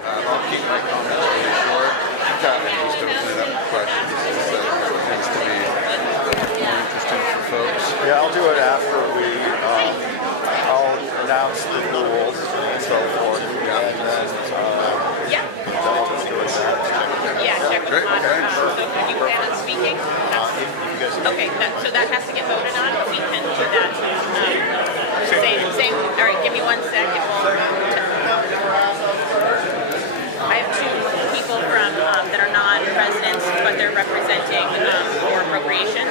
I'll keep my comments really short. Okay. And just open it up to questions. So it tends to be more interesting for folks. Yeah, I'll do it after I'll announce the rules and so forth. And then, Yeah. then we'll just do it that. Yeah, check with Great, the moderator. okay. So when you plan on speaking? You guys Okay, so that has to get voted on. We can do that. Same. All right, give me 1 second. I have two people from that are non-residents, but they're representing for appropriations.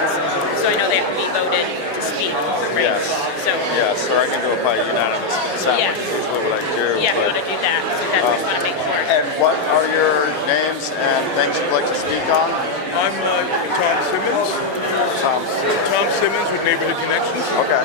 So I know they have to be voted to speak. Right? Yes. So Yes, or I can do it by unanimous consent, Yeah. which is usually what I do. yeah, we but- want to do that. So that's what we want to make sure. And what are your names and things you'd like to speak on? I'm Tom Simmons. Tom. Tom Simmons with Neighborhood Connections. Okay.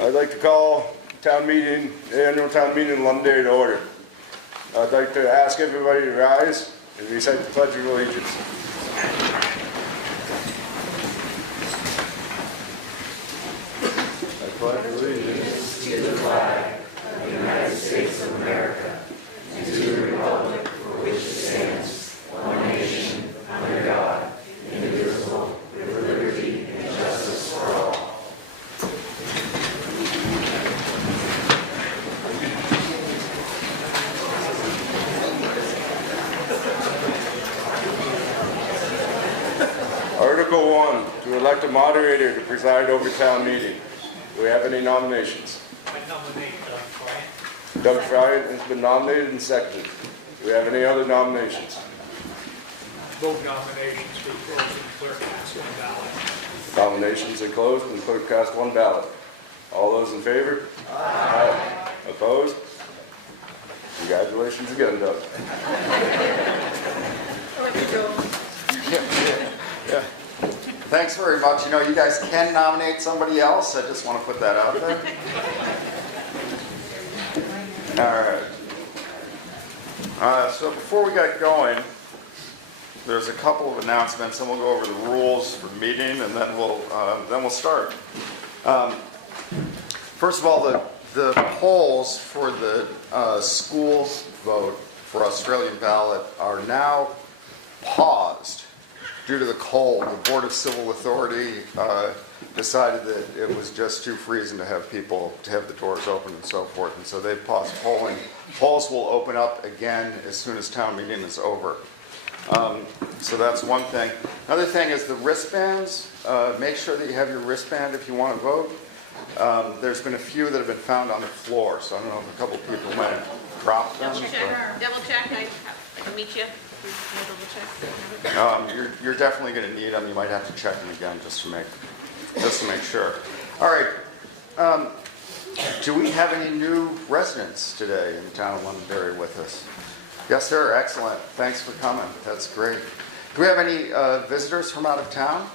I'd like to call annual town meeting in Londonderry to order. I'd like to ask everybody to rise and recite the Pledge of Allegiance. I pledge allegiance to the flag of the United States of America and to the republic for which it stands, one nation, under God, indivisible, with liberty and justice for all. Article 1, to elect a moderator to preside over town meeting. Do we have any nominations? I nominate Doug Bryant. Doug Bryant has been nominated and seconded. Do we have any other nominations? Vote nominations for closed and clerk cast one ballot. Nominations are closed and clerk cast one ballot. All those in favor? Aye. Opposed? Congratulations again, Doug. Yeah. Thanks very much. You know, you guys can nominate somebody else. I just want to put that out there. All right. So before we get going, there's a couple of announcements, and we'll go over the rules for the meeting, and then we'll start. First of all, the polls for the school vote for Australian ballot are now paused. Due to the cold, the Board of Civil Authority decided that it was just too freezing to have the doors open and so forth, and so they've paused polling. Polls will open up again as soon as town meeting is over. So that's one thing. Another thing is the wristbands. Make sure that you have your wristband if you want to vote. There's been a few that have been found on the floor, so I don't know if a couple people might have dropped them. Double check, I can meet you. You're definitely going to need them. You might have to check them again just to make sure. All right. Do we have any new residents today in the town of Londonderry with us? Yes, sir. Excellent. Thanks for coming. That's great. Do we have any visitors from out of town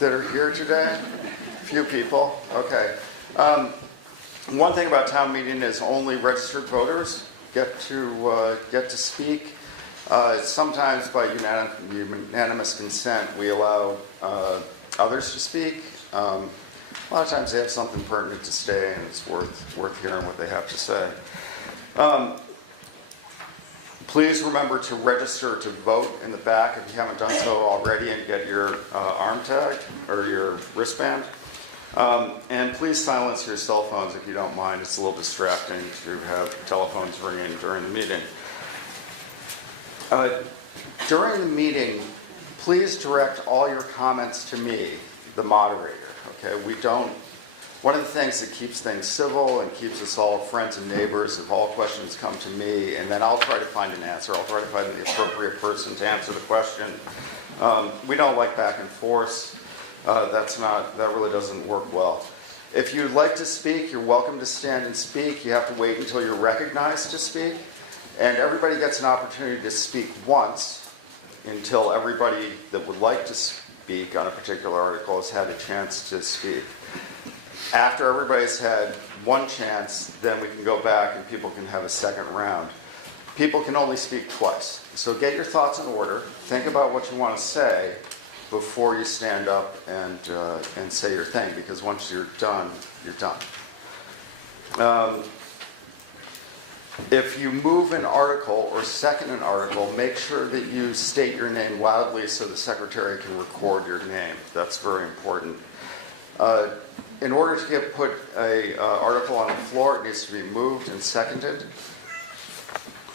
that are here today? A few people. Okay. One thing about town meeting is only registered voters get to speak. Sometimes by unanimous consent, we allow others to speak. A lot of times they have something pertinent to say, and it's worth hearing what they have to say. Please remember to register to vote in the back if you haven't done so already, and get your arm tag or your wristband. And please silence your cell phones if you don't mind. It's a little distracting to have telephones ringing during the meeting. During the meeting, please direct all your comments to me, the moderator. Okay, one of the things that keeps things civil and keeps us all friends and neighbors, if all questions come to me, and then I'll try to find an answer. I'll try to find the appropriate person to answer the question. We don't like back and forth. That really doesn't work well. If you'd like to speak, you're welcome to stand and speak. You have to wait until you're recognized to speak. And everybody gets an opportunity to speak once until everybody that would like to speak on a particular article has had a chance to speak. After everybody's had one chance, then we can go back and people can have a second round. People can only speak twice. So get your thoughts in order. Think about what you want to say before you stand up and say your thing, because once you're done, you're done. If you move an article or second an article, make sure that you state your name loudly so the secretary can record your name. That's very important. In order to put an article on the floor, it needs to be moved and seconded.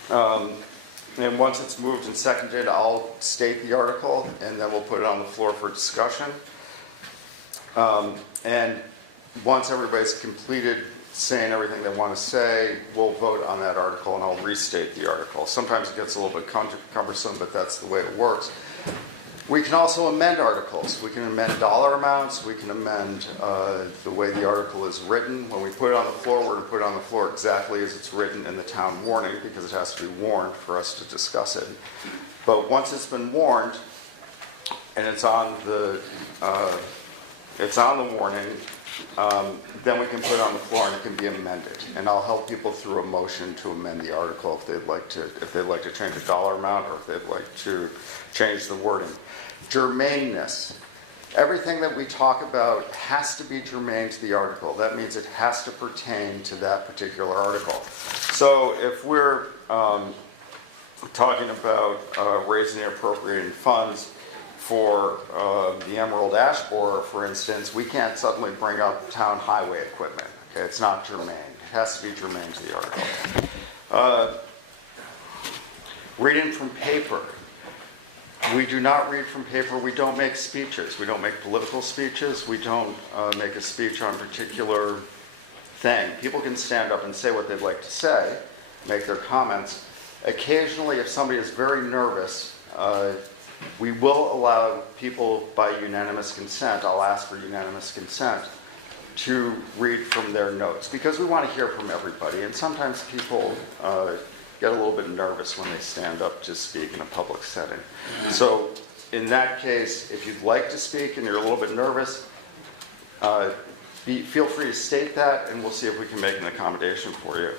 And once it's moved and seconded, I'll state the article, and then we'll put it on the floor for discussion. And once everybody's completed saying everything they want to say, we'll vote on that article, and I'll restate the article. Sometimes it gets a little bit cumbersome, but that's the way it works. We can also amend articles. We can amend dollar amounts. We can amend the way the article is written. When we put it on the floor, we're going to put it on the floor exactly as it's written in the town warning, because it has to be warned for us to discuss it. But once it's been warned, and it's on the warning, then we can put it on the floor and it can be amended. And I'll help people through a motion to amend the article if they'd like to change the dollar amount or if they'd like to change the wording. Germaneness. Everything that we talk about has to be germane to the article. That means it has to pertain to that particular article. So if we're talking about raising and appropriating funds for the Emerald Ash Borer, for instance, we can't suddenly bring up town highway equipment. Okay, it's not germane. It has to be germane to the article. Reading from paper. We do not read from paper. We don't make speeches. We don't make political speeches. We don't make a speech on a particular thing. People can stand up and say what they'd like to say, make their comments. Occasionally, if somebody is very nervous, we will allow people by unanimous consent, I'll ask for unanimous consent, to read from their notes because we want to hear from everybody. And sometimes people get a little bit nervous when they stand up to speak in a public setting. So in that case, if you'd like to speak and you're a little bit nervous, feel free to state that and we'll see if we can make an accommodation for you.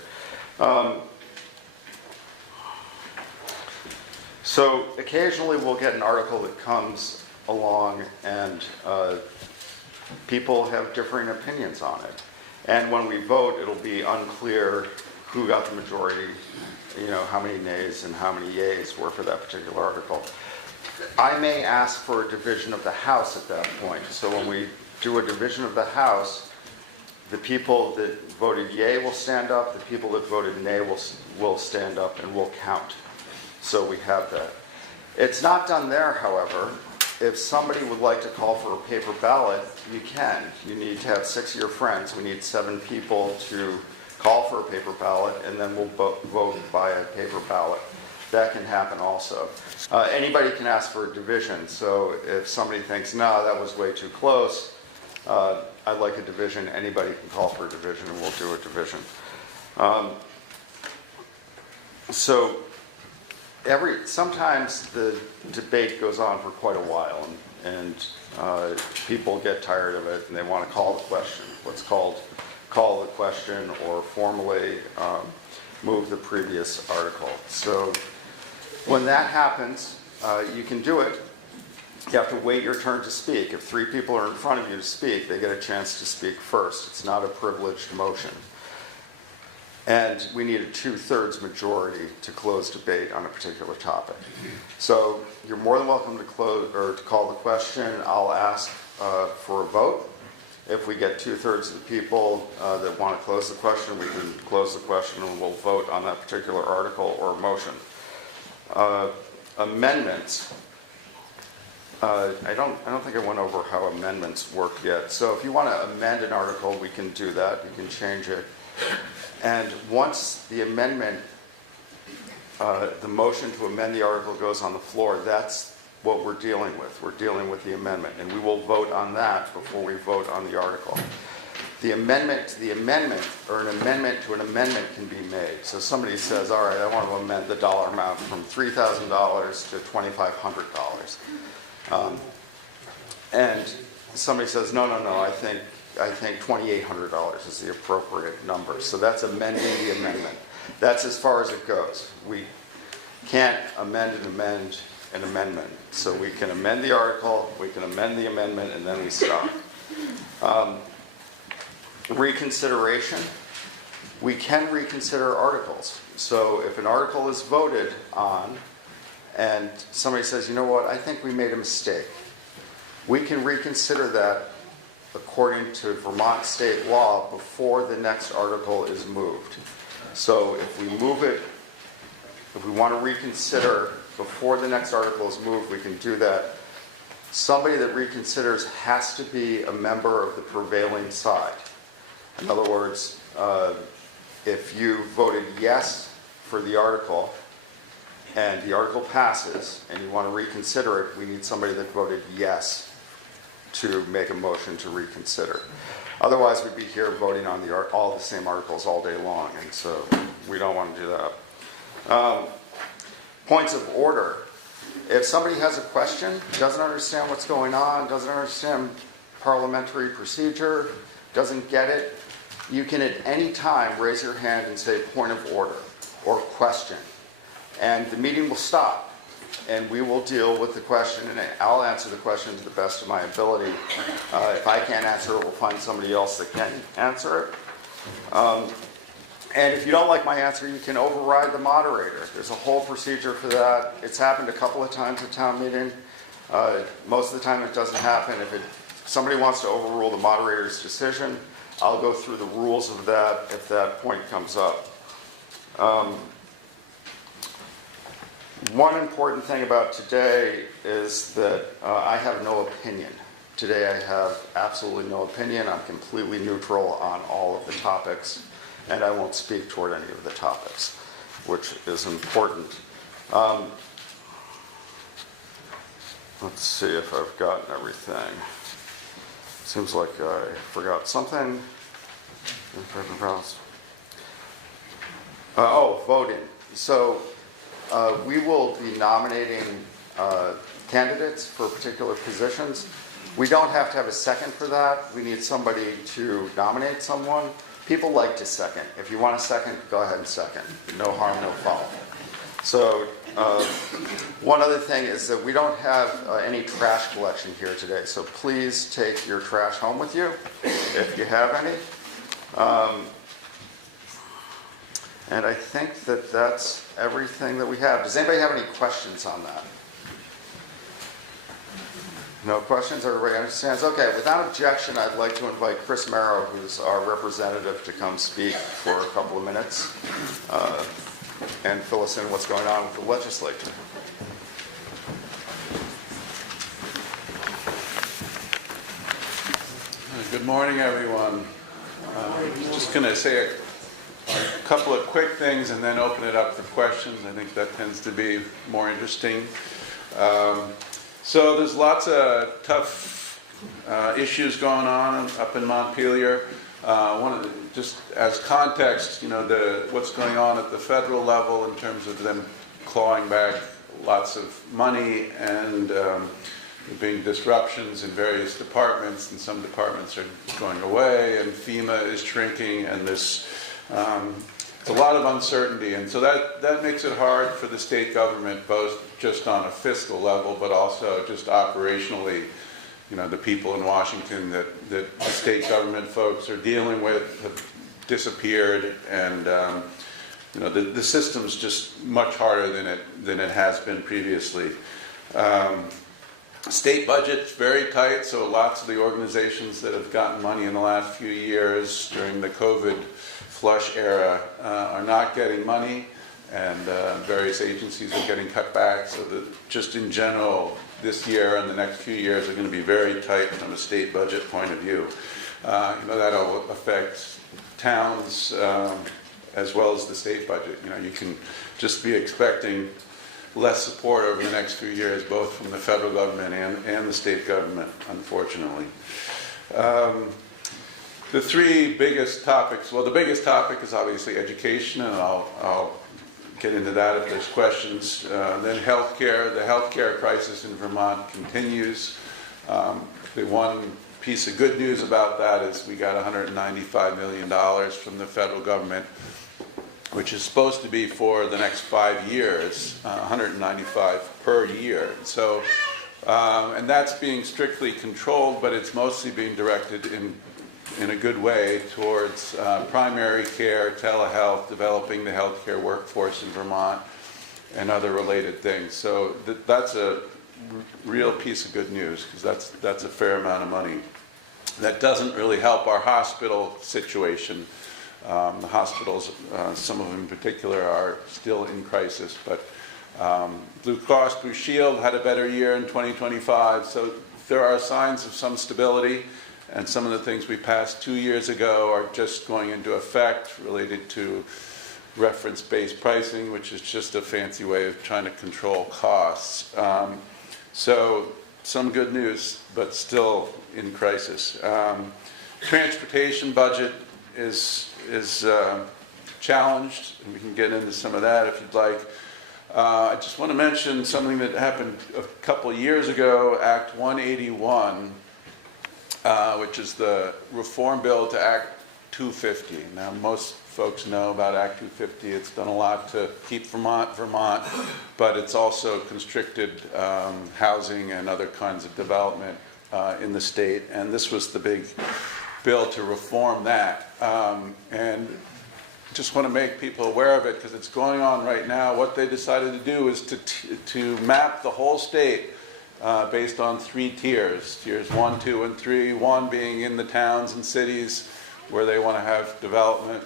So occasionally we'll get an article that comes along and people have differing opinions on it. And when we vote, it'll be unclear who got the majority, how many nays and how many yays were for that particular article. I may ask for a division of the House at that point. So when we do a division of the House, the people that voted yay will stand up, the people that voted nay will stand up and we'll count. So we have that. It's not done there, however. If somebody would like to call for a paper ballot, you can. You need to have 6 of your friends. We need 7 people to call for a paper ballot, and then we'll vote by a paper ballot. That can happen also. Anybody can ask for a division. So if somebody thinks, no, that was way too close, I'd like a division, anybody can call for a division, and we'll do a division. Sometimes the debate goes on for quite a while, and people get tired of it, and they want to call the question. What's called call the question or formally move the previous article. So when that happens, you can do it. You have to wait your turn to speak. If 3 people are in front of you to speak, they get a chance to speak first. It's not a privileged motion. And we need a 2/3 majority to close debate on a particular topic. So you're more than welcome to call the question. I'll ask for a vote. If we get 2/3 of the people that want to close the question, we can close the question and we'll vote on that particular article or motion. Amendments. I don't think I went over how amendments work yet. So if you want to amend an article, we can do that. You can change it. And once the amendment, the motion to amend the article goes on the floor, that's what we're dealing with. We're dealing with the amendment, and we will vote on that before we vote on the article. The amendment to the amendment, or an amendment to an amendment, can be made. So somebody says, all right, I want to amend the dollar amount from $3,000 to $2,500. And somebody says, no, I think $2,800 is the appropriate number. So that's amending the amendment. That's as far as it goes. We can't amend an amendment. So we can amend the article, we can amend the amendment, and then we stop. Reconsideration. We can reconsider articles. So if an article is voted on and somebody says, you know what, I think we made a mistake, we can reconsider that according to Vermont state law before the next article is moved. So if we move it, if we want to reconsider before the next article is moved, we can do that. Somebody that reconsiders has to be a member of the prevailing side. In other words, if you voted yes for the article and the article passes and you want to reconsider it, we need somebody that voted yes to make a motion to reconsider. Otherwise, we'd be here voting on all the same articles all day long, and so we don't want to do that. Points of order. If somebody has a question, doesn't understand what's going on, doesn't understand parliamentary procedure, doesn't get it, you can at any time raise your hand and say point of order or question. And the meeting will stop. And we will deal with the question, and I'll answer the question to the best of my ability. If I can't answer it, we'll find somebody else that can answer it. And if you don't like my answer, you can override the moderator. There's a whole procedure for that. It's happened a couple of times at town meeting. Most of the time it doesn't happen. If somebody wants to overrule the moderator's decision, I'll go through the rules of that if that point comes up. One important thing about today is that I have no opinion. Today I have absolutely no opinion. I'm completely neutral on all of the topics, and I won't speak toward any of the topics, which is important. Let's see if I've gotten everything. Seems like I forgot something. Voting. So we will be nominating candidates for particular positions. We don't have to have a second for that. We need somebody to nominate someone. People like to second. If you want a second, go ahead and second. No harm, no foul. So one other thing is that we don't have any trash collection here today. So please take your trash home with you if you have any. And I think that that's everything that we have. Does anybody have any questions on that? No questions? Everybody understands? Okay, without objection, I'd like to invite Chris Merrow, who's our representative, to come speak for a couple of minutes and fill us in what's going on with the legislature. Good morning, everyone. I'm just going to say a couple of quick things and then open it up for questions. I think that tends to be more interesting. So there's lots of tough issues going on up in Montpelier. Just as context, what's going on at the federal level in terms of them clawing back lots of money and there being disruptions in various departments, and some departments are going away, and FEMA is shrinking, and there's it's a lot of uncertainty, and so that makes it hard for the state government, both just on a fiscal level, but also just operationally. The people in Washington that the state government folks are dealing with have disappeared, and the system's just much harder than it has been previously. State budget's very tight, so lots of the organizations that have gotten money in the last few years during the COVID flush era are not getting money, and various agencies are getting cut back, so that just in general, this year and the next few years are going to be very tight from a state budget point of view. That'll affect towns as well as the state budget. You can just be expecting less support over the next few years, both from the federal government and the state government, unfortunately. The three biggest topics, well, the biggest topic is obviously education, and I'll get into that if there's questions. Then healthcare. The healthcare crisis in Vermont continues. The one piece of good news about that is we got $195 million from the federal government, which is supposed to be for the next 5 years, 195 per year. So, and that's being strictly controlled, but it's mostly being directed in a good way towards primary care, telehealth, developing the healthcare workforce in Vermont, and other related things. So that's a real piece of good news, because that's a fair amount of money. That doesn't really help our hospital situation. The hospitals, some of them in particular, are still in crisis, but Blue Cross Blue Shield had a better year in 2025, so there are signs of some stability, and some of the things we passed 2 years ago are just going into effect related to reference-based pricing, which is just a fancy way of trying to control costs. So some good news, but still in crisis. Transportation budget is challenged, and we can get into some of that if you'd like. I just want to mention something that happened a couple of years ago, Act 181, which is the reform bill to Act 250. Now, most folks know about Act 250. It's done a lot to keep Vermont, but it's also constricted housing and other kinds of development in the state. And this was the big bill to reform that. And just want to make people aware of it because it's going on right now. What they decided to do is to map the whole state based on 3 tiers. Tiers 1, 2, and 3. 1 being in the towns and cities where they want to have development.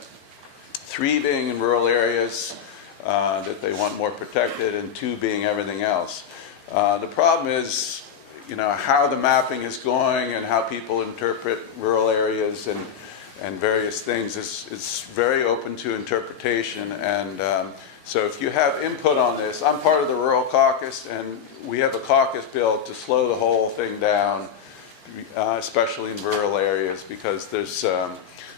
3 being in rural areas that they want more protected, and 2 being everything else. The problem is, how the mapping is going and how people interpret rural areas and various things is very open to interpretation. And so if you have input on this, I'm part of the Rural Caucus, and we have a caucus bill to slow the whole thing down, especially in rural areas, because there's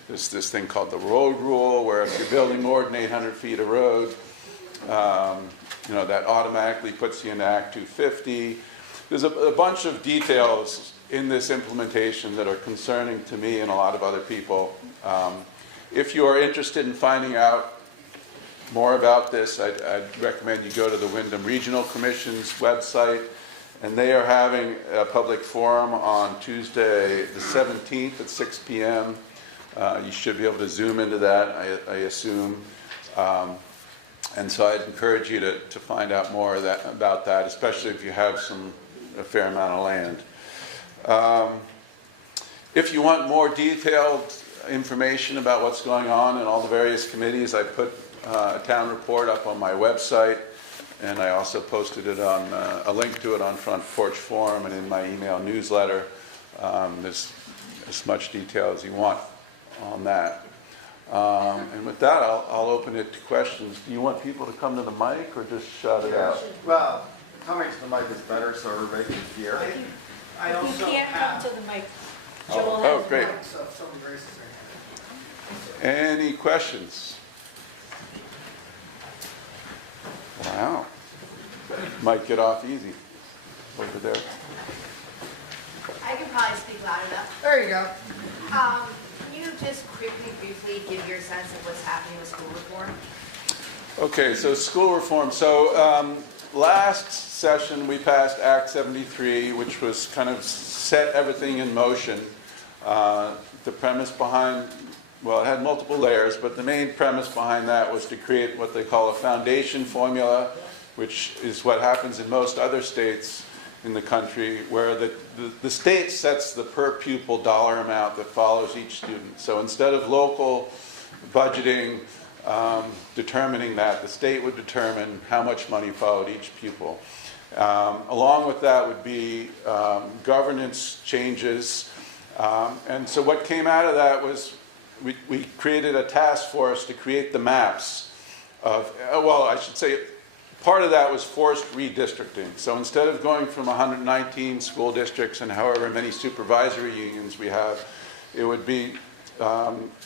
this thing called the road rule, where if you're building more than 800 feet of road, that automatically puts you into Act 250. There's a bunch of details in this implementation that are concerning to me and a lot of other people. If you are interested in finding out more about this, I'd recommend you go to the Wyndham Regional Commission's website, and they are having a public forum on Tuesday the 17th at 6 p.m. You should be able to zoom into that, I assume. And so I'd encourage you to find out more about that, especially if you have a fair amount of land. If you want more detailed information about what's going on in all the various committees, I put a town report up on my website, and I also posted it on a link to it on Front Porch Forum and in my email newsletter. There's as much detail as you want on that. And with that, I'll open it to questions. Do you want people to come to the mic or just shout it out? Well, coming to the mic is better so everybody can hear. I also You can't have, come to the mic. Oh, Joel oh, has great. one. so if someone raises their hand. Any questions? Wow. Might get off easy over there. I can probably speak loud enough. There you go. Can you just quickly, briefly give your sense of what's happening with school reform? Okay, so school reform. So last session we passed Act 73, which was kind of set everything in motion. The premise behind, well, it had multiple layers, but the main premise behind that was to create what they call a foundation formula, which is what happens in most other states in the country, where the state sets the per pupil dollar amount that follows each student. So instead of local budgeting determining that, the state would determine how much money followed each pupil. Along with that would be governance changes. And so what came out of that was we created a task force to create the maps of, well, I should say, part of that was forced redistricting. So instead of going from 119 school districts and however many supervisory unions we have, it would be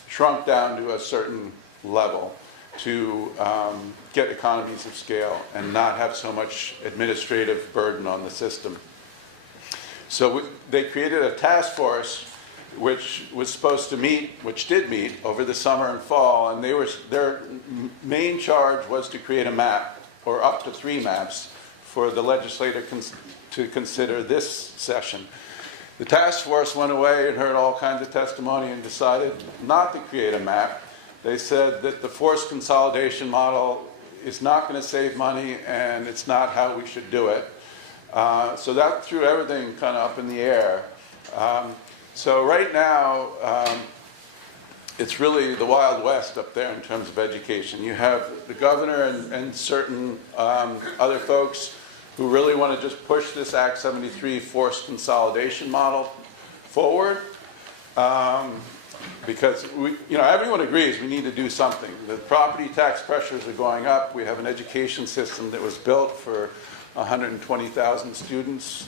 shrunk down to a certain level to get economies of scale and not have so much administrative burden on the system. So they created a task force which was supposed to meet, which did meet over the summer and fall, and their main charge was to create a map, or up to 3 maps, for the legislature to consider this session. The task force went away and heard all kinds of testimony and decided not to create a map. They said that the forced consolidation model is not going to save money and it's not how we should do it. So that threw everything kind of up in the air. So right now, it's really the Wild West up there in terms of education. You have the governor and certain other folks who really want to just push this Act 73 forced consolidation model forward. Because everyone agrees we need to do something. The property tax pressures are going up. We have an education system that was built for 120,000 students.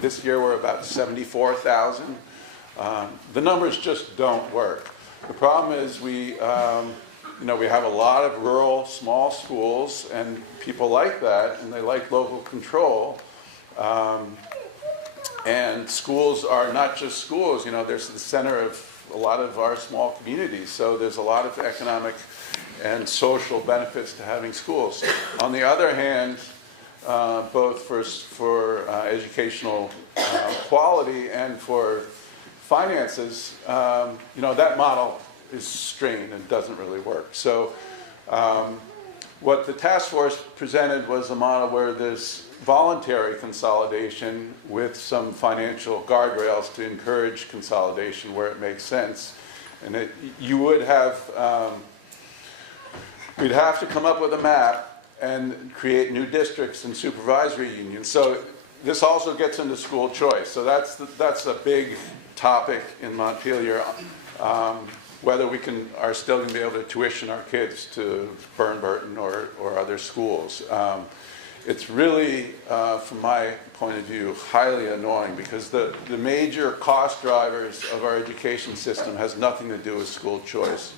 This year we're about 74,000. The numbers just don't work. The problem is we we have a lot of rural, small schools, and people like that, and they like local control. And schools are not just schools, they're the center of a lot of our small communities. So there's a lot of economic and social benefits to having schools. On the other hand, both for educational quality and for finances, that model is strained and doesn't really work. So what the task force presented was a model where there's voluntary consolidation with some financial guardrails to encourage consolidation where it makes sense. And you would have, we'd have to come up with a map and create new districts and supervisory unions. So this also gets into school choice. So that's a big topic in Montpelier, whether we are still going to be able to tuition our kids to Burton or other schools. It's really, from my point of view, highly annoying because the major cost drivers of our education system has nothing to do with school choice.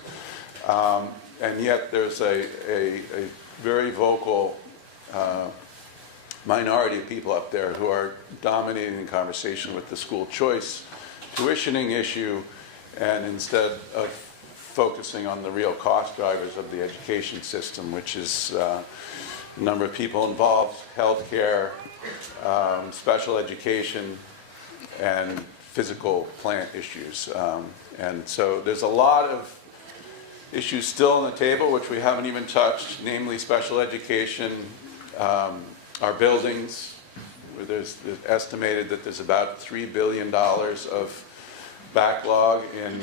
And yet there's a very vocal minority of people up there who are dominating the conversation with the school choice tuitioning issue, and instead of focusing on the real cost drivers of the education system, which is number of people involved, healthcare, special education, and physical plant issues. And so there's a lot of issues still on the table, which we haven't even touched, namely special education, our buildings, where there's estimated that there's about $3 billion of backlog in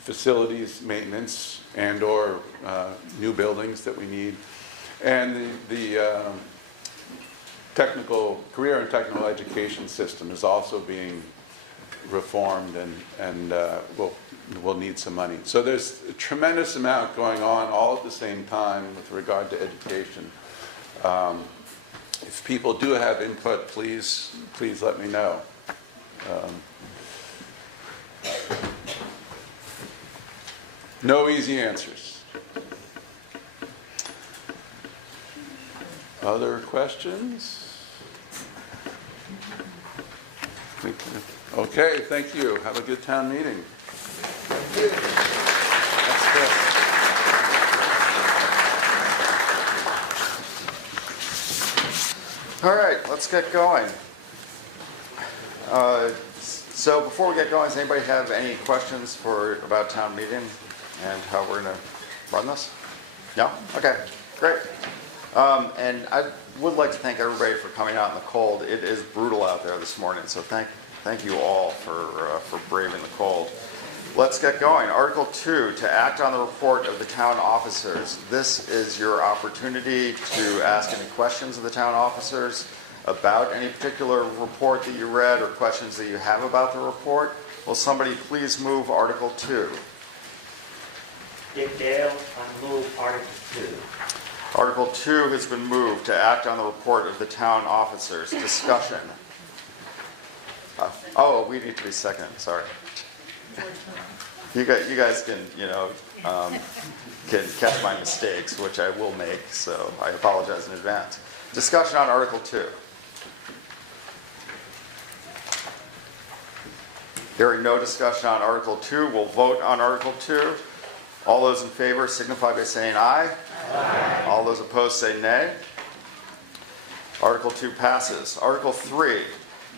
facilities maintenance and or new buildings that we need. And the career and technical education system is also being reformed and will need some money. So there's a tremendous amount going on all at the same time with regard to education. If people do have input, please let me know. No easy answers. Other questions? Okay, thank you. Have a good town meeting. Thank you. That's All right, let's get going. So before we get going, does anybody have any questions about town meeting and how we're going to run this? No? Okay, great. And I would like to thank everybody for coming out in the cold. It is brutal out there this morning, so thank you all for braving the cold. Let's get going. Article 2, to act on the report of the town officers. This is your opportunity to ask any questions of the town officers about any particular report that you read or questions that you have about the report. Will somebody please move Article 2? Dick Dale, I move Article 2. Article 2 has been moved to act on the report of the town officers. Discussion. We need to be second, sorry. You guys can, can catch my mistakes, which I will make, so I apologize in advance. Discussion on Article 2. Hearing no discussion on Article 2, we'll vote on Article 2. All those in favor signify by saying aye. Aye. All those opposed say nay. Article 2 passes. Article 3,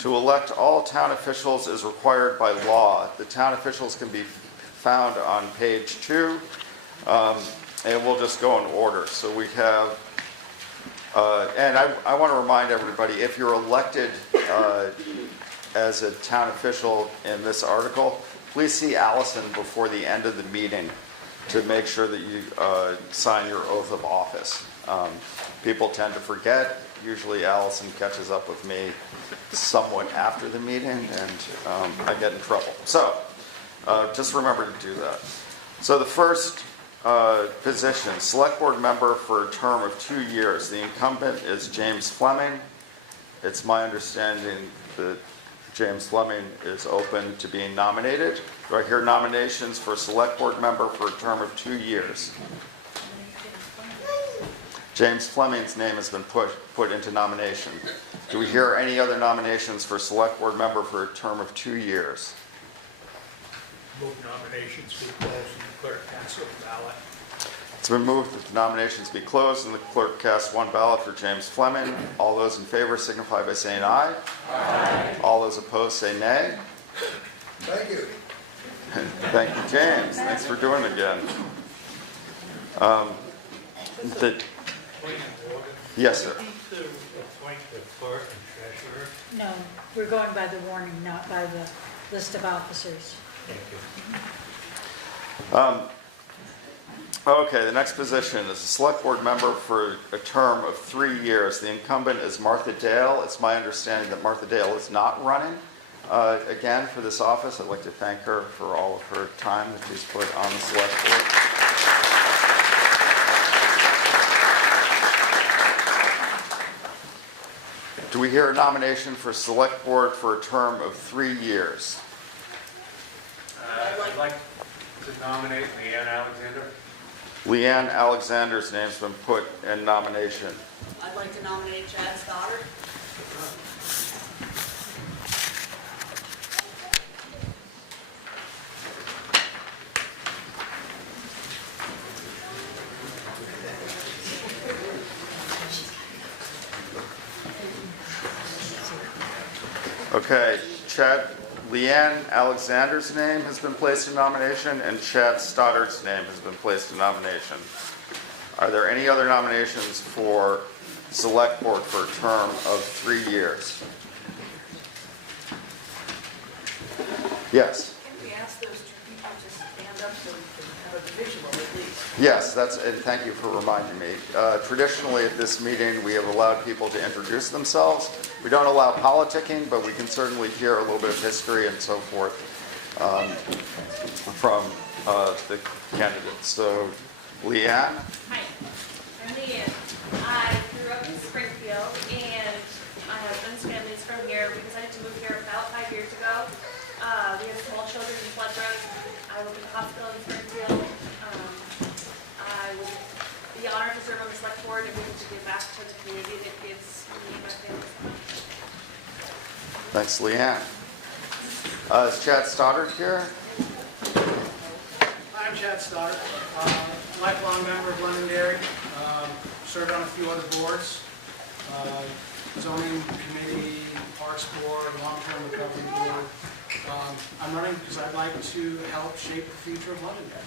to elect all town officials is required by law. The town officials can be found on page 2, and we'll just go in order. So we have, and I want to remind everybody, if you're elected as a town official in this article, please see Allison before the end of the meeting to make sure that you sign your oath of office. People tend to forget. Usually Allison catches up with me somewhat after the meeting, and I get in trouble. So just remember to do that. So the first position, select board member for a term of 2 years. The incumbent is James Fleming. It's my understanding that James Fleming is open to being nominated. Do I hear nominations for Select Board member for a term of 2 years? James Fleming's name has been put into nomination. Do we hear any other nominations for Select Board member for a term of 2 years? Move nominations be closed and the clerk casts a ballot. It's been moved that the nominations be closed and the clerk cast one ballot for James Fleming. All those in favor signify by saying aye. Aye. All those opposed say nay. Thank you. Thank you, James. Thanks for doing it again. Yes, sir. Appoint the clerk and treasurer. No, we're going by the warning, not by the list of officers. Thank you. Okay, the next position is a select board member for a term of 3 years. The incumbent is Martha Dale. It's my understanding that Martha Dale is not running again for this office. I'd like to thank her for all of her time that she's put on the select board. Do we hear a nomination for select board for a term of 3 years? I'd like to nominate Leanne Alexander. Leanne Alexander's name's been put in nomination. I'd like to nominate Chad Stoddard. Okay, Leanne Alexander's name has been placed in nomination, and Chad Stoddard's name has been placed in nomination. Are there any other nominations for select board for a term of 3 years? Yes. Can we ask those two people to stand up so we can have a visual at least? Yes, and thank you for reminding me. Traditionally at this meeting, we have allowed people to introduce themselves. We don't allow politicking, but we can certainly hear a little bit of history and so forth from the candidates. So, Leanne? Hi, I'm Leanne. I grew up in Springfield, and my husband's family is from here because I had to move here about 5 years ago. We have small children in Floodrose. I work in the hospital in Springfield. I would be honored to serve on the select board and able to give back to the community that gives me and my family so much. Thanks, Leanne. Is Chad Stoddard here? I'm Chad Stoddard, lifelong member of Londonderry, served on a few other boards, zoning committee, parks board, long-term recovery board. I'm running because I'd like to help shape the future of Londonderry.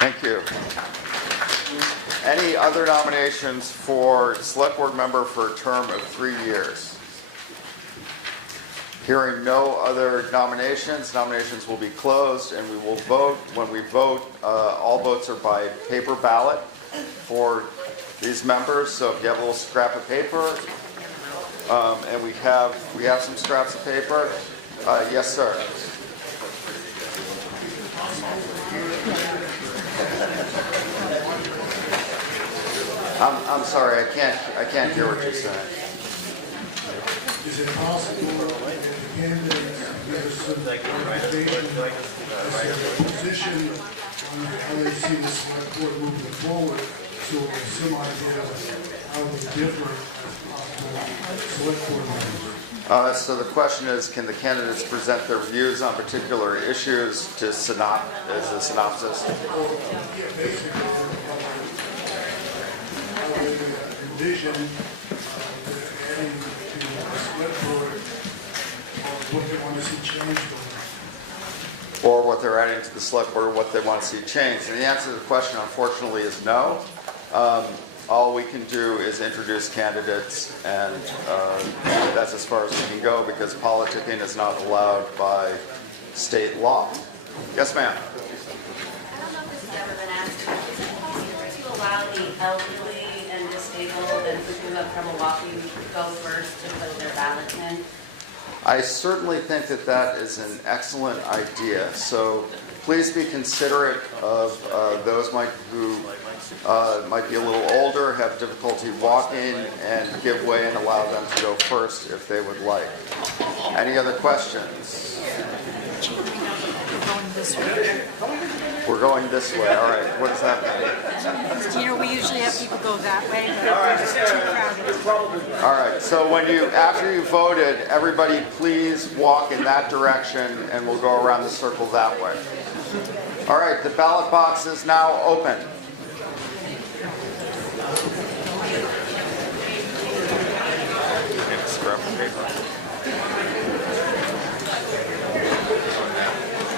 Thank you. Any other nominations for select board member for a term of 3 years? Hearing no other nominations, nominations will be closed and we will vote. When we vote, all votes are by paper ballot for these members. So if you have a little scrap of paper, and we have some scraps of paper. Yes, sir. I'm sorry, I can't hear what you're saying. Is it possible that the candidates give us some information as to their position on how they see the select board moving forward, so we have some idea of how they differ as possible select board members? So the question is, can the candidates present their views on particular issues to as a synopsis? Yeah, basically, how they envision adding to the select board, or what they want to see changed on. Or what they're adding to the select board, or what they want to see changed. And the answer to the question, unfortunately, is no. All we can do is introduce candidates, and that's as far as we can go because politicking is not allowed by state law. Yes, ma'am. I don't know if this has ever been asked, is it possible to allow the elderly and disabled and who grew up from Milwaukee go first to put their ballots in? I certainly think that that is an excellent idea. So please be considerate of those who might be a little older, have difficulty walking, and give way and allow them to go first if they would like. Any other questions? We're going this way. We're going this way. All right. What does that mean? You know, we usually have people go that way, but it's too crowded. All right. So after you voted, everybody please walk in that direction, and we'll go around the circle that way. All right. The ballot box is now open.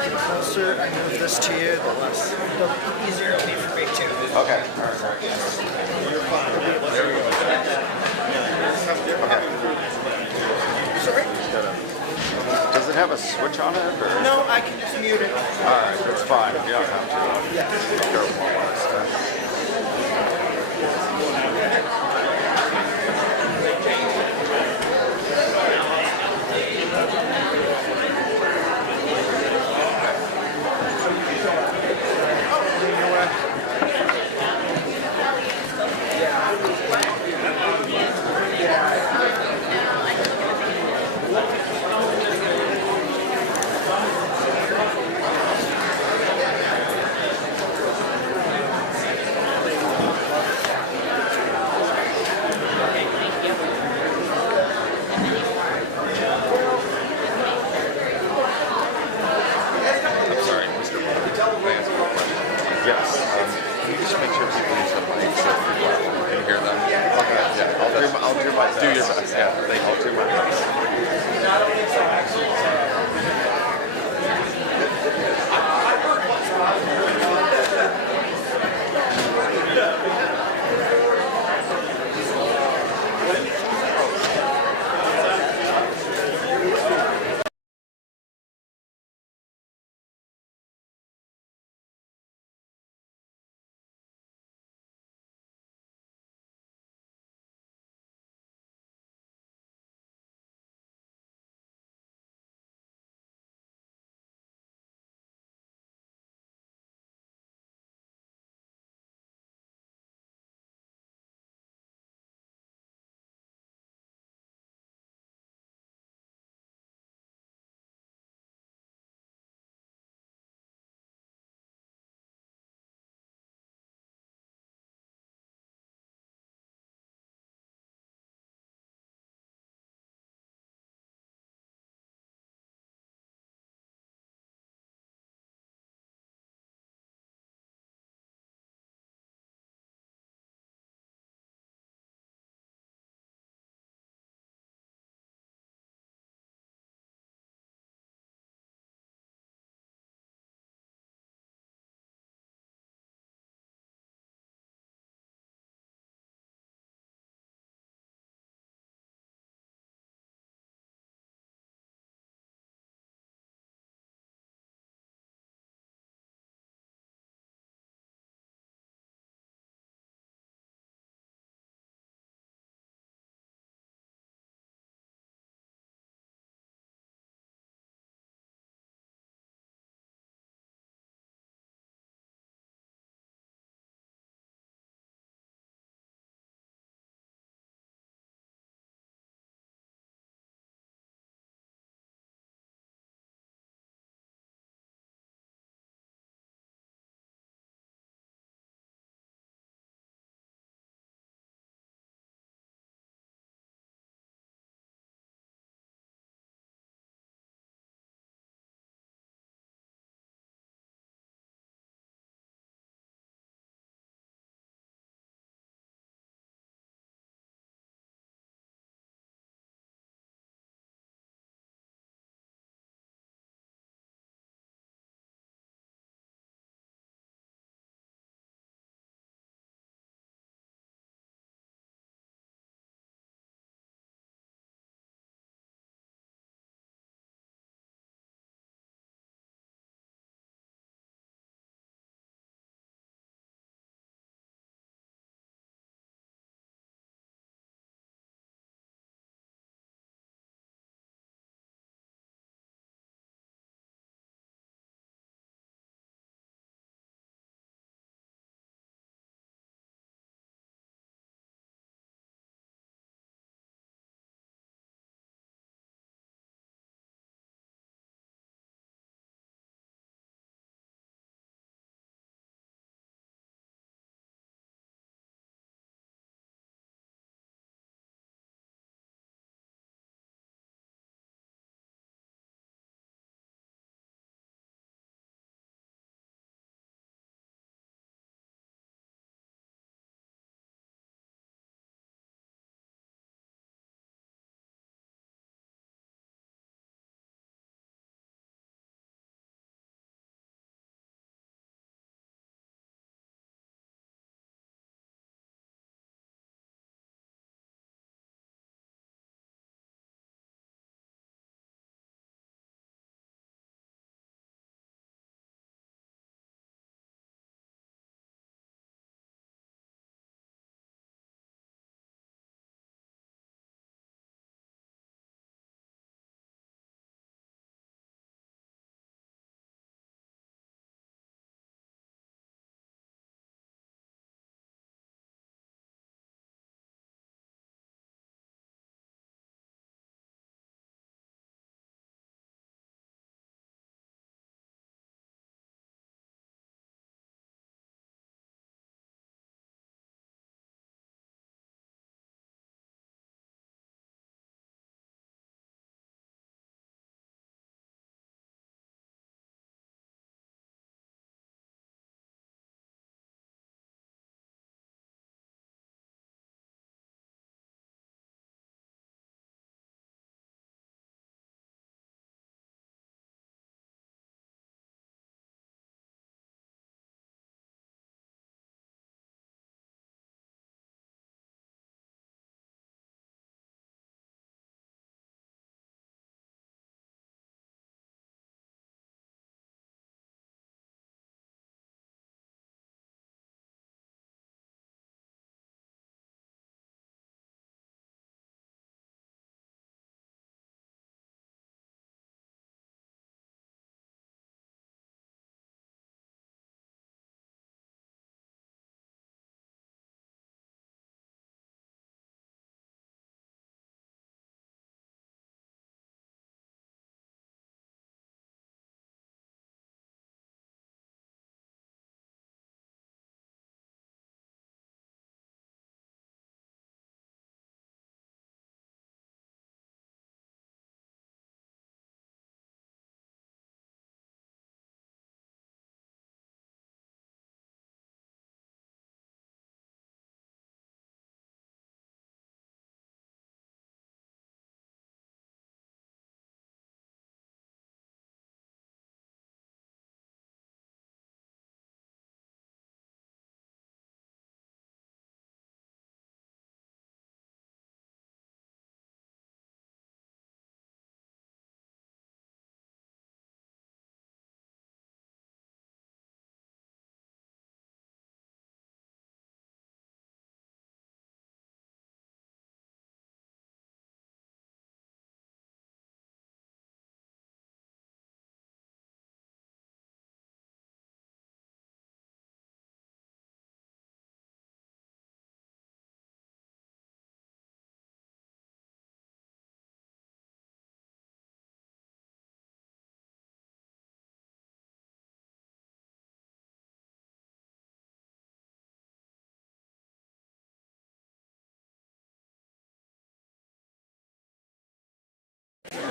The closer I move this to you, the easier it'll be for me too. Okay. You're fine. There we go. Sorry? Does it have a switch on it? Or? No, I can just mute it. All right, that's fine. You don't have to. Yeah.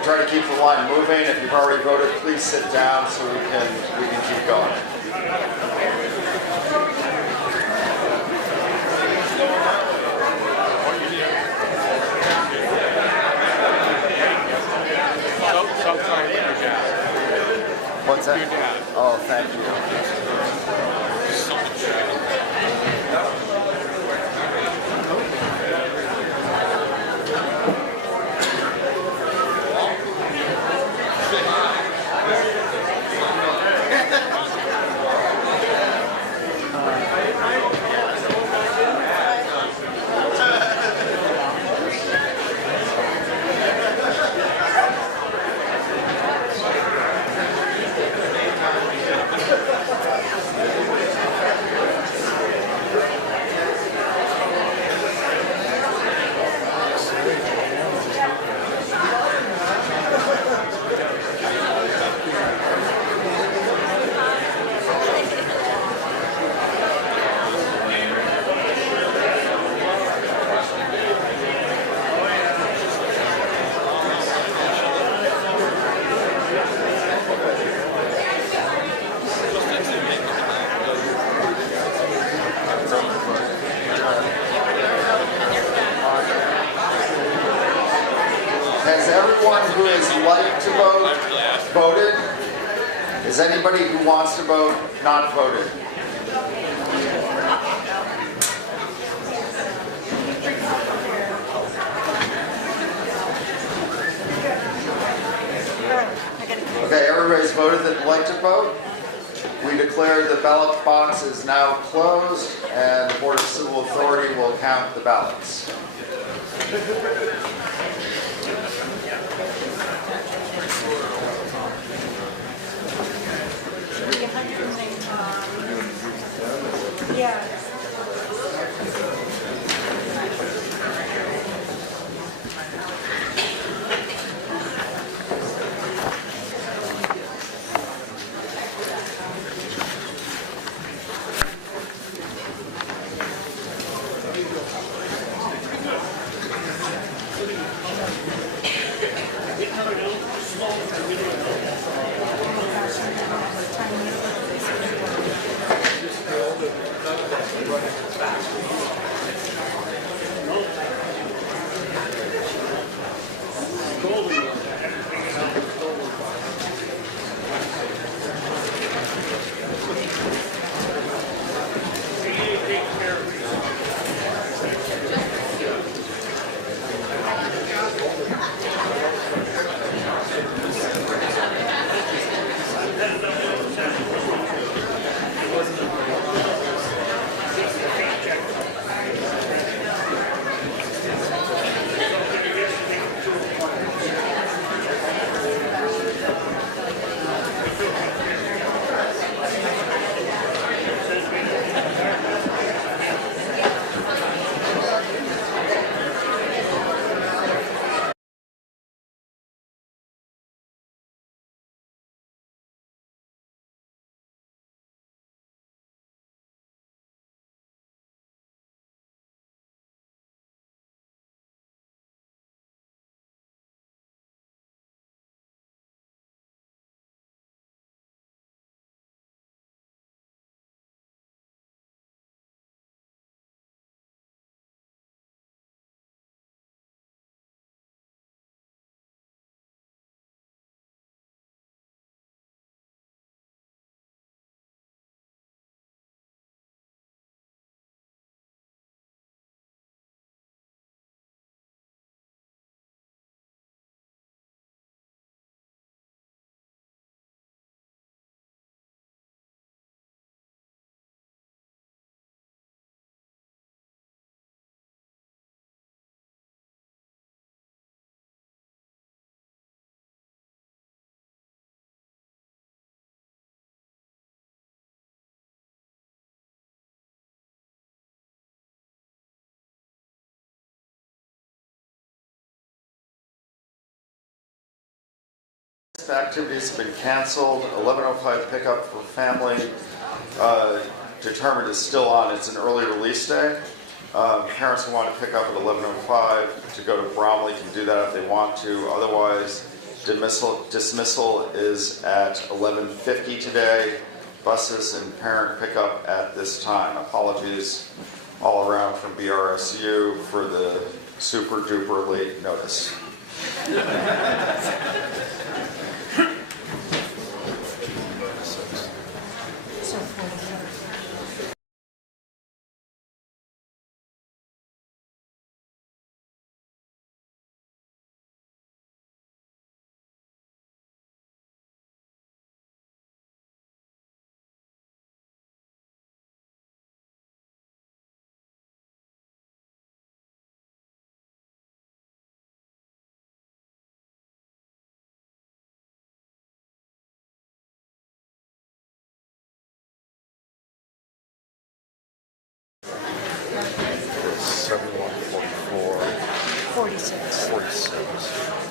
try to keep the line moving. If you've already voted, please sit down so we can keep going. What's that? Oh, thank you. Has everyone who is like to vote voted? Is anybody who wants to vote not voted? Okay, everybody's voted that would like to vote. We declare the ballot box is now closed and the Board of Civil Authority will count the ballots. Yeah. Activities have been canceled. 11:05 pickup for family determined is still on. It's an early release day. Parents who want to pick up at 11:05 to go to Bromley can do that if they want to. Otherwise, dismissal is at 11:50 today. Buses and parent pickup at this time. Apologies all around from BRSU for the super duper late notice.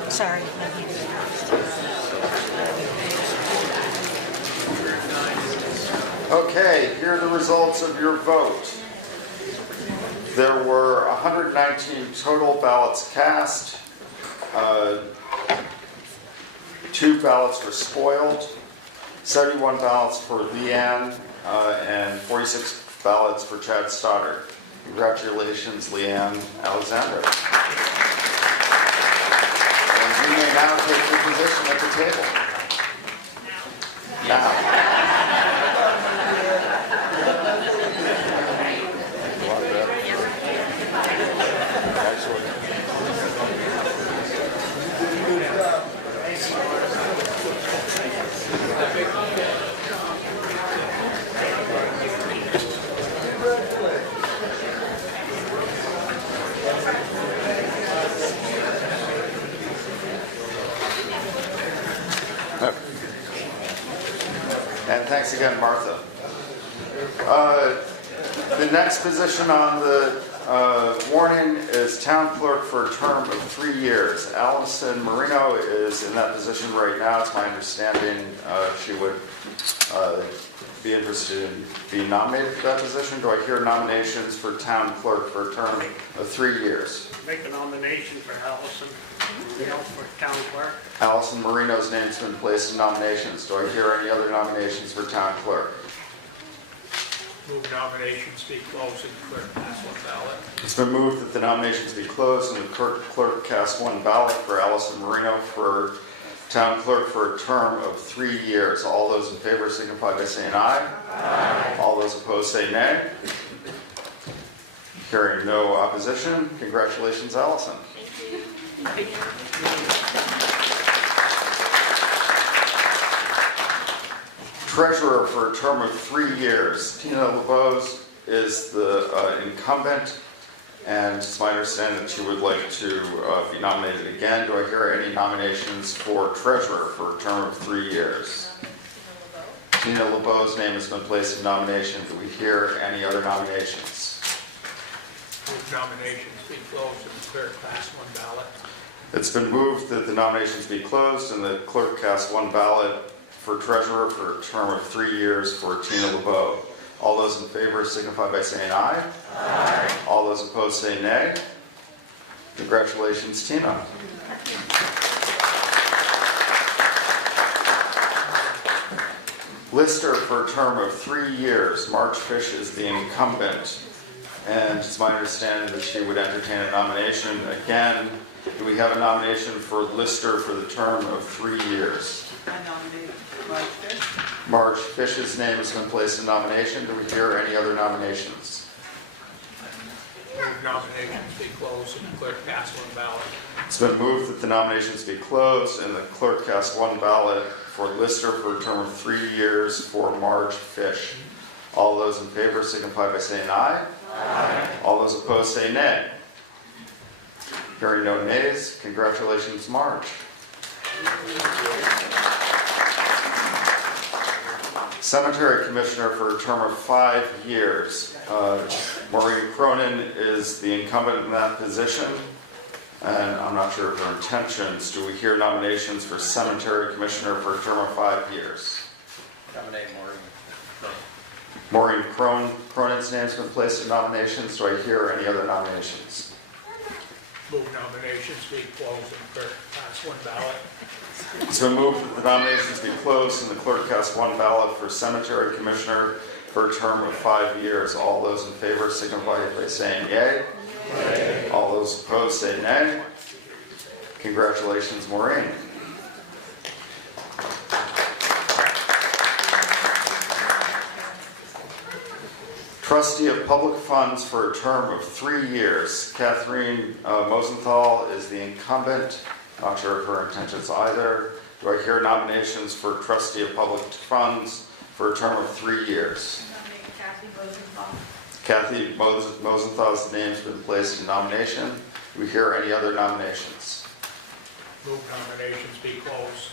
Sorry. Okay, here are the results of your vote. There were 119 total ballots cast. 2 ballots were spoiled. 71 ballots for Leanne and 46 ballots for Chad Stoddard. Congratulations, Leanne Alexander. And you may now take your position at the table. Now. And thanks again, Martha. The next position on the warning is town clerk for a term of 3 years. Allison Marino is in that position right now. It's my understanding she would be interested in being nominated for that position. Do I hear nominations for town clerk for a term of 3 years? Make a nomination for Allison Marino for town clerk. Allison Marino's name's been placed in nominations. Do I hear any other nominations for town clerk? Move nominations be closed and clerk pass one ballot. It's been moved that the nominations be closed and the clerk cast 1 ballot for Allison Marino for town clerk for a term of 3 years. All those in favor signify by saying aye. Aye. All those opposed say nay. Hearing no opposition, congratulations, Allison. Thank you. Treasurer for a term of 3 years. Tina LeBeau is the incumbent, and it's my understanding that she would like to be nominated again. Do I hear any nominations for treasurer for a term of 3 years? Tina LeBeau's name has been placed in nomination. Do we hear any other nominations? Move nominations be closed and clerk pass one ballot. It's been moved that the nominations be closed and the clerk cast 1 ballot for treasurer for a term of 3 years for Tina LeBeau. All those in favor signify by saying aye. Aye. All those opposed say nay. Congratulations, Tina. Lister for a term of 3 years. Marge Fish is the incumbent, and it's my understanding that she would entertain a nomination again. Do we have a nomination for Lister for the term of 3 years? I nominate Marge Fish. Marge Fish's name has been placed in nomination. Do we hear any other nominations? Move nominations be closed and clerk pass one ballot. It's been moved that the nominations be closed and the clerk cast 1 ballot for Lister for a term of 3 years for Marge Fish. All those in favor signify by saying aye. Aye. All those opposed say nay. Hearing no nays, congratulations, Marge. Cemetery Commissioner for a term of 5 years. Maureen Cronin is the incumbent in that position, and I'm not sure of her intentions. Do we hear nominations for Cemetery Commissioner for a term of 5 years? Nominate Maureen Cronin's name's been placed in nominations. Do I hear any other nominations? Move nominations be closed and clerk pass one ballot. It's been moved that the nominations be closed and the clerk cast one ballot for cemetery commissioner for a term of 5 years. All those in favor signify by saying yea. Yea. All those opposed say nay. Congratulations, Maureen. Trustee of Public Funds for a term of 3 years. Catherine Mosenthal is the incumbent. Not sure of her intentions either. Do I hear nominations for Trustee of Public Funds for a term of 3 years? Kathy Mosenthal's name's been placed in nomination. Do we hear any other nominations? Move nominations be closed.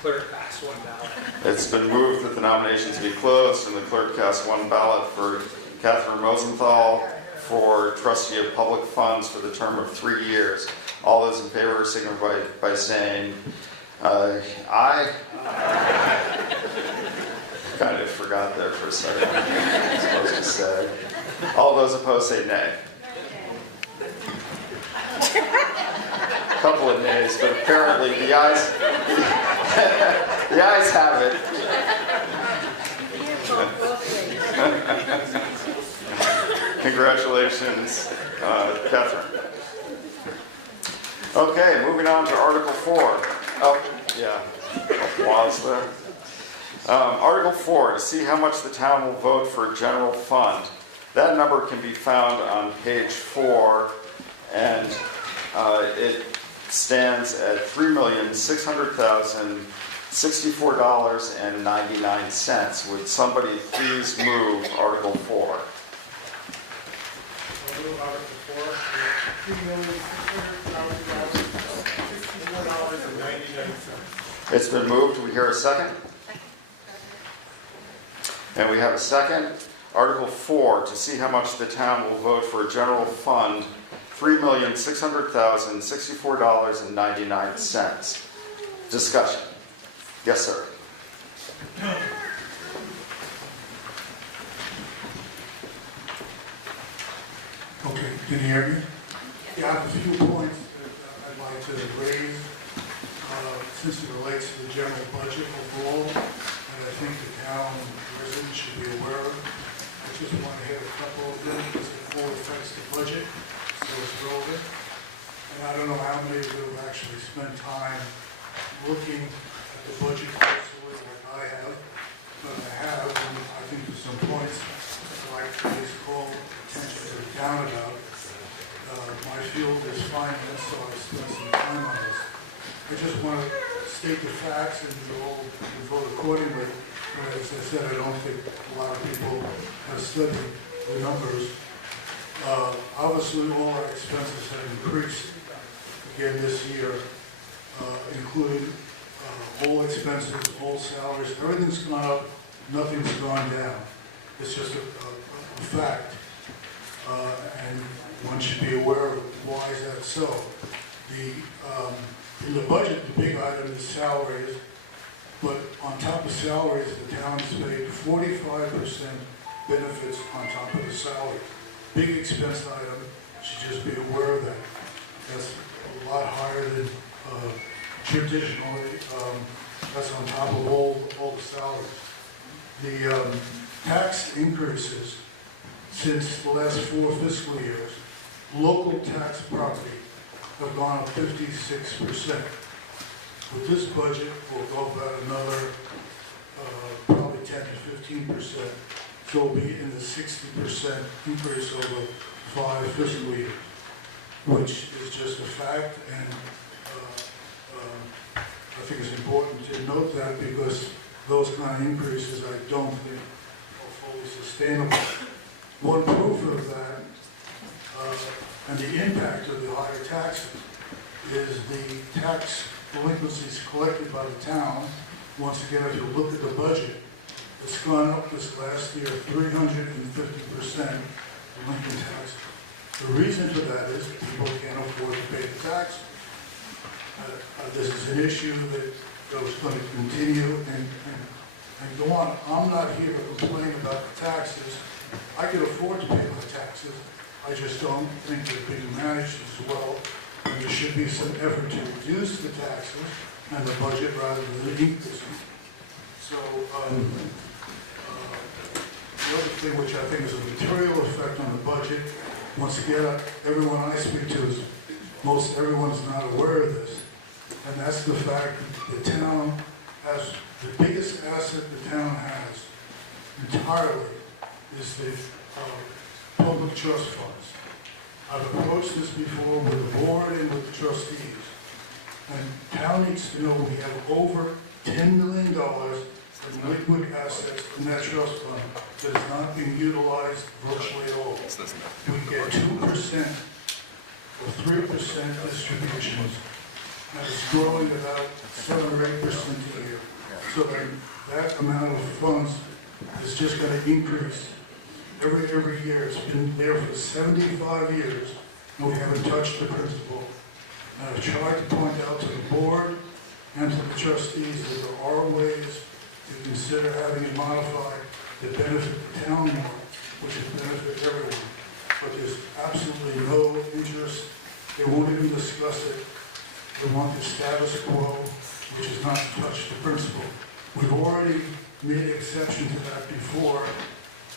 Clerk pass one ballot. It's been moved that the nominations be closed and the clerk cast one ballot for Catherine Mosenthal for Trustee of Public Funds for the term of 3 years. All those in favor signify by saying aye. Kind of forgot there for a second. I was supposed to say. All those opposed say nay. A couple of nays, but apparently the ayes have it. Congratulations, Catherine. Okay, moving on to Article 4. Oh, yeah, applause there. Article 4, to see how much the town will vote for a general fund. That number can be found on page 4, and it stands at $3,600,064.99. Would somebody please move Article 4? Move Article 4, $3,600,064.99. It's been moved. Do we hear a second? And we have a second. Article 4, to see how much the town will vote for a general fund, $3,600,064.99. Discussion. Yes, sir. Okay, can you hear me? Yeah, I have a few points that I'd like to raise since it relates to the general budget overall, and I think the town residents should be aware of. I just want to hit a couple of them because it all affects the budget, so it's relevant. And I don't know how many of you have actually spent time looking at the budget closely like I have, but I have, and I think there's some points I'd like to please call attention to the town about. My field is finance, so I spent some time on this. I just want to state the facts and you'll vote accordingly. But as I said, I don't think a lot of people have studied the numbers. Obviously, all our expenses have increased again this year, including all expenses, all salaries. Everything's gone up, nothing's gone down. It's just a fact. And one should be aware of why is that so. In the budget, the big item is salaries, but on top of salaries, the town is paid 45% benefits on top of the salary. Big expense item, you should just be aware of that. That's a lot higher than traditionally. That's on top of all the salaries. The tax increases since the last 4 fiscal years, local tax property have gone up 56%. With this budget, we'll go about another probably 10 to 15%. So we'll be in the 60% increase over 5 fiscal years, which is just a fact, and I think it's important to note that because those kind of increases I don't think are fully sustainable. One proof of that and the impact of the higher taxes is the tax delinquencies collected by the town. Once again, if you look at the budget, it's gone up this last year 350% delinquent tax. The reason for that is people can't afford to pay the tax. This is an issue that is going to continue and go on. I'm not here to complain about the taxes. I can afford to pay my taxes. I just don't think they're being managed as well. And there should be some effort to reduce the taxes and the budget rather than increase them. So the other thing which I think is a material effect on the budget, once again, everyone I speak to is, most everyone's not aware of this. And that's the fact that the town has, the biggest asset the town has entirely is the public trust funds. I've approached this before with the board and with the trustees. And town needs to know we have over $10 million in liquid assets in that trust fund that is not being utilized virtually at all. We get 2% or 3% distributions, and it's growing about 7 or 8% a year. So that amount of funds is just going to increase every year. It's been there for 75 years, and we haven't touched the principal. And I've tried to point out to the board and to the trustees that there are ways to consider having it modified to benefit the town more, which would benefit everyone. But there's absolutely no interest. They won't even discuss it. They want the status quo, which is not to touch the principal. We've already made exception to that before,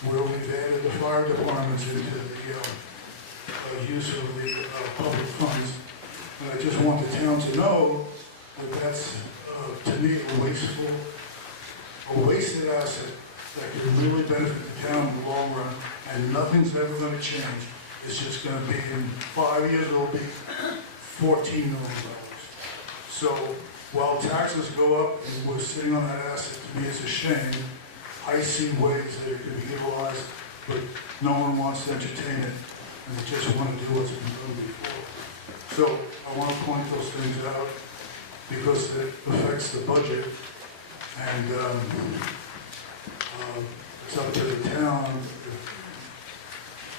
where we've added the fire departments into the use of the public funds. And I just want the town to know that that's, to me, a wasted asset that could really benefit the town in the long run, and nothing's ever going to change. It's just going to be, in 5 years, it'll be $14 million. So while taxes go up and we're sitting on that asset, to me it's a shame. I see ways that it can be utilized, but no one wants to entertain it, and they just want to do what's been done before. So I want to point those things out because it affects the budget, and it's up to the town.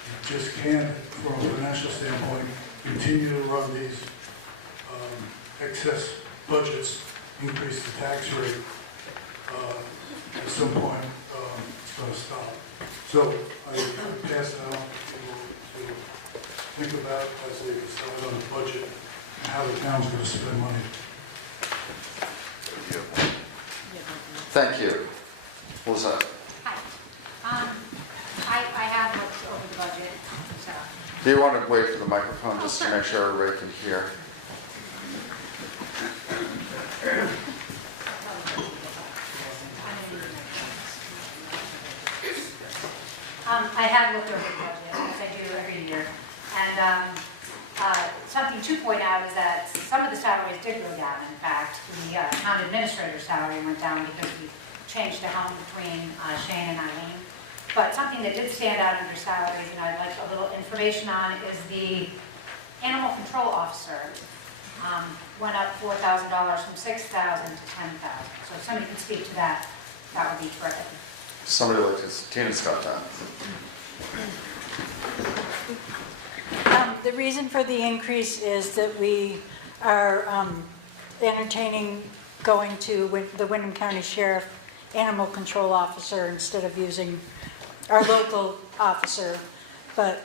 You just can't, from a financial standpoint, continue to run these excess budgets, increase the tax rate. At some point, it's going to stop. So I pass that on to people to think about as they decide on the budget and how the town's going to spend money. Thank you. What was that? Hi. I have looked over the budget, so. Do you want to wait for the microphone just to make sure everybody can hear? I have looked over the budget, as I do every year, and something to point out is that some of the salaries did go down. In fact, the town administrator's salary went down because we changed the helm between Shane and Eileen. But something that did stand out under salaries, and I'd like a little information on, is the animal control officer. Went up $4,000 from $6,000 to $10,000. So if somebody could speak to that, that would be terrific. Somebody like this. Tina's got that. The reason for the increase is that we are entertaining going to the Windham County Sheriff Animal Control Officer instead of using our local officer. But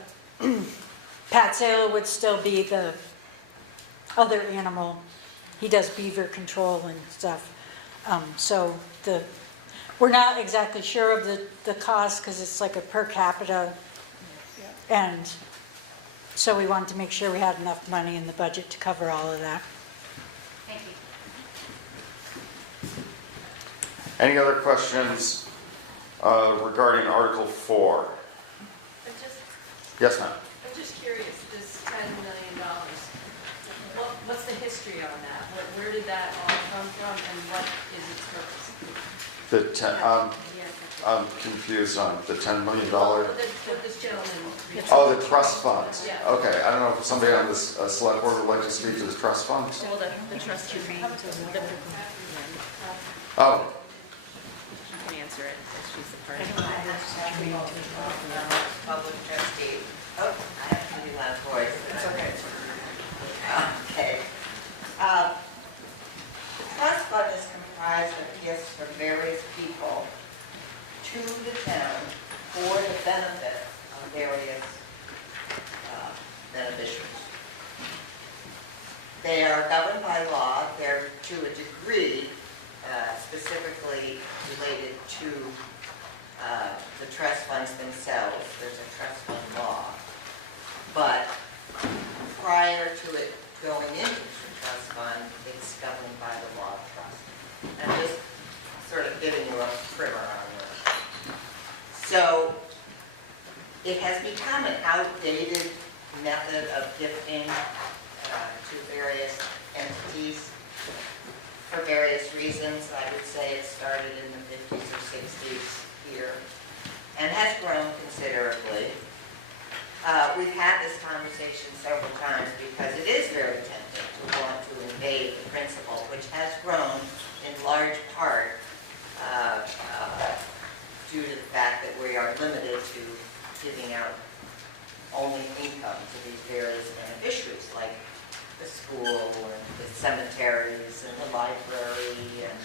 Pat Sala would still be the other animal. He does beaver control and stuff. So we're not exactly sure of the cost because it's like a per capita. And so we wanted to make sure we had enough money in the budget to cover all of that. Thank you. Any other questions regarding Article 4? Yes, ma'am. I'm just curious, this $10 million, what's the history on that? Where did that all come from, and what is its purpose? I'm confused on the $10 million. This gentleman. Oh, the trust funds. Yeah. Okay, I don't know if somebody on this select board would like to speak to the trust funds. Well, the trustee, Oh, she can answer it, she's the part. Public trustee. Oh, I have a pretty loud voice. It's okay. Okay. The trust fund is comprised of gifts from various people to the town for the benefit of various beneficiaries. They are governed by law. They're to a degree specifically related to the trust funds themselves. There's a trust fund law. But prior to it going into the trust fund, it's governed by the law of trust. And just sort of giving you a primer on that. So it has become an outdated method of gifting to various entities for various reasons. I would say it started in the 50s or 60s here and has grown considerably. We've had this conversation several times because it is very tempting to want to invade the principle, which has grown in large part due to the fact that we are limited to giving out only income to these various beneficiaries, like the school and the cemeteries and the library and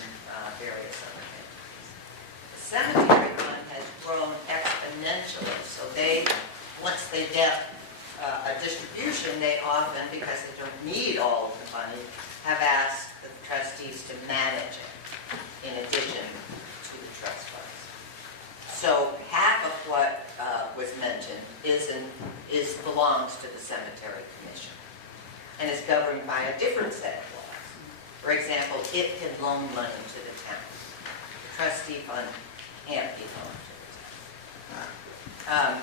various other things. The cemetery fund has grown exponentially, so once they get a distribution, they often, because they don't need all of the money, have asked the trustees to manage it in addition to the trust funds. So half of what was mentioned belongs to the Cemetery Commission and is governed by a different set of laws. For example, it can loan money to the town. The trustee fund can't be loaned to the town.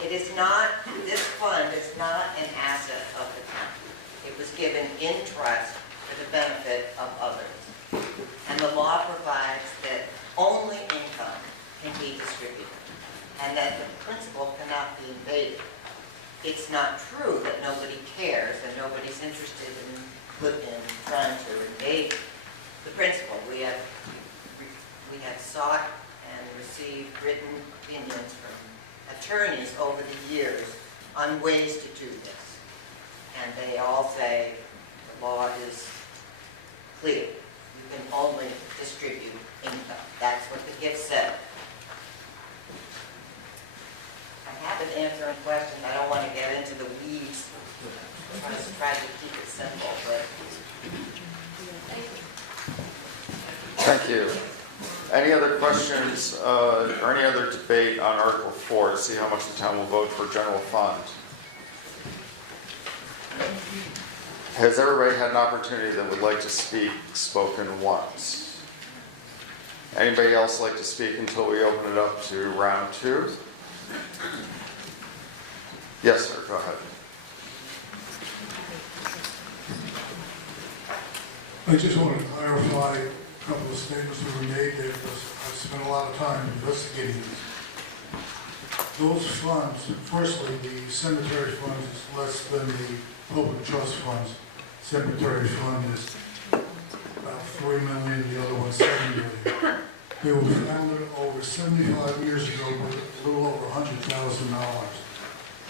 This fund is not an asset of the town. It was given in trust for the benefit of others. And the law provides that only income can be distributed and that the principle cannot be invaded. It's not true that nobody cares and nobody's interested in trying to invade the principle. We have sought and received written opinions from attorneys over the years on ways to do this. And they all say the law is clear. You can only distribute income. That's what the gift said. I'm happy to answer any questions. I don't want to get into the weeds. I just try to keep it simple, but Thank you. Any other questions or any other debate on Article 4 to see how much the town will vote for general fund? Has everybody had an opportunity that would like to speak spoken once? Anybody else like to speak until we open it up to round 2? Yes, sir, go ahead. I just want to clarify a couple of statements that were made there because I've spent a lot of time investigating this. Those funds, firstly, the cemetery fund is less than the public trust funds. Cemetery fund is about $3 million, the other one's $7 million. They were founded over 75 years ago with a little over $100,000.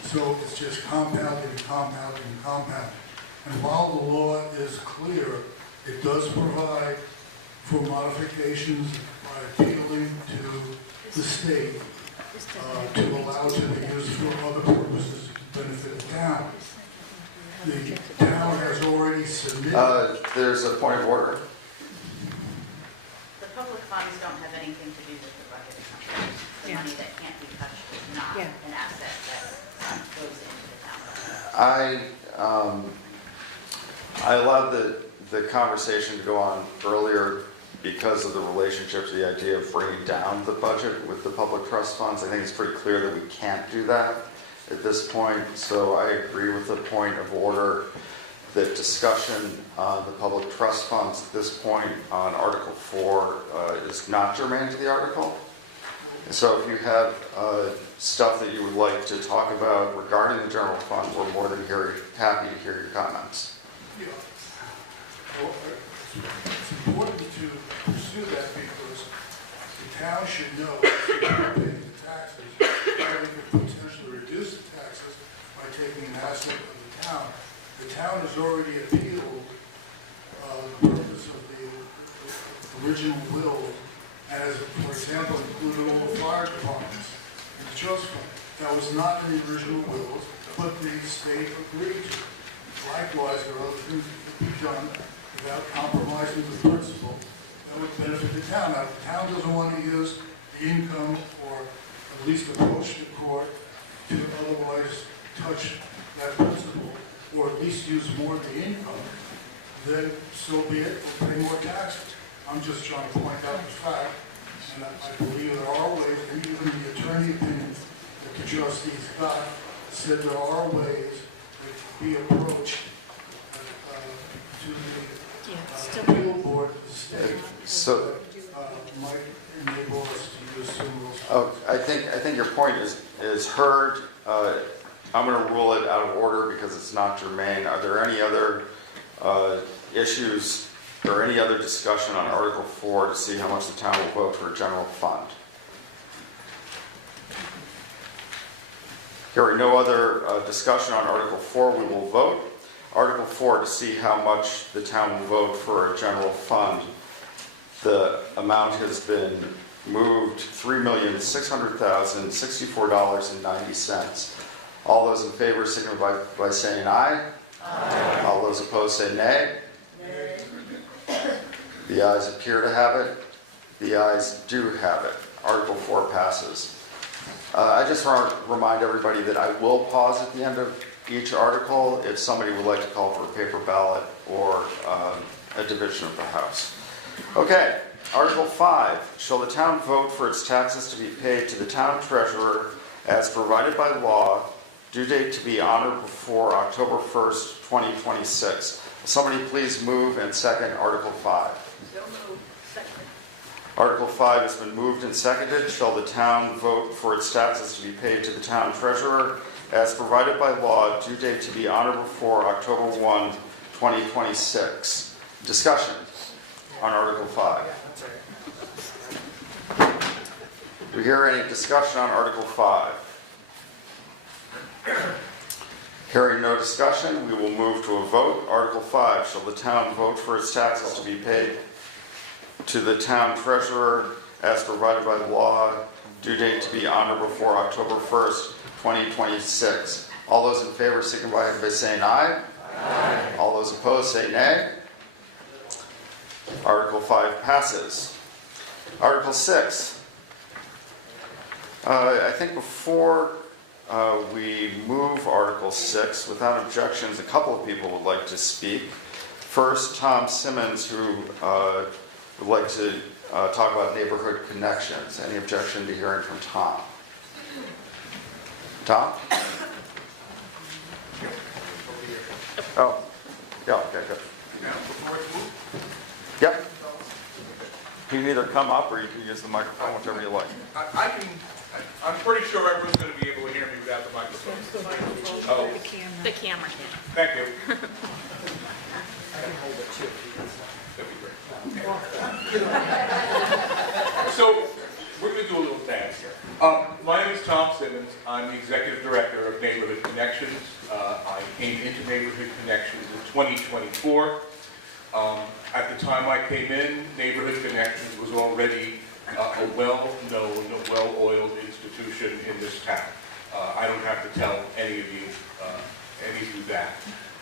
So it's just compounding and compounding and compounding. And while the law is clear, it does provide for modifications by appealing to the state to allow it to be used for other purposes to benefit the town. The town has already submitted. There's a point of order. The public funds don't have anything to do with the bucket account. The money that can't be touched is not an asset that goes into the town. I allowed the conversation to go on earlier because of the relationship to the idea of bringing down the budget with the public trust funds. I think it's pretty clear that we can't do that at this point, so I agree with the point of order that discussion on the public trust funds at this point on Article 4 is not germane to the article. So if you have stuff that you would like to talk about regarding the general fund, we're more than happy to hear your comments. Yeah. Well, it's important to pursue that because the town should know that if they're paying the taxes, how they could potentially reduce the taxes by taking an asset of the town. The town has already appealed the purpose of the original will as, for example, included all the fire departments in the trust fund. That was not in the original wills. but the state agreed to. Likewise, there are other things that can be done without compromising the principle that would benefit the town. Now, if the town doesn't want to use the income or at least approach the court to otherwise touch that principle, or at least use more of the income, then so be it, we'll pay more taxes. I'm just trying to point out the fact, and I believe there are ways, and even the attorney opinion that the trustees got said there are ways that can be approached to the appeal board of the state So, that might enable us to use some rules. I think your point is heard. I'm going to rule it out of order because it's not germane. Are there any other issues or any other discussion on Article 4 to see how much the town will vote for a general fund? Hearing no other discussion on Article 4, we will vote. Article 4, to see how much the town will vote for a general fund. The amount has been moved $3,600,064.90. All those in favor signify by saying aye. Aye. All those opposed say nay. Nay. The ayes appear to have it. The ayes do have it. Article 4 passes. I just want to remind everybody that I will pause at the end of each article if somebody would like to call for a paper ballot or a division of the House. Okay, Article 5. Shall the town vote for its taxes to be paid to the town treasurer as provided by law, due date to be honored before October 1st, 2026? Will somebody please move and second Article 5? So moved. Second. Article 5 has been moved and seconded. Shall the town vote for its taxes to be paid to the town treasurer as provided by law, due date to be honored before October 1, 2026? Discussion on Article 5. Do we hear any discussion on Article 5? Hearing no discussion, we will move to a vote. Article 5, shall the town vote for its taxes to be paid to the town treasurer as provided by law, due date to be honored before October 1st, 2026? All those in favor signify by saying aye. Aye. All those opposed say nay. Article 5 passes. Article 6. I think before we move Article 6, without objections, a couple of people would like to speak. First, Tom Simmons, who would like to talk about neighborhood connections. Any objection to hearing from Tom? Tom? Oh, yeah, okay, good. Yep. You can either come up or you can use the microphone, whichever you like. I'm pretty sure everyone's going to be able to hear me without the microphone. Oh. The camera can. Thank you. So, we're going to do a little dance here. My name is Tom Simmons. I'm the Executive Director of Neighborhood Connections. I came into Neighborhood Connections in 2024. At the time I came in, Neighborhood Connections was already a well-known, well-oiled institution in this town. I don't have to tell any of you that.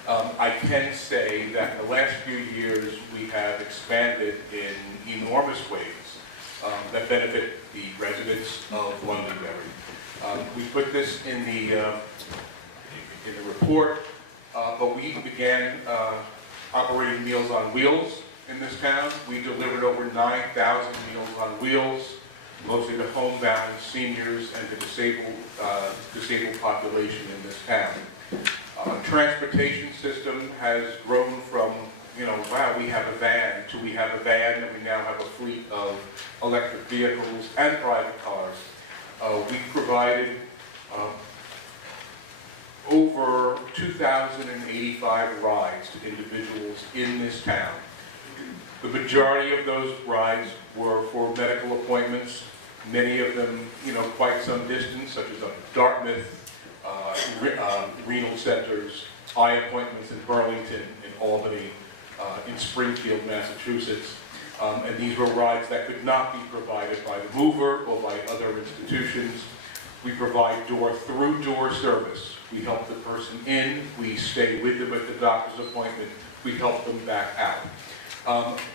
I can say that in the last few years we have expanded in enormous ways that benefit the residents of Londonderry. We put this in the report, but we began operating Meals on Wheels in this town. We delivered over 9,000 Meals on Wheels, mostly to homebound seniors and the disabled population in this town. Transportation system has grown from, wow, we have a van, to we have a van, and we now have a fleet of electric vehicles and private cars. We provided over 2,085 rides to individuals in this town. The majority of those rides were for medical appointments, many of them, quite some distance, such as Dartmouth, renal centers, eye appointments in Burlington, in Albany, in Springfield, Massachusetts. And these were rides that could not be provided by the mover or by other institutions. We provide door-through-door service. We help the person in, we stay with them at the doctor's appointment, we help them back out.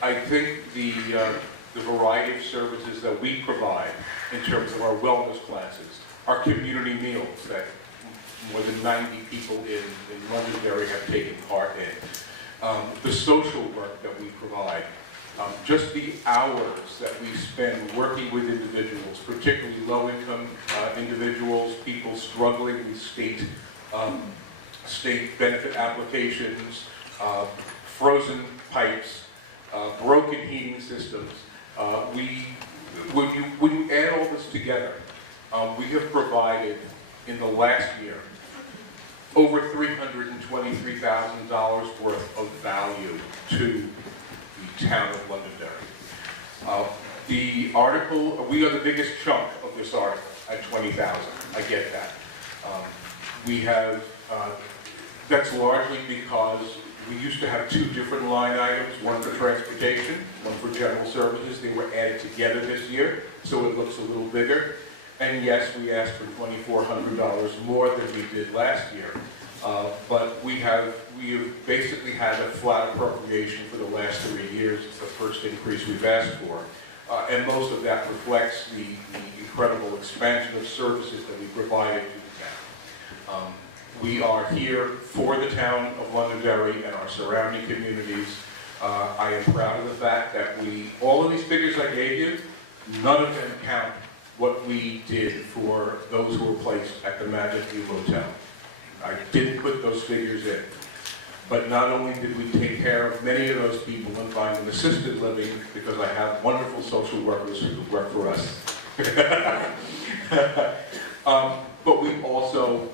I think the variety of services that we provide in terms of our wellness classes, our community meals that more than 90 people in Londonderry have taken part in, the social work that we provide, just the hours that we spend working with individuals, particularly low-income individuals, people struggling with state benefit applications, frozen pipes, broken heating systems. When you add all this together, we have provided in the last year over $323,000 worth of value to the town of Londonderry. The article, we are the biggest chunk of this article at 20,000. I get that. We have, that's largely because we used to have two different line items, one for transportation, one for general services. They were added together this year, so it looks a little bigger. And yes, we asked for $2,400 more than we did last year. But we have basically had a flat appropriation for the last 3 years. It's the first increase we've asked for. And most of that reflects the incredible expansion of services that we provided to the town. We are here for the town of Londonderry and our surrounding communities. I am proud of the fact that all of these figures I gave you, none of them count what we did for those who were placed at the Magic View Motel. I didn't put those figures in. But not only did we take care of many of those people and find them assisted living, because I have wonderful social workers who work for us. But we also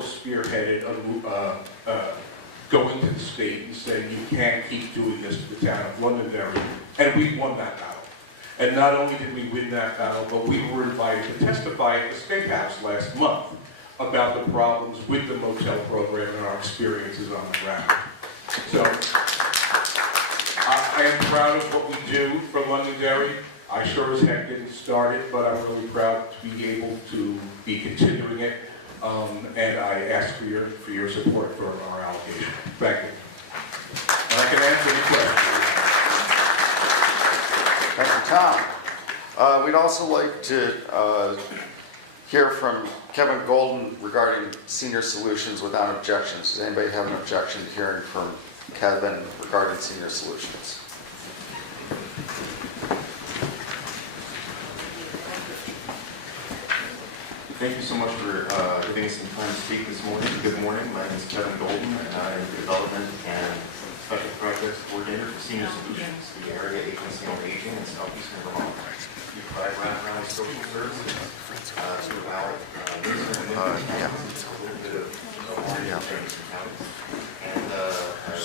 spearheaded going to the state and saying, you can't keep doing this to the town of Londonderry. And we won that battle. And not only did we win that battle, but we were invited to testify at the State House last month about the problems with the motel program and our experiences on the ground. So, I am proud of what we do for Londonderry. I sure as heck didn't start it, but I'm really proud to be able to be continuing it. And I ask for your support for our allocation. Thank you. And I can answer any questions. Thank you, Tom. We'd also like to hear from Kevin Golden regarding senior solutions without objections. Does anybody have an objection to hearing from Kevin regarding senior solutions? Thank you so much for giving us some time to speak this morning. Good morning. My name is Kevin Golden, and I am the Development and Special Projects Coordinator for Senior Solutions, the Area Agency on Aging in Southeastern Vermont. We provide wraparound social services to allow a little bit of Jameson County. And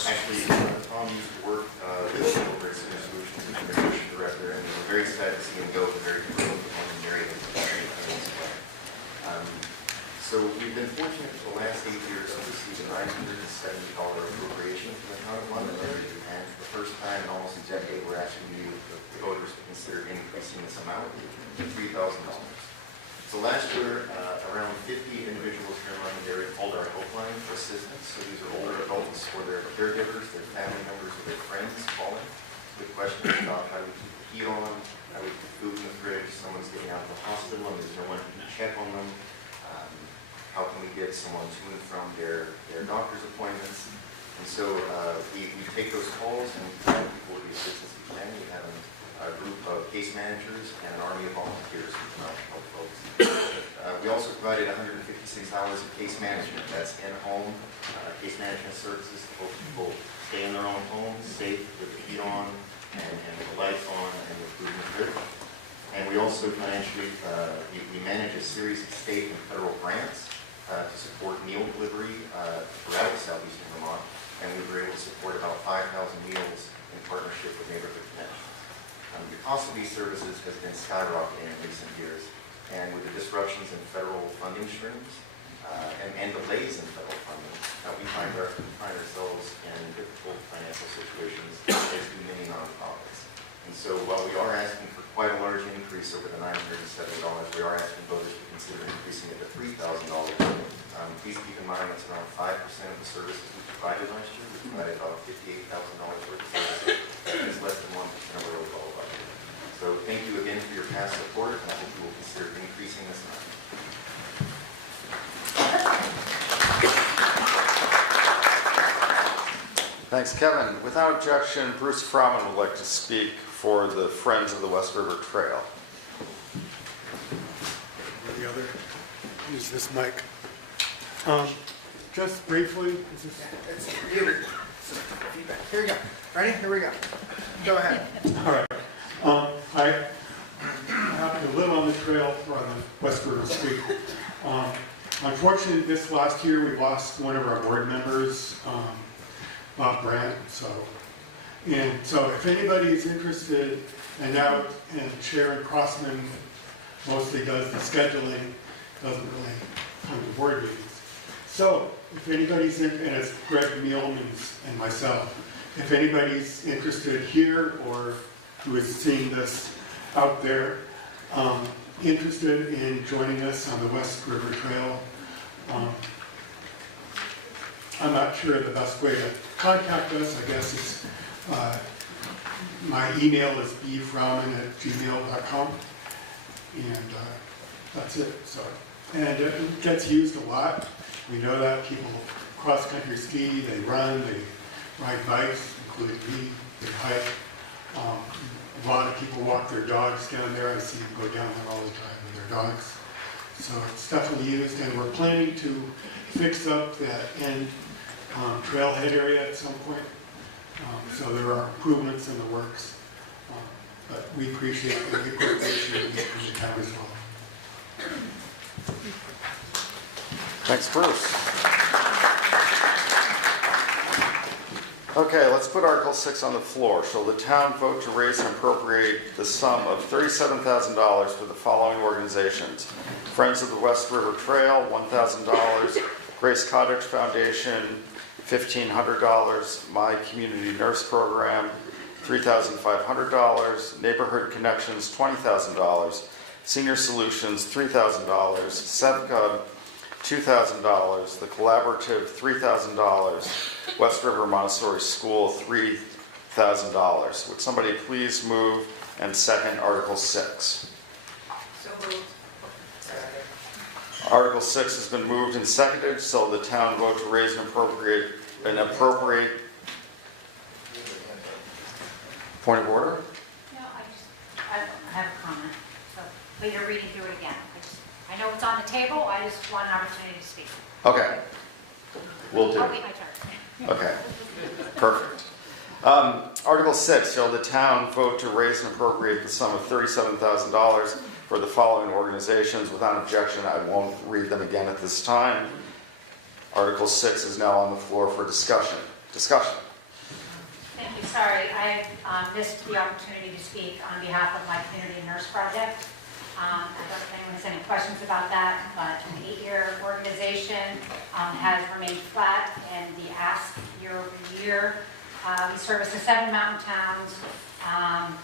actually, Tom used to work with me over at Senior Solutions as the Nutrition Director, and we were very sad to see him go, but very thrilled with him and Mary. So we've been fortunate for the last 8 years to receive a $970 appropriation from the town of Londonderry, and for the first time in almost a decade, we're asking you, the voters, to consider increasing this amount to $3,000. So last year, around 50 individuals here in Londonderry called our helpline for assistance. So these are older adults or their caregivers, their family members, or their friends calling with questions about how do we keep the heat on, how do we keep food in the fridge, someone's getting out of the hospital and there's no one to check on them. How can we get someone to and from their doctor's appointments? And so we take those calls and provide people with the assistance we can. We have a group of case managers and an army of volunteers who can help folks. We also provided 156 hours of case management. That's in-home case management services to help people stay in their own homes, safe, with the heat on, and with the lights on, and with food in the fridge. And we also financially, we manage a series of state and federal grants to support meal delivery throughout southeastern Vermont, and we were able to support about 5,000 meals in partnership with Neighborhood Connections. The cost of these services has been skyrocketing in recent years, and with the disruptions in federal funding streams and delays in federal funding, we find ourselves in difficult financial situations, as do many nonprofits. And so while we are asking for quite a large increase over the $970, we are asking voters to consider increasing it to $3,000. Please keep in mind that's around 5% of the services we provided last year. We provided about $58,000 worth of services. It's less than 1% of our overall budget. So thank you again for your past support, and I hope you will consider increasing this amount. Thanks, Kevin. Without objection, Bruce Froman would like to speak for the Friends of the West River Trail. The other, use this mic. Just briefly, Here we go. Ready? Here we go. Go ahead. all right. I happen to live on the trail or on the West River Street. Unfortunately, this last year we lost one of our board members, Bob Brandt. So if anybody is interested, and now and Sharon Crossman mostly does the scheduling, doesn't really come to board meetings. So if anybody's in, and it's Greg Mielmans and myself, if anybody's interested here or who is seeing this out there, interested in joining us on the West River Trail, I'm not sure the best way to contact us. I guess it's my email is bfrauman@gmail.com, and that's it. So, and it gets used a lot. We know that people cross-country ski, they run, they ride bikes, including me, they hike. A lot of people walk their dogs down there. I see them go down there all the time with their dogs. So it's definitely used, and we're planning to fix up that end trailhead area at some point. So there are improvements in the works, but we appreciate the participation in the town as well. Thanks, Bruce. Okay, let's put Article 6 on the floor. Shall the town vote to raise and appropriate the sum of $37,000 for the following organizations? Friends of the West River Trail, $1,000. Grace Cottage Foundation, $1,500. My Community Nurse Program, $3,500. Neighborhood Connections, $20,000. Senior Solutions, $3,000. SEVCA, $2,000. The Collaborative, $3,000. West River Montessori School, $3,000. Would somebody please move and second Article 6? So moved. Article 6 has been moved and seconded, so the town vote to raise and appropriate point of order? No, I have a comment, but you're reading through it again. I know it's on the table, I just want an opportunity to speak. Okay. Will do. I'll wait my turn. Okay. Perfect. Article 6, shall the town vote to raise and appropriate the sum of $37,000 for the following organizations? Without objection, I won't read them again at this time. Article 6 is now on the floor for discussion. Discussion. Thank you. Sorry, I missed the opportunity to speak on behalf of my Community Nurse Project. I don't know if anyone has any questions about that, but an 8-year organization has remained flat in the ask year over year. We service the 7 mountain towns,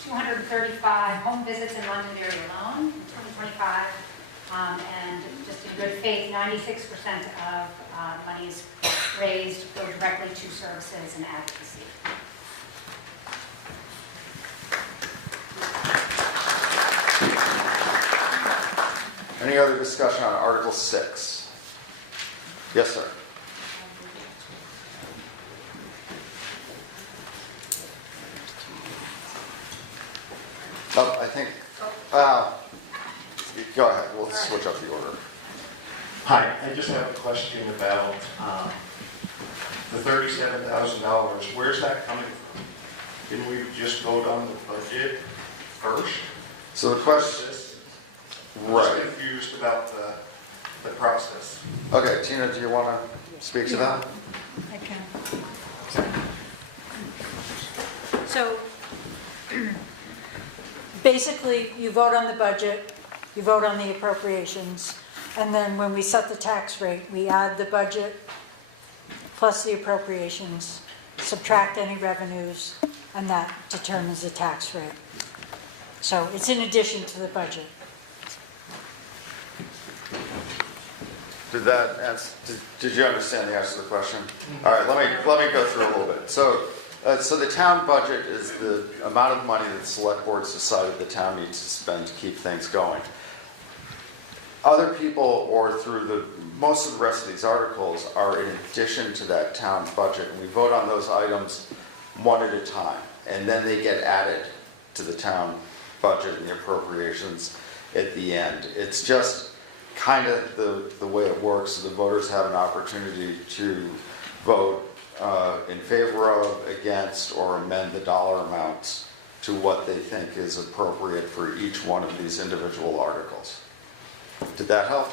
235 home visits in Londonderry alone in 2025, and just in good faith, 96% of monies raised go directly to services and advocacy. Any other discussion on Article 6? Yes, sir. Oh, I think, go ahead, we'll switch up the order. Hi, I just have a question about the $37,000. Where's that coming from? Didn't we just vote on the budget first? So the question, I'm just confused about the process. Okay, Tina, do you want to speak to that? I can. So basically, you vote on the budget, you vote on the appropriations, and then when we set the tax rate, we add the budget plus the appropriations, subtract any revenues, and that determines the tax rate. So it's in addition to the budget. that answer, did you understand the answer to the question? All right, let me go through a little bit. So the town budget is the amount of money that the select board's decided the town needs to spend to keep things going. Other people, or through most of the rest of these articles, are in addition to that town budget, and we vote on those items one at a time, and then they get added to the town budget and the appropriations at the end. It's just kind of the way it works, so the voters have an opportunity to vote in favor of, against, or amend the dollar amounts to what they think is appropriate for each one of these individual articles. Did that help?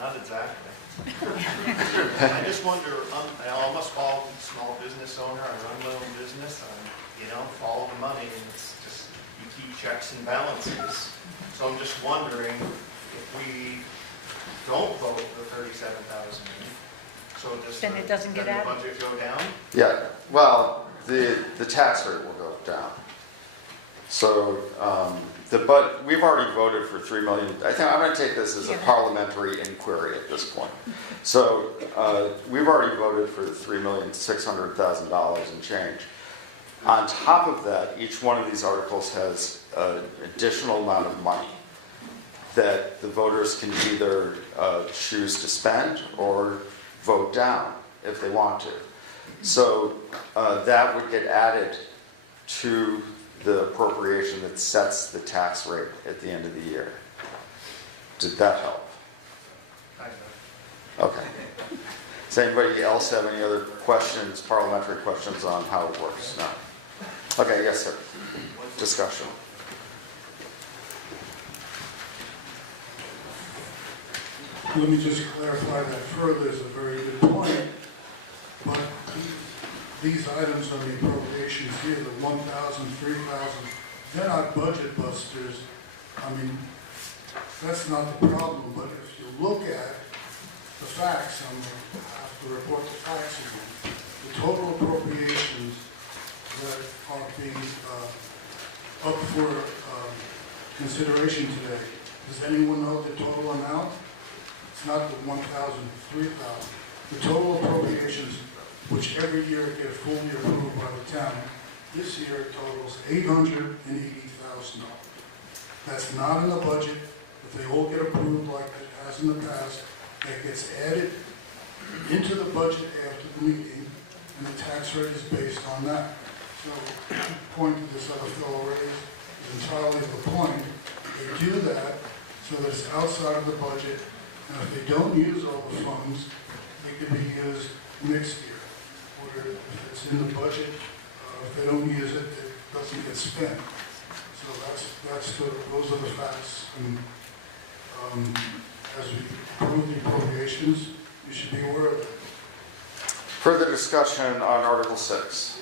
Not exactly. I just wonder, I'm a small business owner, I run my own business, follow the money, and it's just, you keep checks and balances. So I'm just wondering if we don't vote the 37,000 in, so Then it doesn't get the added? budget go down? Yeah, well, the tax rate will go down. So, but we've already voted for 3 million. I think I'm going to take this as a parliamentary inquiry at this point. So we've already voted for the $3,600,000 and change. On top of that, each one of these articles has an additional amount of money that the voters can either choose to spend or vote down if they want to. So that would get added to the appropriation that sets the tax rate at the end of the year. Did that help? Okay. Does anybody else have any other questions, parliamentary questions on how it works? No. Okay, yes, sir. Discussion. Let me just clarify that further. It's a very good point. But these items on the appropriations here, the 1,000, 3,000, they're not budget busters. I mean, that's not the problem. But if you look at the facts, I have to report the facts again. The total appropriations that are being up for consideration today. Does anyone know the total amount? It's not the 1,000, 3,000. The total appropriations, which every year get fully approved by the town, this year totals $880,000. That's not in the budget. If they all get approved like it has in the past, that gets added into the budget after the meeting, and the tax rate is based on that. So the point that this other fellow raised is entirely the point. They do that so that it's outside of the budget, and if they don't use all the funds, they can be used next year. Or if it's in the budget, if they don't use it, it doesn't get spent. So those are the facts. And as we approve the appropriations, you should be aware of it. Further discussion on Article 6.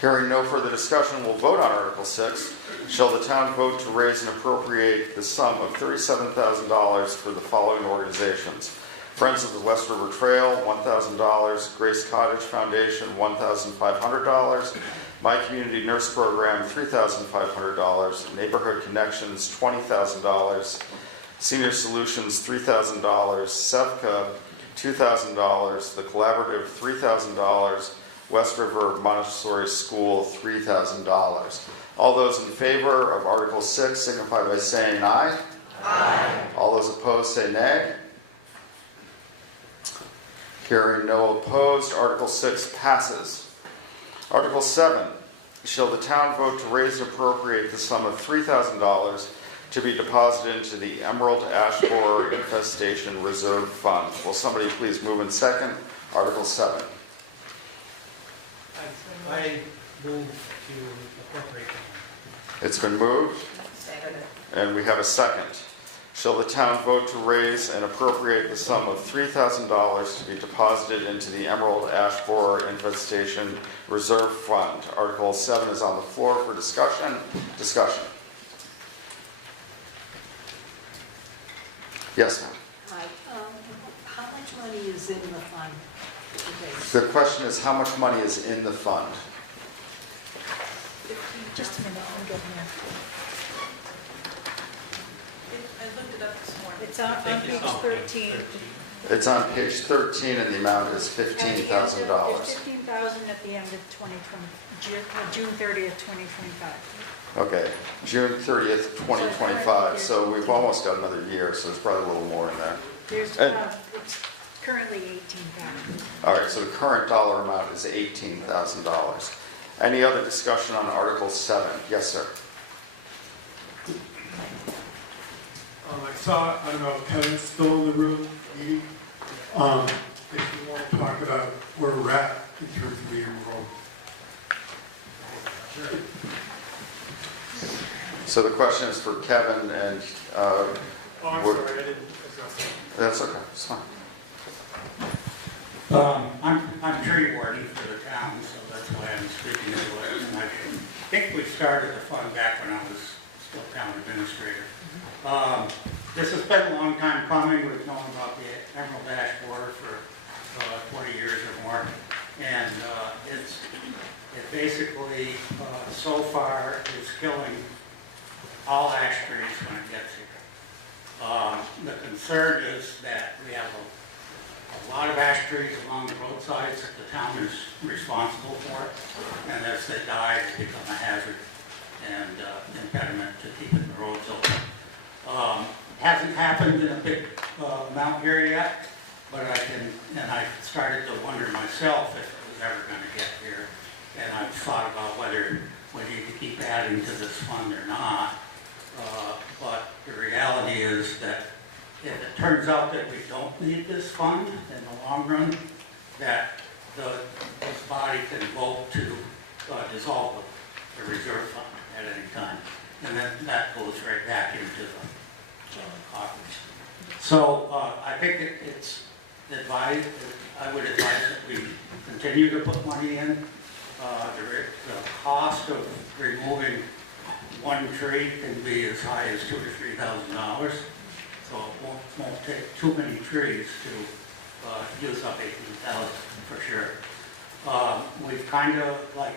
Hearing no further discussion, we'll vote on Article 6. Shall the town vote to raise and appropriate the sum of $37,000 for the following organizations? Friends of the West River Trail, $1,000. Grace Cottage Foundation, $1,500. My Community Nurse Program, $3,500. Neighborhood Connections, $20,000. Senior Solutions, $3,000. SEVCA, $2,000. The Collaborative, $3,000. West River Montessori School, $3,000. All those in favor of Article 6 signify by saying aye. Aye. All those opposed say nay. Hearing no opposed, Article 6 passes. Article 7, shall the town vote to raise and appropriate the sum of $3,000 to be deposited into the Emerald Ash Borer Infestation Reserve Fund? Will somebody please move in second? Article 7. I move to appropriate. It's been moved, and we have a second. Shall the town vote to raise and appropriate the sum of $3,000 to be deposited into the Emerald Ash Borer Infestation Reserve Fund? Article 7 is on the floor for discussion. Discussion. Yes, ma'am. Hi. How much money is in the fund? The question is, how much money is in the fund? Just a minute, I'm getting there. up this morning. It's on page 13. It's on page 13 and the amount is $15,000. There's 15,000 at the end of 2020, June 30th, 2025. Okay, June 30th, 2025, so we've almost got another year, so there's probably a little more in there. There's, it's currently 18,000. All right, so the current dollar amount is $18,000. Any other discussion on Article 7? Yes, sir. I saw, I don't know if Kevin's still in the room meeting. If you want to talk about where we're at in terms of the enrollment. So the question is for Kevin and... Oh, I'm sorry, I didn't address that. That's okay, it's fine. I'm tree warden for the town, so that's why I'm speaking to it. And I think we started the fund back when I was still town administrator. This has been a long time coming. We've known about the Emerald Ash Borer for 20 years or more. And it basically, so far, is killing all ash trees when it gets here. The concern is that we have a lot of ash trees along the roadsides that the town is responsible for, and as they die, they become a hazard and impediment to keeping the roads open. Hasn't happened in a big amount here yet, but I started to wonder myself if it was ever going to get here, and I've thought about whether we need to keep adding to this fund or not. But the reality is that if it turns out that we don't need this fund in the long run, that this body can vote to dissolve the reserve fund at any time. And then that goes right back into the coffers. So I think it's advised, I would advise that we continue to put money in. The cost of removing one tree can be as high as $2,000 to $3,000. So it won't take too many trees to use up 18,000 for sure. We've kind of like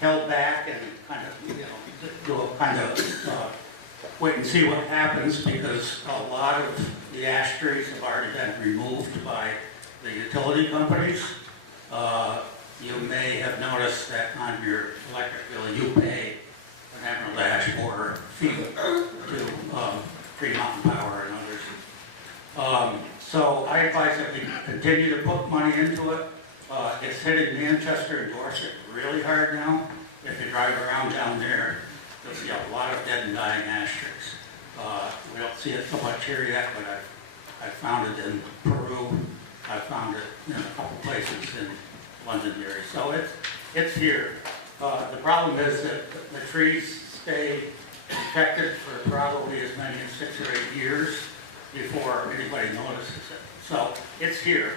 held back and kind of, do a kind of wait and see what happens, because a lot of the ash trees have already been removed by the utility companies. You may have noticed that on your electric bill you pay an Emerald Ash Borer fee to Green Mountain Power and others. So I advise that we continue to put money into it. It's hitting Manchester and Dorset really hard now. If you drive around down there, you'll see a lot of dead and dying ash trees. We don't see it so much here yet, but I found it in Peru. I found it in a couple places in Londonderry. So it's here. The problem is that the trees stay infected for probably as many as 6 or 8 years before anybody notices it. So it's here.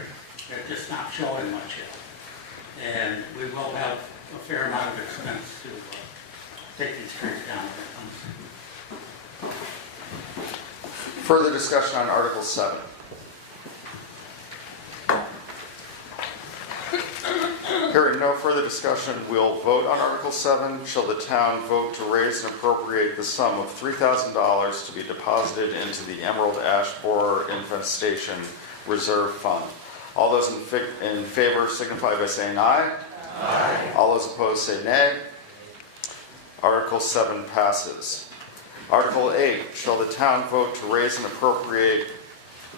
It's just not showing much yet. And we will have a fair amount of expense to take these trees down when it comes. Further discussion on Article 7. Hearing no further discussion, we'll vote on Article 7. Shall the town vote to raise and appropriate the sum of $3,000 to be deposited into the Emerald Ash Borer Infestation Reserve Fund? All those in favor signify by saying aye. Aye. All those opposed say nay. Article 7 passes. Article 8, shall the town vote to raise and appropriate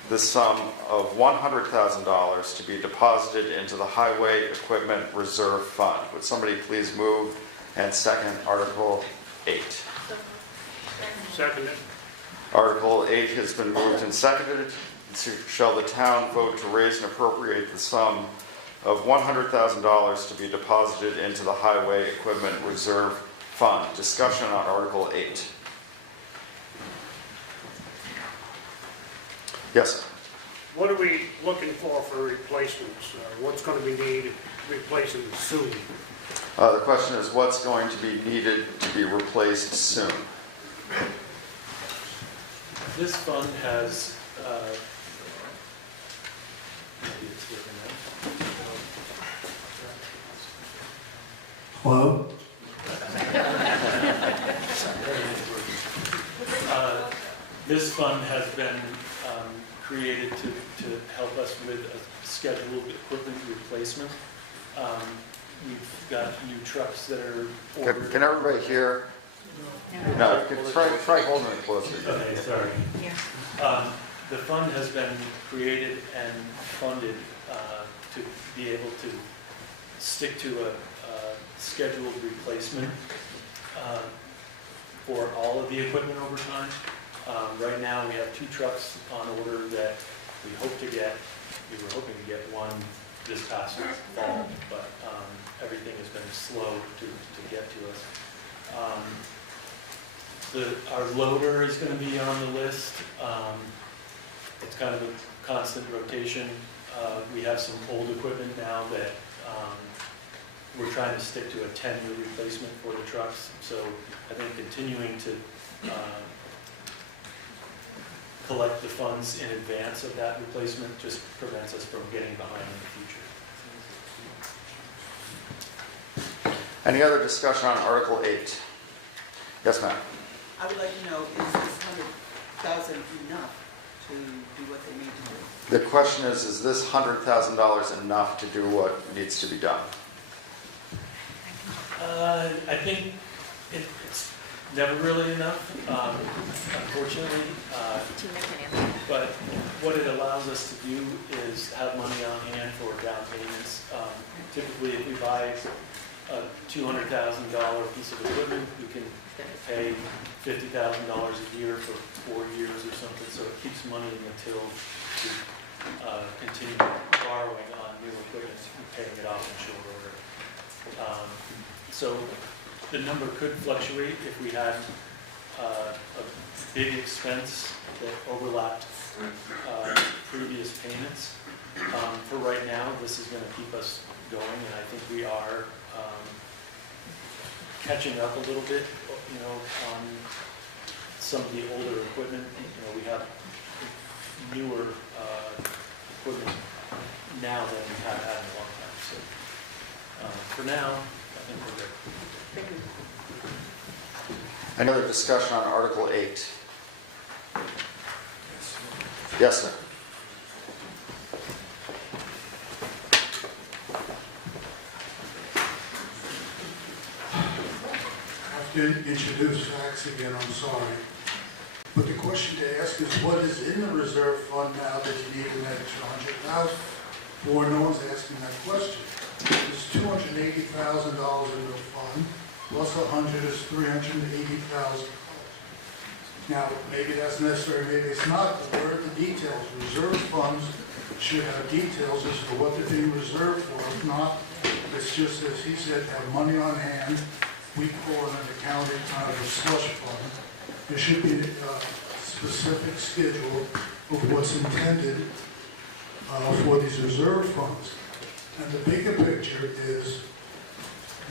the sum of $100,000 to be deposited into the Highway Equipment Reserve Fund? Would somebody please move and second Article 8? Seconded. Article 8 has been moved and seconded. Shall the town vote to raise and appropriate the sum of $100,000 to be deposited into the Highway Equipment Reserve Fund? Discussion on Article 8. Yes. What are we looking for replacements? What's going to be needed replacing soon? The question is, what's going to be needed to be replaced soon? This fund has Hello? This fund has been created to help us with a scheduled equipment replacement. We've got new trucks that are ordered. Can everybody hear? No, try holding it closer. Okay, sorry. The fund has been created and funded to be able to stick to a scheduled replacement for all of the equipment over time. Right now, we have 2 trucks on order that we hope to get. We were hoping to get one this past fall, but everything has been slow to get to us. Our loader is going to be on the list. It's kind of a constant rotation. We have some old equipment now that we're trying to stick to a 10-year replacement for the trucks. So I think continuing to collect the funds in advance of that replacement just prevents us from getting behind in the future. Any other discussion on Article 8? Yes, ma'am. I would like to know, is this 100,000 enough to do what they need to do? The question is this $100,000 enough to do what needs to be done? I think it's never really enough, unfortunately. But what it allows us to do is have money on hand for down payments. Typically, if we buy a $200,000 piece of equipment, we can pay $50,000 a year for 4 years or something, so it keeps money in the till to continue borrowing on new equipment and paying it off in short order. So the number could fluctuate if we had a big expense that overlapped previous payments. For right now, this is going to keep us going, and I think we are catching up a little bit, on some of the older equipment. We have newer equipment now than we have had in a long time. So for now, I think we're good. Any other discussion on Article 8? Yes, sir. I have to introduce facts again, I'm sorry. But the question to ask is, what is in the reserve fund now that you need an extra 100,000? Or no one's asking that question. There's $280,000 in the fund, plus 100 is $380,000. Now, maybe that's necessary, maybe it's not, but where are the details? Reserve funds should have details as to what they're being reserved for. If not, it's just, as he said, have money on hand. We call it an accounting kind of a slush fund. There should be a specific schedule of what's intended for these reserve funds. And the bigger picture is,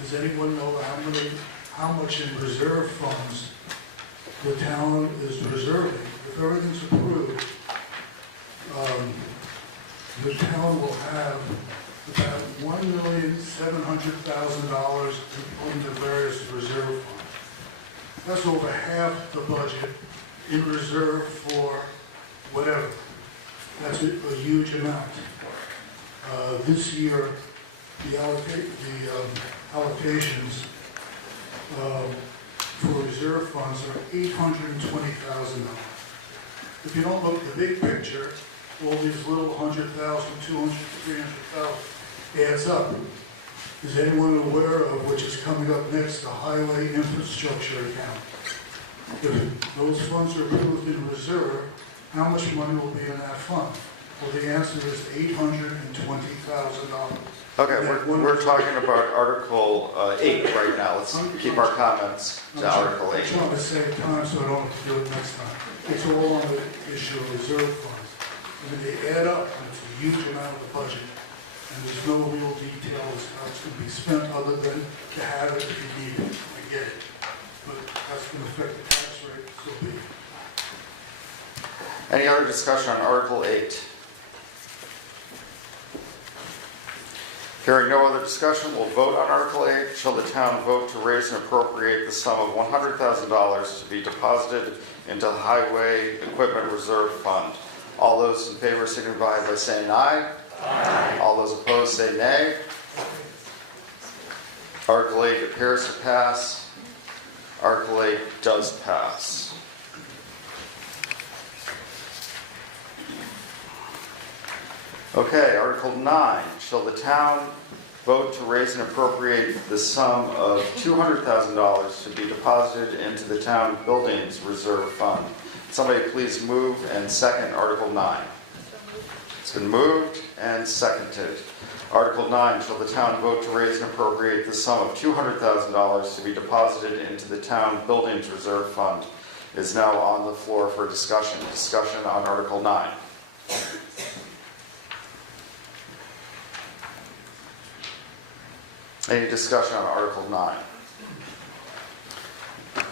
does anyone know how much in reserve funds the town is reserving? If everything's approved, the town will have about $1,700,000 in the various reserve funds. That's over half the budget in reserve for whatever. That's a huge amount. This year, the allocations for reserve funds are $820,000. If you don't look at the big picture, all these little 100,000, 200, 300,000 adds up. Is anyone aware of, which is coming up next, the highway infrastructure account? If those funds are approved in reserve, how much money will be in that fund? Well, the answer is $820,000. Okay, we're talking about Article 8 right now. Let's keep our comments to Article 8. I'm trying to save time so I don't have to do it next time. It's all on the issue of reserve funds. I mean, they add up, and it's a huge amount of the budget. And there's no real details how it's going to be spent other than to have it if you need it. I get it. But that's going to affect the tax rate, so be it. Any other discussion on Article 8? Hearing no other discussion, we'll vote on Article 8. Shall the town vote to raise and appropriate the sum of $100,000 to be deposited into the Highway Equipment Reserve Fund? All those in favor signify by saying aye. Aye. All those opposed say nay. Article 8 appears to pass. Article 8 does pass. Okay, Article 9. Shall the town vote to raise and appropriate the sum of $200,000 to be deposited into the town buildings reserve fund? Somebody please move and second Article 9. It's been moved and seconded. Article 9. Shall the town vote to raise and appropriate the sum of $200,000 to be deposited into the town buildings reserve fund? Is now on the floor for discussion. Discussion on Article 9. Any discussion on Article 9?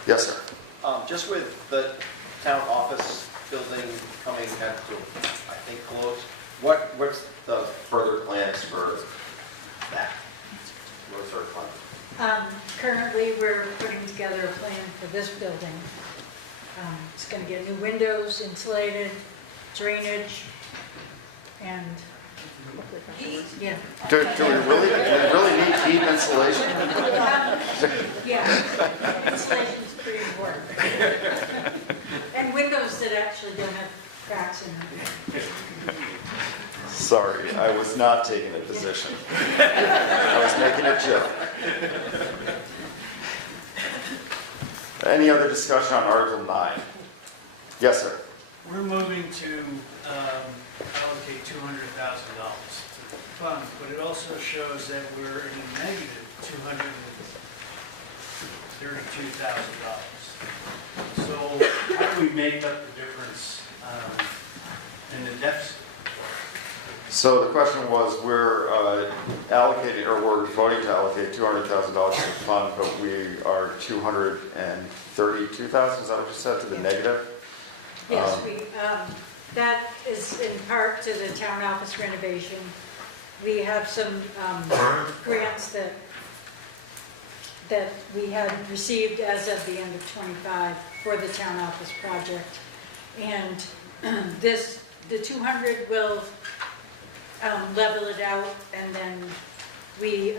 Yes, sir. Just with the town office building coming at, I think, close, what's the further plans for that? What's our plan? Currently, we're putting together a plan for this building. It's going to get new windows, insulated, drainage, and yeah. Do we really need heat insulation? Yeah, insulation is pretty important. And windows that actually don't have cracks in them. Sorry, I was not taking a position. I was making a joke. Any other discussion on Article 9? Yes, sir. We're moving to allocate $200,000 to the fund, but it also shows that we're in a negative $232,000. So how do we make up the difference in the deficit? So the question was, we're allocating, or we're voting to allocate $200,000 to the fund, but we are $232,000, is that what you said, to the negative? Yes, that is in part to the town office renovation. We have some grants that we had received as of the end of '25 for the town office project. And the 200 will level it out, and then we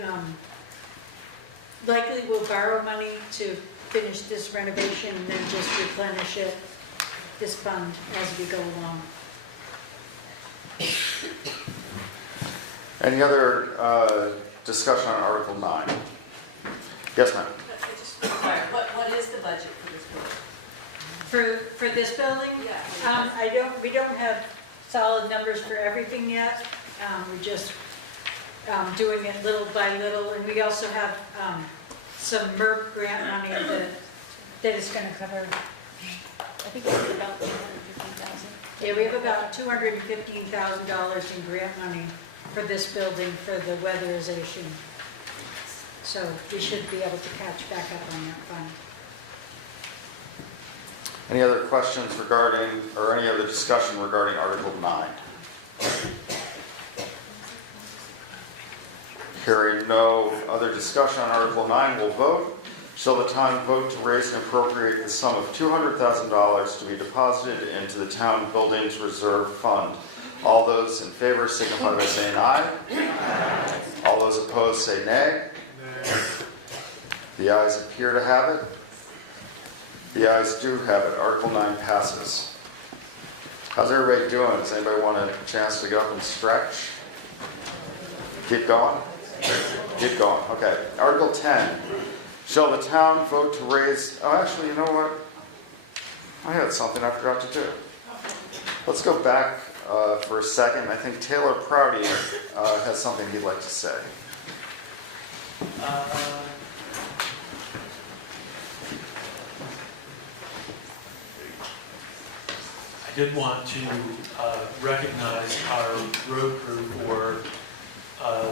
likely will borrow money to finish this renovation and then just replenish it, this fund, as we go along. Any other discussion on Article 9? Yes, ma'am. Sorry, what is the budget for this building? For this building? Yeah. We don't have solid numbers for everything yet. We're just doing it little by little, and we also have some MERP grant money that is going to cover. I think it's about $215,000. Yeah, we have about $215,000 in grant money for this building for the weatherization. So we should be able to catch back up on that fund. Any other questions regarding, or any other discussion regarding Article 9? Hearing no other discussion on Article 9, we'll vote. Shall the town vote to raise and appropriate the sum of $200,000 to be deposited into the town buildings reserve fund? All those in favor signify by saying aye. Aye. All those opposed say nay. The ayes appear to have it. The ayes do have it. Article 9 passes. How's everybody doing? Does anybody want a chance to get up and stretch? Keep going? Keep going. Okay. Article 10. Shall the town vote to raise... Oh, actually, you know what? I had something I forgot to do. Let's go back for a second. I think Taylor Prouty has something he'd like to say. I did want to recognize our road crew for a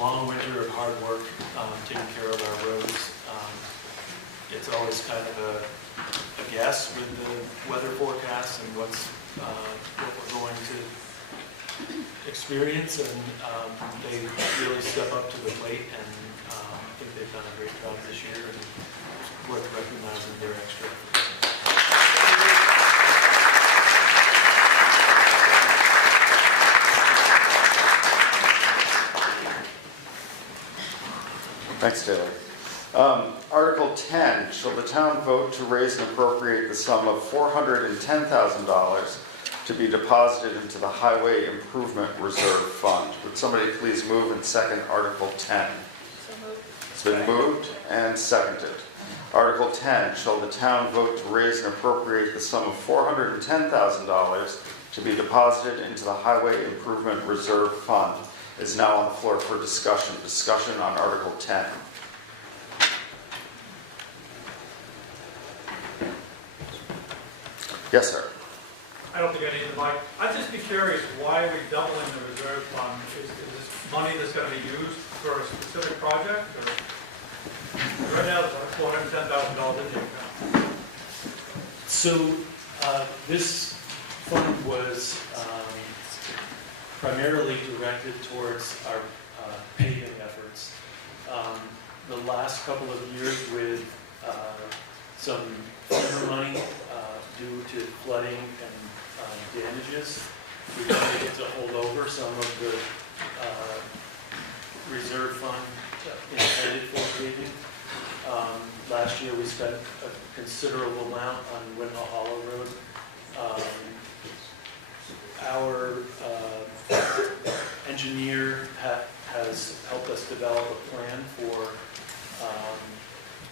long winter of hard work taking care of our roads. It's always kind of a guess with the weather forecast and what we're going to experience, and they really step up to the plate, and I think they've done a great job this year, and it's worth recognizing their extra efforts. Thanks, Taylor. Article 10, shall the town vote to raise and appropriate the sum of $410,000 to be deposited into the Highway Improvement Reserve Fund? Would somebody please move and second Article 10? It's been moved and seconded. Article 10, shall the town vote to raise and appropriate the sum of $410,000 to be deposited into the Highway Improvement Reserve Fund? Is now on the floor for discussion. Discussion on Article 10. Yes, sir. I don't think I need the mic. I'd just be curious, why are we doubling the reserve fund? Is this money that's going to be used for a specific project? Or right now, it's $410,000 in the account. So this fund was primarily directed towards our paving efforts. The last couple of years with some FEMA money due to flooding and damages, we were able to hold over some of the reserve fund intended for paving. Last year we spent a considerable amount on Windmill Hollow Road. Our engineer has helped us develop a plan for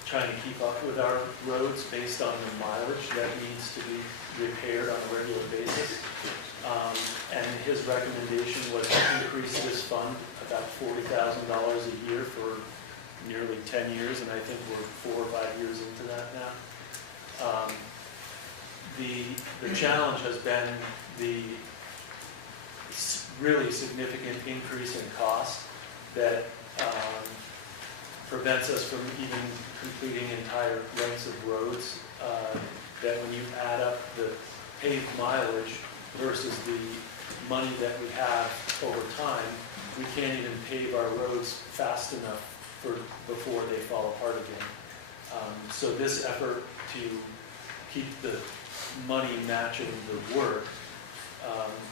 trying to keep up with our roads based on the mileage that needs to be repaired on a regular basis. And his recommendation was to increase this fund about $40,000 a year for nearly 10 years, and I think we're 4 or 5 years into that now. The challenge has been the really significant increase in cost that prevents us from even completing entire lengths of roads, that when you add up the paved mileage versus the money that we have over time, we can't even pave our roads fast enough before they fall apart again. So this effort to keep the money matching the work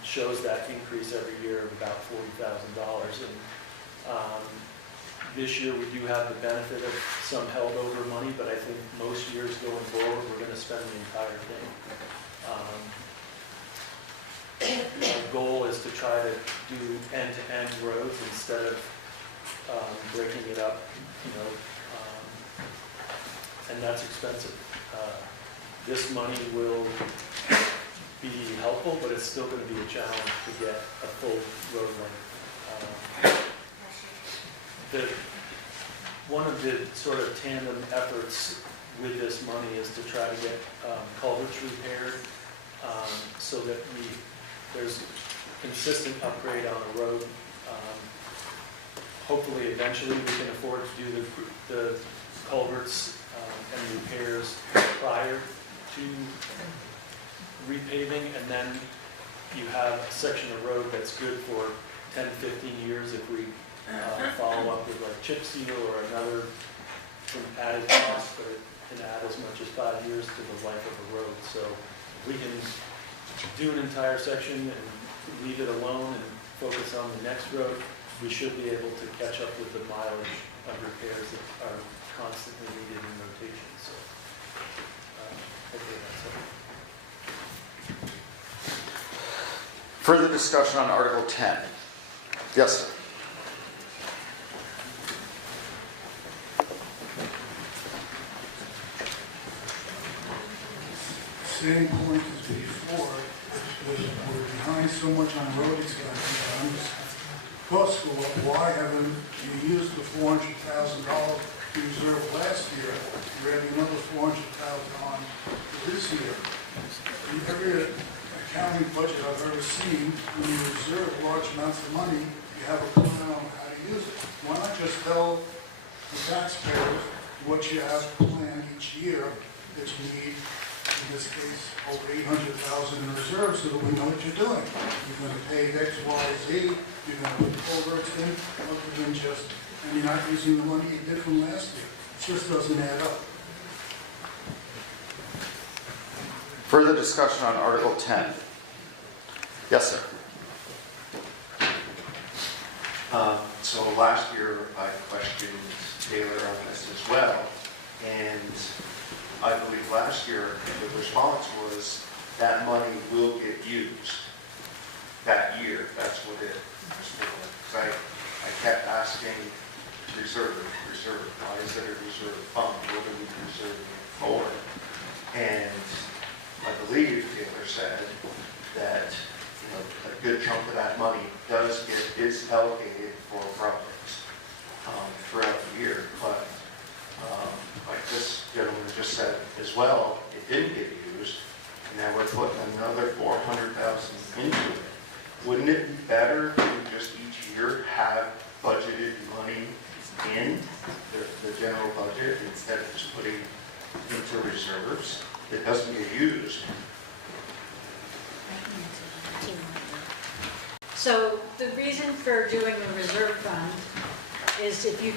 shows that increase every year of about $40,000. And this year we do have the benefit of some held over money, but I think most years going forward we're going to spend the entire thing. Our goal is to try to do end-to-end roads instead of breaking it up, and that's expensive. This money will be helpful, but it's still going to be a challenge to get a full road length. One of the sort of tandem efforts with this money is to try to get culverts repaired so that there's consistent upgrade on the road. Hopefully, eventually, we can afford to do the culverts and repairs prior to repaving, and then you have a section of road that's good for 10, 15 years if we follow up with like chip seal or another added cost, but it can add as much as 5 years to the life of a road. So if we can do an entire section and leave it alone and focus on the next road, we should be able to catch up with the mileage of repairs that are constantly needed in rotation. So hopefully that's it. Further discussion on Article 10. Yes, sir. Same point as before, we're behind so much on road expenses. Plus, why haven't you used the $400,000 reserve last year? We're adding another $400,000 on this year. In every accounting budget I've ever seen, when you reserve large amounts of money, you have a plan on how to use it. Why not just tell the taxpayers what you have planned each year that you need, in this case, over 800,000 in reserve so that we know what you're doing. You're going to pay X, Y, Z, you're going to put culverts in, other than just, and you're not using the money you did from last year. It just doesn't add up. Further discussion on Article 10. Yes, sir. So last year, I questioned Taylor on this as well, and I believe last year, the response was that money will get used that year. That's what it was for. 'Cause I kept asking, reserve. Why is it a reserve fund? What are we reserving it for? And I believe Taylor said that a good chunk of that money is allocated for projects throughout the year. But like this gentleman just said as well, it didn't get used, and now we're putting another 400,000 into it. Wouldn't it be better to just each year have budgeted money in the general budget instead of just putting into reserves that doesn't get used? So the reason for doing the reserve fund is if you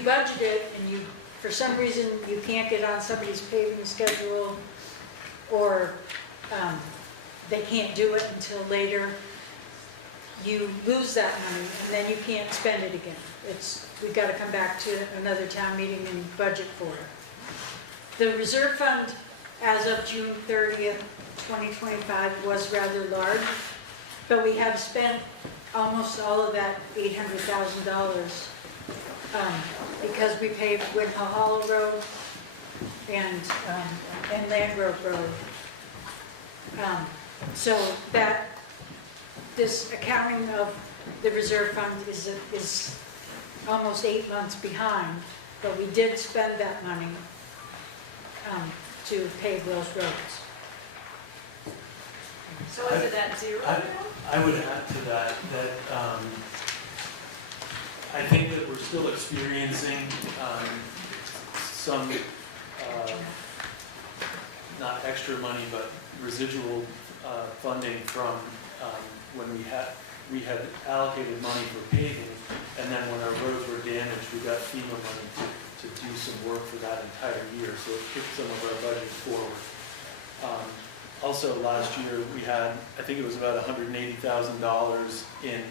budget it and you, for some reason, you can't get on somebody's paving schedule, or they can't do it until later, you lose that money and then you can't spend it again. We've got to come back to another town meeting and budget for it. The reserve fund, as of June 30th, 2025, was rather large, but we have spent almost all of that $800,000 because we paved Whitnall Hollow Road and Land Grove Road. So that this accounting of the reserve fund is almost 8 months behind, but we did spend that money to pave those roads. So is it at zero now? I would add to that, I think that we're still experiencing some, not extra money, but residual funding from when we had allocated money for paving, and then when our roads were damaged, we got FEMA money to do some work for that entire year, so it kicked some of our budget forward. Also, last year, we had, I think it was about $180,000 in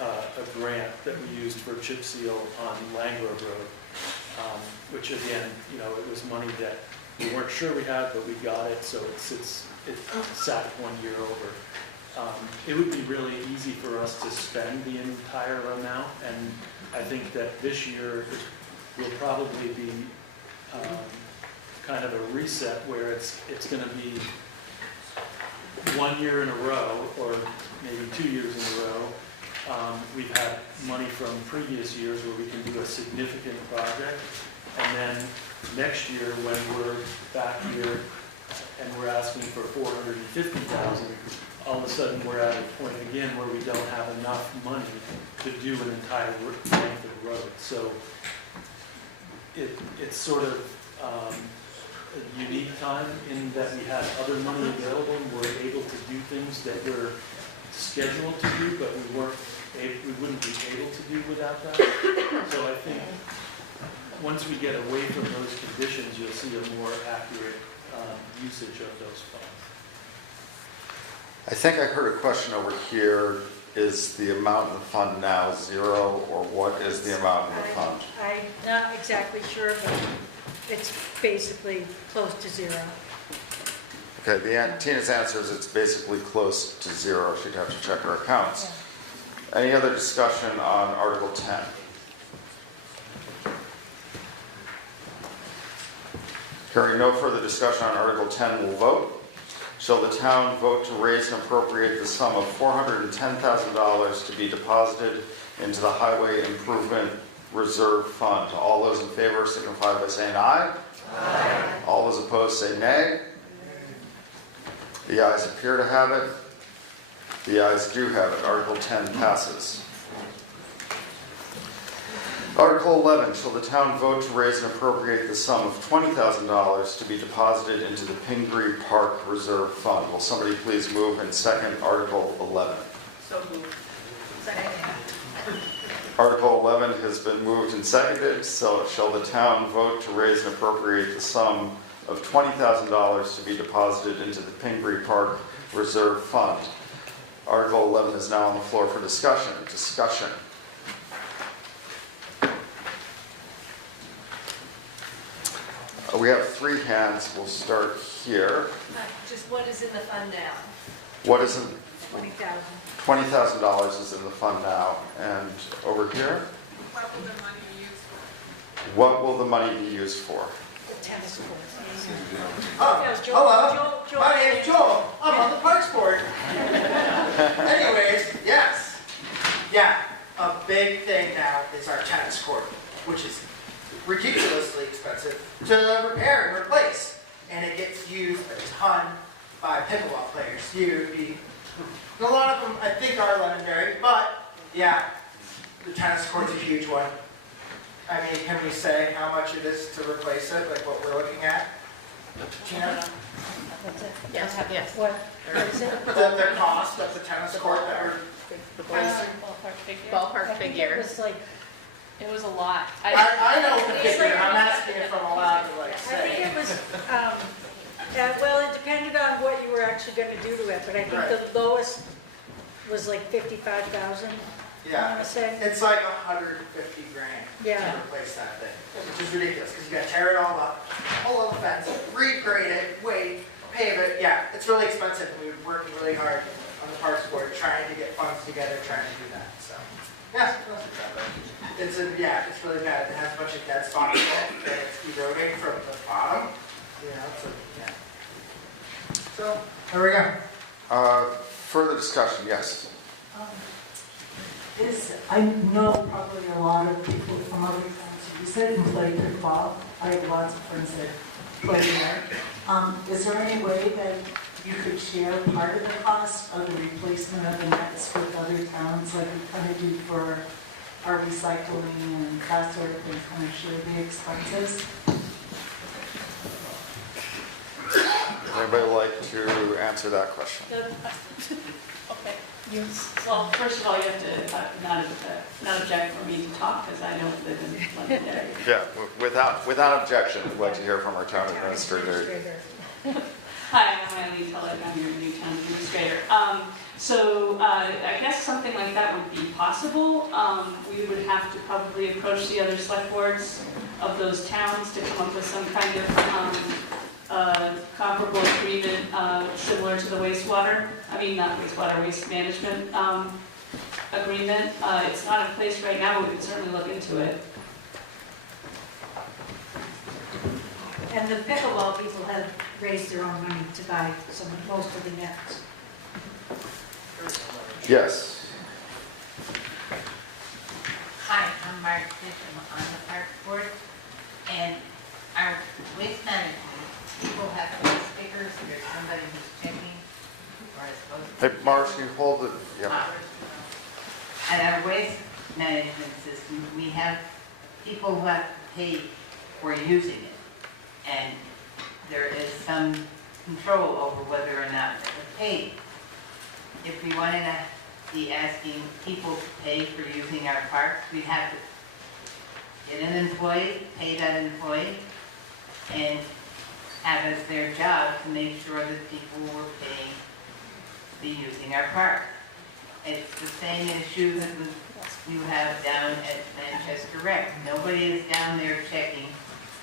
a grant that we used for chip seal on Land Grove Road, which again, it was money that we weren't sure we had, but we got it, so it sat 1 year over. It would be really easy for us to spend the entire amount, and I think that this year will probably be kind of a reset where it's going to be 1 year in a row, or maybe 2 years in a row. We've had money from previous years where we can do a significant project, and then next year when we're back here and we're asking for $450,000, all of a sudden we're at a point again where we don't have enough money to do an entire length of road. So it's sort of a unique time in that we had other money available and we're able to do things that we're scheduled to do, but we wouldn't be able to do without that. So I think once we get away from those conditions, you'll see a more accurate usage of those funds. I think I heard a question over here. Is the amount in the fund now zero, or what is the amount in the fund? I'm not exactly sure, but it's basically close to zero. Okay, Tina's answer is it's basically close to zero. She'd have to check her accounts. Yeah. Any other discussion on Article 10? Hearing no further discussion on Article 10, we'll vote. Shall the town vote to raise and appropriate the sum of $410,000 to be deposited into the Highway Improvement Reserve Fund? All those in favor signify by saying aye. Aye. All those opposed say nay. The ayes appear to have it. The ayes do have it. Article 10 passes. Article 11, shall the town vote to raise and appropriate the sum of $20,000 to be deposited into the Pingree Park Reserve Fund? Will somebody please move and second Article 11? So moved. Second. Article 11 has been moved and seconded. So shall the town vote to raise and appropriate the sum of $20,000 to be deposited into the Pingree Park Reserve Fund? Article 11 is now on the floor for discussion. Discussion. We have 3 hands. We'll start here. Just what is in the fund now? What is in? $20,000. $20,000 is in the fund now. And over here? What will the money be used for? What will the money be used for? The tennis courts. Hello, my name's Joel. I'm on the Parks Board. Anyways, yes. Yeah, a big thing now is our tennis court, which is ridiculously expensive to repair and replace. And it gets used a ton by pickleball players. A lot of them, I think, are Londonderry, but yeah, the tennis court's a huge one. I mean, can we say how much it is to replace it, like what we're looking at? Tina? Yes, yes. What is it? The cost of the tennis court that we're replacing? Ballpark I think figure. it was like, It was a lot. I know the figure, I'm asking it from allowed to like I think say. it was, well, it depended on what you were actually going to do to it, but I think Right. the lowest was like 55,000. I Yeah, want to say. it's like 150 grand Yeah. to replace that thing, which is ridiculous, because you gotta tear it all up, pull all the fence, regrade it, wait, pave it, yeah, it's really expensive, and we were working really hard on the Parks Board, trying to get funds together, trying to do that, so. Yeah, it's really bad, it has a bunch of dead spots in it, and it's eroding from the bottom, so, yeah. So, there we go. Further discussion, yes. I know probably a lot of people from other towns, you said you play pickleball, I have lots of friends that play there. Is there any way that you could share part of the cost of the replacement of the nets with other towns, like we kind of do for our recycling and that sort of thing, kind of share the expenses? Would anybody like to answer that question? Okay. Well, first of all, you have to not object for me to talk, because I don't live in Londonderry. Yeah, without objection, we'd like to hear from our town administrator. Hi, I'm Eileen Tulloch, I'm your new town administrator. So I guess something like that would be possible. We would have to probably approach the other select boards of those towns to come up with some kind of comparable agreement similar to the wastewater, waste management agreement. It's not in place right now, but we can certainly look into it. And the pickleball people have raised their own money to buy most of the nets. Yes. Hi, I'm Mark Fish, I'm on the Park Board, and our waste management, people have to have stickers, there's somebody who's checking, or is supposed to. Hey, Mars, can you hold it? Yeah. At our waste management system, we have people who have to pay for using it, and there is some control over whether or not they're paid. If we wanted to be asking people to pay for using our parks, we'd have to get an employee, pay that employee, and have as their job to make sure that people were paying to be using our park. It's the same issue that you have down at Manchester Rec. Nobody is down there checking.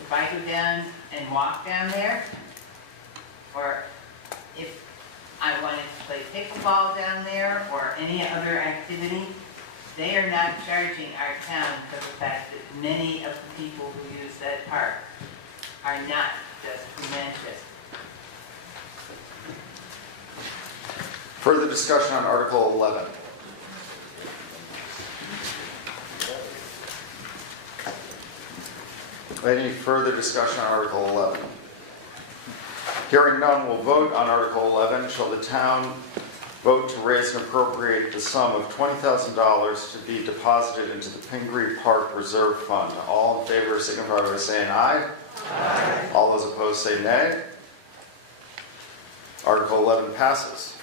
If I go down and walk down there, or if I wanted to play pickleball down there or any other activity, they are not charging our town for the fact that many of the people who use that park are not just from Manchester. Further discussion on Article 11. Any further discussion on Article 11? Hearing none, we'll vote on Article 11. Shall the town vote to raise and appropriate the sum of $20,000 to be deposited into the Pingree Park Reserve Fund. All in favor signify by saying aye. Aye. All those opposed say nay. Article 11 passes.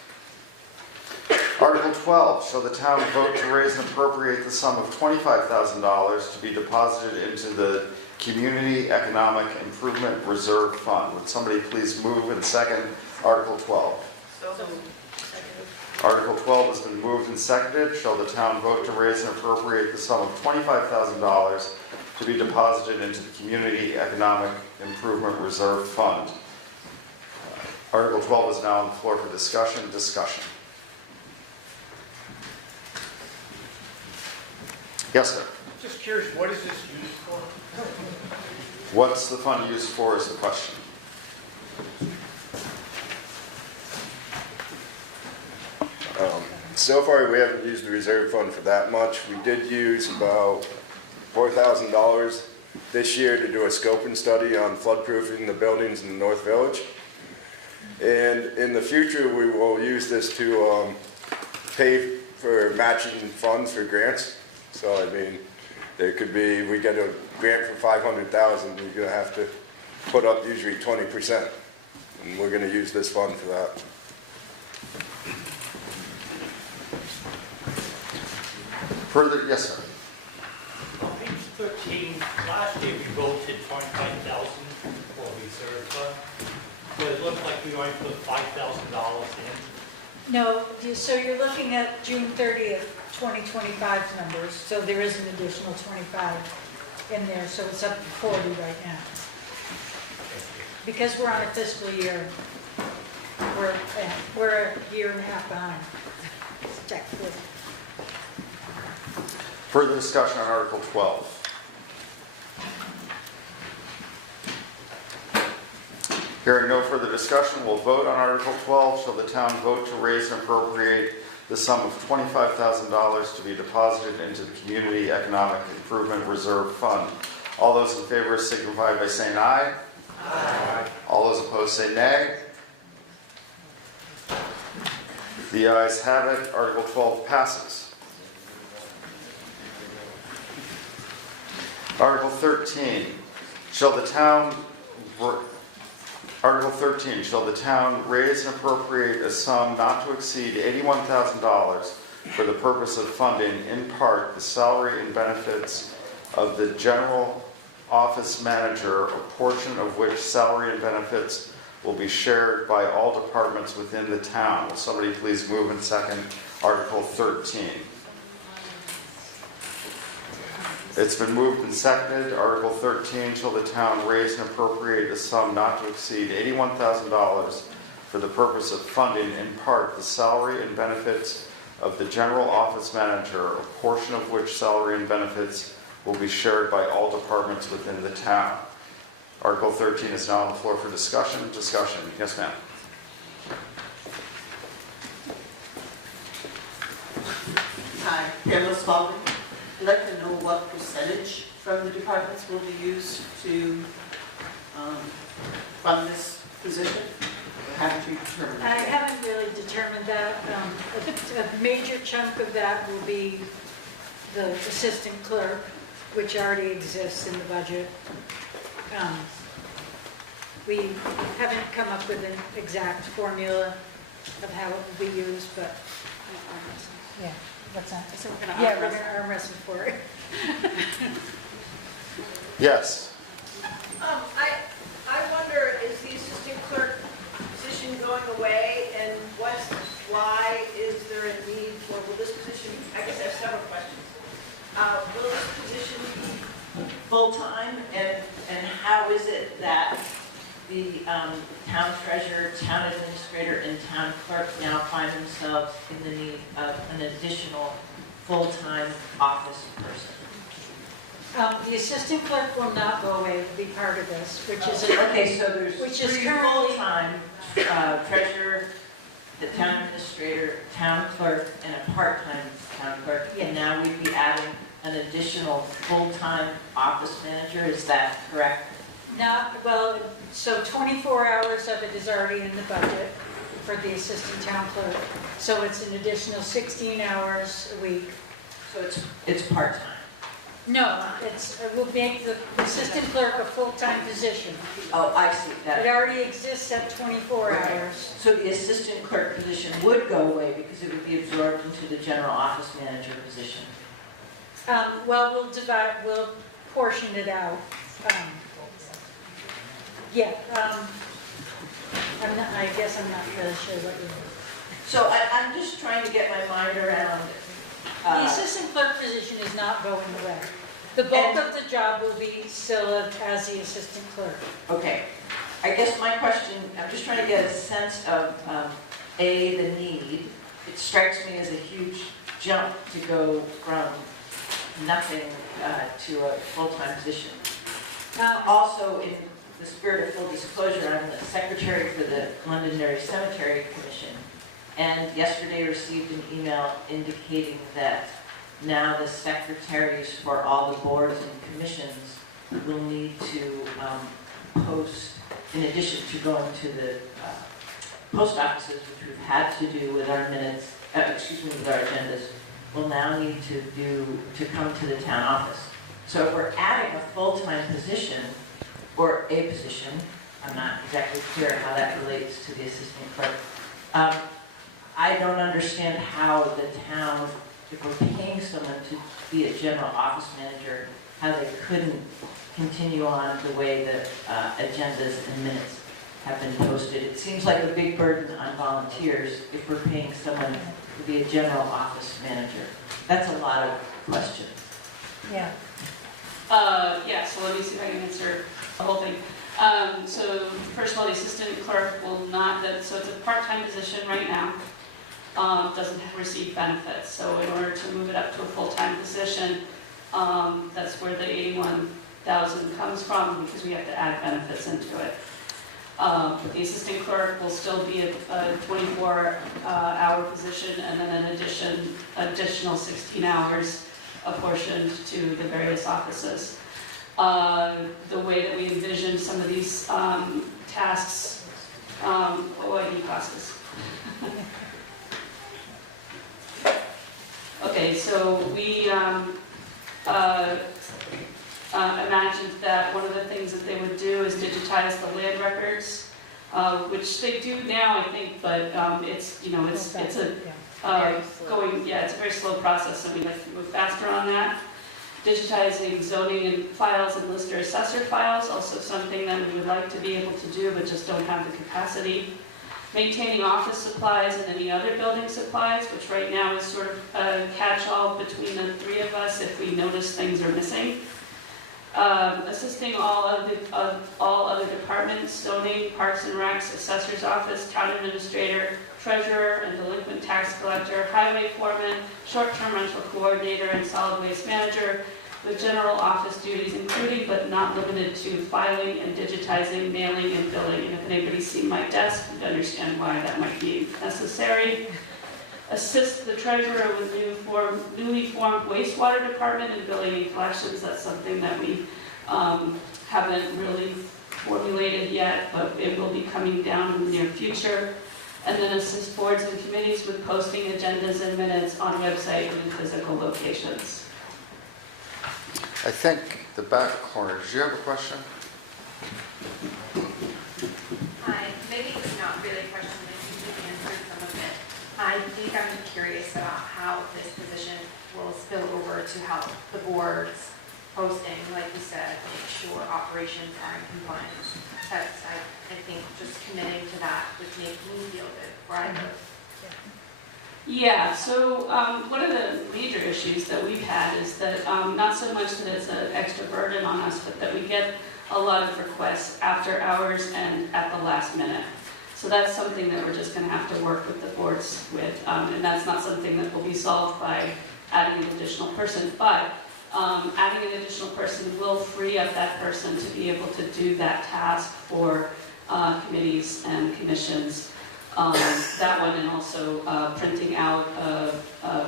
Article 12, shall the town vote to raise and appropriate the sum of $25,000 to be deposited into the Community Economic Improvement Reserve Fund. Would somebody please move and second Article 12? So Article 12 has been moved and seconded. Shall the town vote to raise and appropriate the sum of $25,000 to be deposited into the Community Economic Improvement Reserve Fund? Article 12 is now on the floor for discussion. Yes, sir. Just curious, what is this used for? What's the fund used for is the question. So far, we haven't used the reserve fund for that much. We did use about $4,000 this year to do a scoping study on floodproofing the buildings in the North Village. And in the future, we will use this to pay for matching funds for grants. So, I mean, there could be, we get a grant for $500,000, you're going to have to put up usually 20%. And we're going to use this fund for that. Further, yes, sir. On page 13, last year we voted $25,000 for reserve fund, but it looked like we only put $5,000 in. No, so you're looking at June 30th, 2025 numbers, so there is an additional 25 in there, so it's up to 40 right now. Because we're on a fiscal year, we're a year and a half behind. Technically. Further discussion on Article 12. Hearing no further discussion, we'll vote on Article 12. Shall the town vote to raise and appropriate the sum of $25,000 to be deposited into the Community Economic Improvement Reserve Fund? All those in favor signify by saying aye. Aye. All those opposed say nay. The ayes have it. Article 12 passes. Article 13, shall the town raise and appropriate a sum not to exceed $81,000 for the purpose of funding, in part, the salary and benefits of the general office manager, a portion of which salary and benefits will be shared by all departments within the town? Will somebody please move and second Article 13? It's been moved and seconded. Article 13, shall the town raise and appropriate a sum not to exceed $81,000 for the purpose of funding, in part, the salary and benefits of the general office manager, a portion of which salary and benefits will be shared by all departments within the town. Article 13 is now on the floor for discussion. Yes, ma'am. Hi, Pamela Spalding. I'd like to know what percentage from the departments will be used to fund this position? Or haven't you determined that? I haven't really determined that. A major chunk of that will be the assistant clerk, which already exists in the budget. We haven't come up with an exact formula of how it will be used, but yeah. What's that? So we're going to arm wrestle for it. Yes. I wonder, is the assistant clerk position going away, and why is there a need for, will this position, I guess I have several questions. Will this position be Full-time, and how is it that the town treasurer, town administrator, and town clerk now find themselves in the need of an additional full-time office person? The assistant clerk will not go away, will be part of this, which is okay. So there's three currently full-time treasurer, the town administrator, town clerk, and a part-time town clerk. Yes. And now we'd be adding an additional full-time office manager. Is that correct? not, well, so 24 hours of it is already in the budget. for the assistant town clerk. So it's an additional 16 hours a week. So it's part-time. No, it will make the assistant clerk a full-time position. Oh, I see It that. already exists at 24 hours. So the assistant clerk position would go away because it would be absorbed into the general office manager position. Well, we'll portion it out. Yeah, I guess I'm not really sure what you mean. So I'm just trying to get my mind around. The assistant clerk position is not going away. The bulk of the job will be still as the assistant clerk. Okay. I guess my question, I'm just trying to get a sense of, A, the need. It strikes me as a huge jump to go from nothing to a full-time position. Also, in the spirit of full disclosure, I'm the secretary for the Londonderry Cemetery Commission. And yesterday received an email indicating that now the secretaries for all the boards and commissions will need to post, in addition to going to the post offices, which we've had to do with our minutes, with our agendas, will now need to come to the town office. So if we're adding a full-time position, or a position, I'm not exactly clear how that relates to the assistant clerk. I don't understand how the town, if we're paying someone to be a general office manager, how they couldn't continue on the way that agendas and minutes have been posted. It seems like a big burden on volunteers if we're paying someone to be a general office manager. That's a lot of questions. Yeah. Yeah, so let me see if I can answer the whole thing. So first of all, the assistant clerk will not, so it's a part-time position right now. Doesn't receive benefits. So in order to move it up to a full-time position, that's where the 81,000 comes from, because we have to add benefits into it. But the assistant clerk will still be a 24-hour position, and then an additional 16 hours apportioned to the various offices. The way that we envision some of these tasks, I need glasses. Okay, so we imagined that one of the things that they would do is digitize the land records, which they do now, I think, but it's it's a it's a very slow process, so we'd like to move faster on that. Digitizing zoning and files and lister assessor files, also something that we would like to be able to do, but just don't have the capacity. Maintaining office supplies and any other building supplies, which right now is sort of a catch-all between the three of us if we notice things are missing. Assisting all other departments, zoning, parks and recs, assessor's office, town administrator, treasurer and delinquent tax collector, highway foreman, short-term rental coordinator, and solid waste manager, with general office duties including but not limited to filing and digitizing, mailing, and billing. And if anybody's seen my desk, you understand why that might be necessary. Assist the treasurer with newly formed wastewater department and billing and collections. That's something that we haven't really formulated yet, but it will be coming down in the near future. And then assist boards and committees with posting agendas and minutes on website and in physical locations. I think the back corner, did you have a question? Hi, maybe it's not really a question, but you answered some of it. I think I'm curious about how this position will spill over to help the boards posting, like you said, make sure operations are in compliance. That's, I think, just committing to that would make me feel good before I vote. Yeah, so one of the major issues that we've had is that not so much that it's an extra burden on us, but that we get a lot of requests after hours and at the last minute. So that's something that we're just going to have to work with the boards with, and that's not something that will be solved by adding an additional person, but adding an additional person will free up that person to be able to do that task for committees and commissions. That one, and also printing out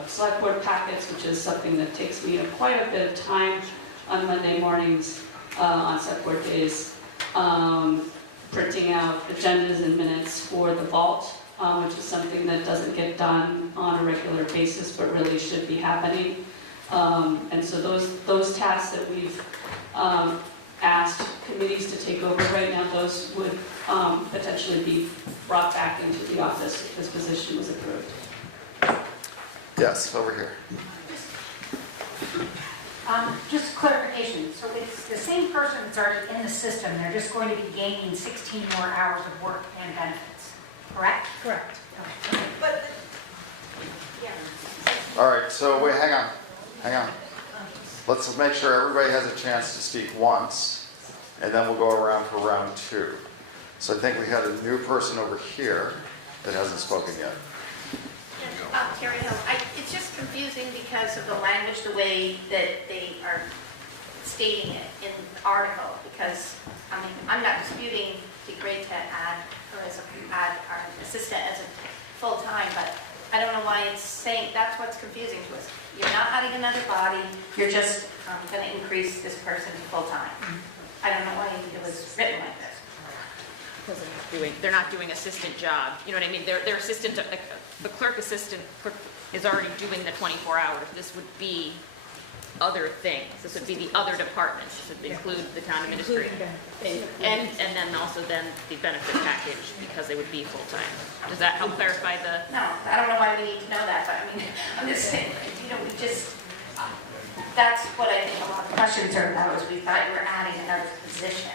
select board packets, which is something that takes me quite a bit of time on Monday mornings on select board days. Printing out agendas and minutes for the vault, which is something that doesn't get done on a regular basis, but really should be happening. And so those tasks that we've asked committees to take over right now, those would potentially be brought back into the office if this position was approved. Yes, over here. Just clarification, so it's the same person that's already in the system, they're just going to be gaining 16 more hours of work and benefits, correct? Correct. But, yeah. All right, so wait, hang on. Let's make sure everybody has a chance to speak once, and then we'll go around for round two. So I think we had a new person over here that hasn't spoken yet. Terry Hill, it's just confusing because of the language, the way that they are stating it in the article, because, I mean, I'm not disputing the grade to add, or as add our assistant as a full-time, but I don't know why it's saying, that's what's confusing to us. You're not adding another body, you're just going to increase this person to full-time. I don't know why it was written like this. They're not doing assistant job, you know what I mean? Their assistant, the clerk assistant is already doing the 24 hours. This would be other things. This would be the other departments. This would include the town administrator. And then also then the benefit package, because they would be full-time. Does that help clarify the? No, I don't know why we need to know that, but I mean, I'm just saying, you know, we just, that's what I think a lot of questions are about, is we thought you were adding another position.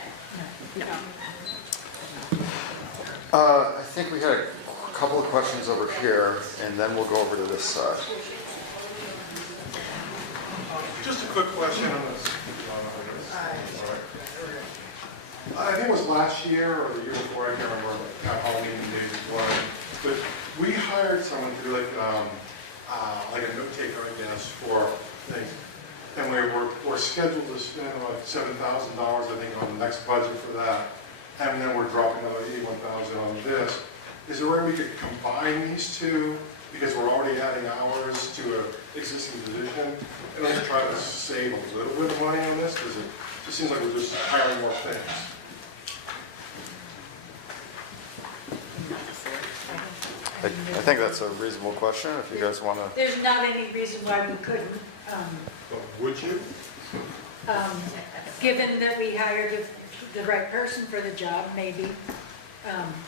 No. I think we had a couple of questions over here, and then we'll go over to this side. Just a quick question on this. I think it was last year or the year before, I can't remember, how many days it was, but we hired someone to do like a note taker, I guess, for things. And we're scheduled to spend like $7,000, I think, on the next budget for that. And then we're dropping another $81,000 on this. Is there a way we could combine these two? Because we're already adding hours to an existing position. And let's try to save a little bit of money on this, because it just seems like we're just hiring more things. I think that's a reasonable question, if you guys want to. There's not any reason why we couldn't. But would you? Given that we hired the right person for the job, maybe.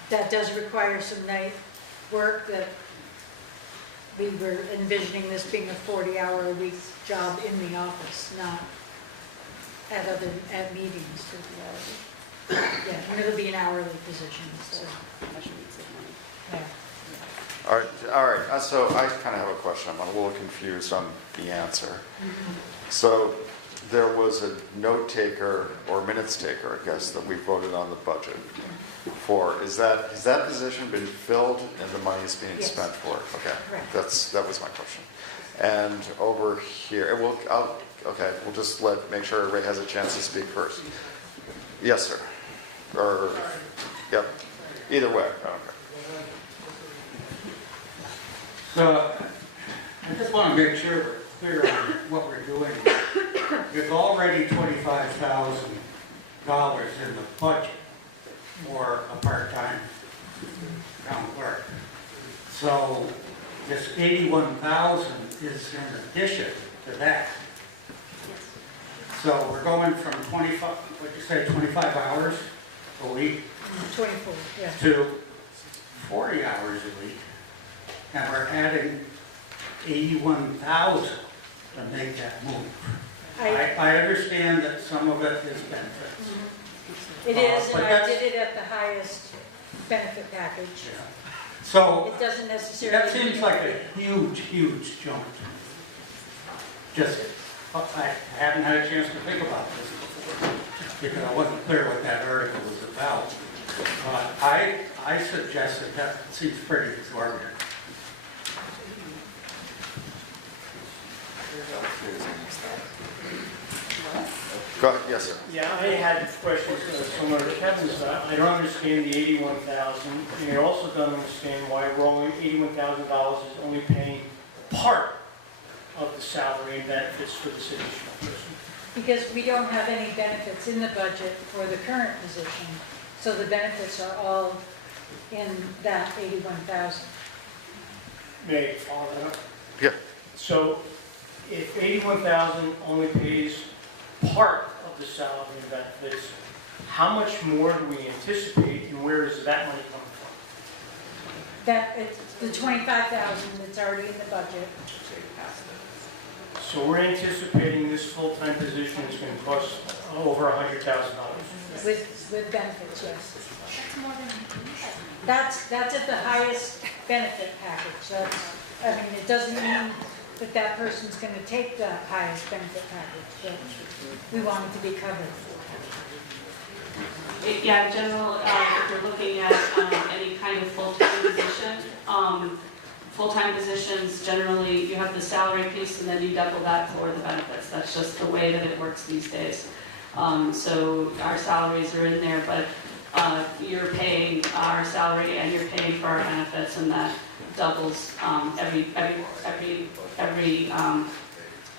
That does require some night work, that we were envisioning this being a 40-hour-a-week job in the office, not at meetings. Yeah, and it'll be an hourly position, so. Yeah. All right. So I kind of have a question. I'm a little confused on the answer. So there was a note taker or minutes taker, I guess, that we voted on the budget for. Has that position been filled and the money is being spent for it? Okay, Correct. that was my question. And over here, we'll just make sure everybody has a chance to speak first. Yes, sir. Or yep. Either way. I don't care. So, I just want to make sure we're clear on what we're doing. There's already $25,000 in the budget for a part-time town clerk. So, this $81,000 is in addition to that. So we're going from 25 hours a week 24, yeah. to 40 hours a week. And we're adding 81,000 to make that move. I understand that some of it is benefits. It is, but and I did it at the highest benefit package. Yeah. So It doesn't necessarily. that seems like a huge, huge jump. Just, I haven't had a chance to think about this before, because I wasn't clear what that article was about. I suggest that seems pretty exorbitant. Go ahead. Yes, sir. Yeah, I had questions similar to Kevin's. I don't understand the 81,000, and I also don't understand why we're only $81,000 is only paying part of the salary and benefits for the city person. Because we don't have any benefits in the budget for the current position, so the benefits are all in that 81,000. May I follow that up? Yeah. So if 81,000 only pays part of the salary and benefits, how much more do we anticipate, and where is that money coming from? That, it's the 25,000 that's already in the budget. So we're anticipating this full-time position is going to cost over $100,000. With benefits, yes. That's at the highest benefit package. That's, I mean, it doesn't mean that that person's going to take the highest benefit package, but we want it to be covered. Yeah, in general, if you're looking at any kind of full-time position, full-time positions, generally, you have the salary piece and then you double that for the benefits. That's just the way that it works these days. So our salaries are in there, but you're paying our salary and you're paying for our benefits, and that doubles every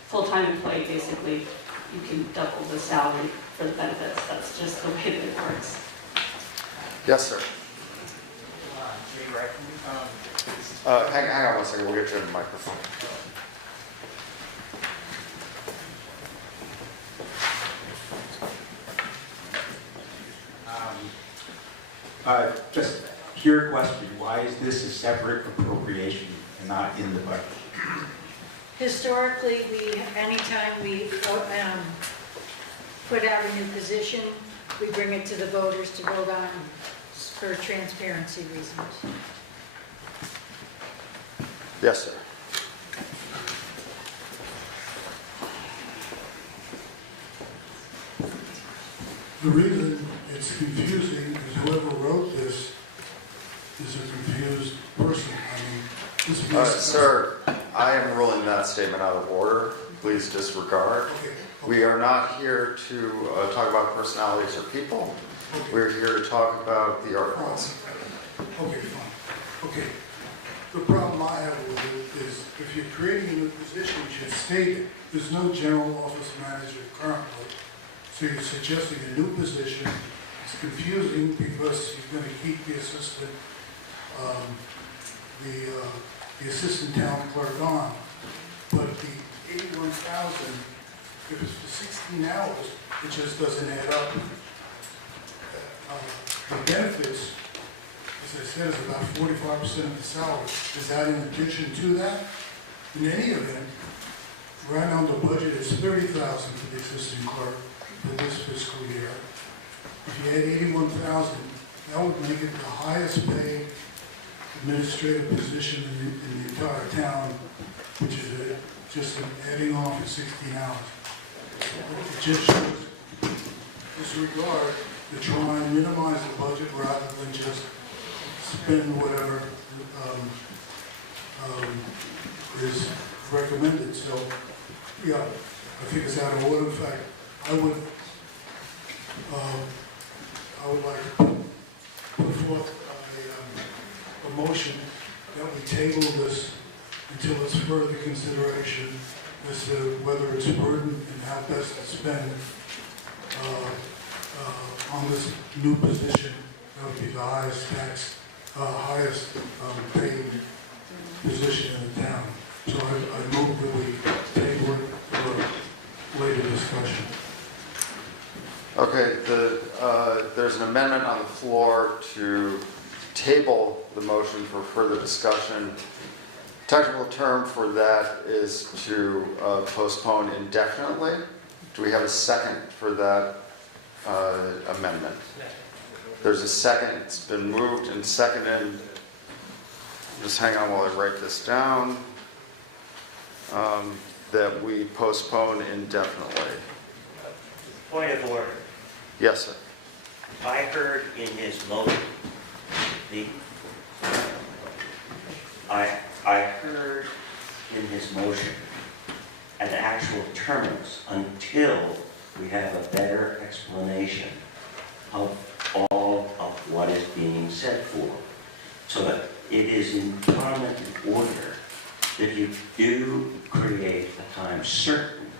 full-time employee. Basically, you can double the salary for the benefits. That's just the way that it works. Yes, sir. Hang on one second, we'll get you in the microphone. Just pure question, why is this a separate appropriation and not in the budget? Historically, anytime we put out a new position, we bring it to the voters to vote on for transparency reasons. Yes, sir. The reason it's confusing is whoever wrote this is a confused person. I mean, this makes Sir, I am ruling that statement out of order. Please disregard. We are not here to talk about personalities or people. We're here to talk about the articles. Okay, fine. Okay. The problem I have with it is if you're creating a new position, you should state it. There's no general office manager currently. So you're suggesting a new position. It's confusing because you're going to keep the assistant, the assistant town clerk on. But the 81,000, if it's for 16 hours, it just doesn't add up. The benefits, as I said, is about 45% of the salary. Is that in addition to that? In any event, right now the budget is 30,000 for the assistant clerk for this fiscal year. If you add 81,000, that would make it the highest paid administrative position in the entire town, which is just adding on for 16 hours. It just shows disregard to try and minimize the budget rather than just spend whatever is recommended. So, yeah, I think it's out of order. In fact, I would like to put forth a motion that we table this until it's further consideration as to whether it's prudent and how best to spend on this new position. That would be the highest highest paid position in the town. So I move that we table it for later discussion. Okay, there's an amendment on the floor to table the motion for further discussion. Technical term for that is to postpone indefinitely. Do we have a second for that amendment? There's a second. It's been moved and seconded. Just hang on while I write this down. That we postpone indefinitely. Point of order. Yes, sir. I heard in his motion, I heard in his motion an actual terminus until we have a better explanation of all of what is being set for. So that it is in parliamentary order that you do create a time certain,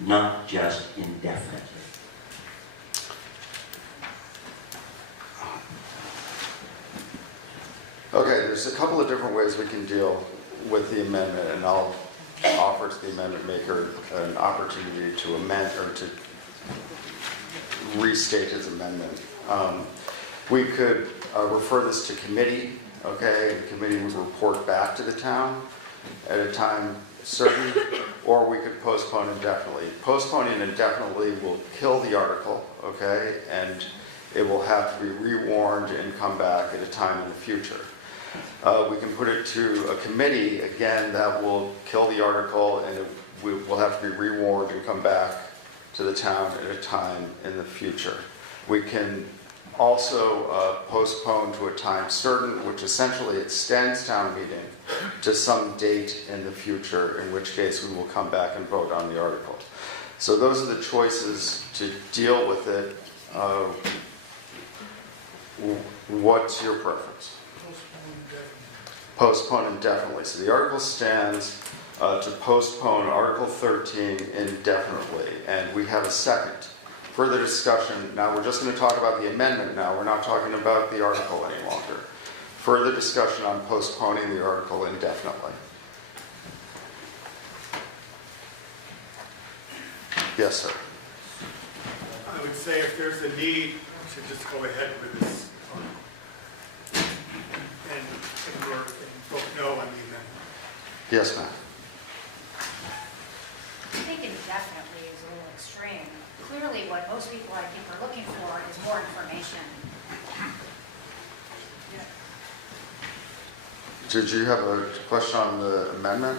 not just indefinitely. Okay, there's a couple of different ways we can deal with the amendment, and I'll offer to the amendment maker an opportunity to amend or to restate his amendment. We could refer this to committee, okay, and the committee would report back to the town at a time certain, or we could postpone indefinitely. Postponing indefinitely will kill the article, okay, and it will have to be rewarned and come back at a time in the future. We can put it to a committee, again, that will kill the article, and it will have to be rewarned and come back to the town at a time in the future. We can also postpone to a time certain, which essentially extends town meeting to some date in the future, in which case we will come back and vote on the article. So those are the choices to deal with it. What's your preference? Postpone indefinitely. So the article stands to postpone Article 13 indefinitely, and we have a second. Further discussion. Now we're just going to talk about the amendment now. We're not talking about the article any longer. Further discussion on postponing the article indefinitely. Yes, sir. I would say if there's a need to just go ahead with this, and vote no on the amendment. Yes, ma'am. I think indefinitely is a little extreme. Clearly, what most people, I think, are looking for is more information. Did you have a question on the amendment?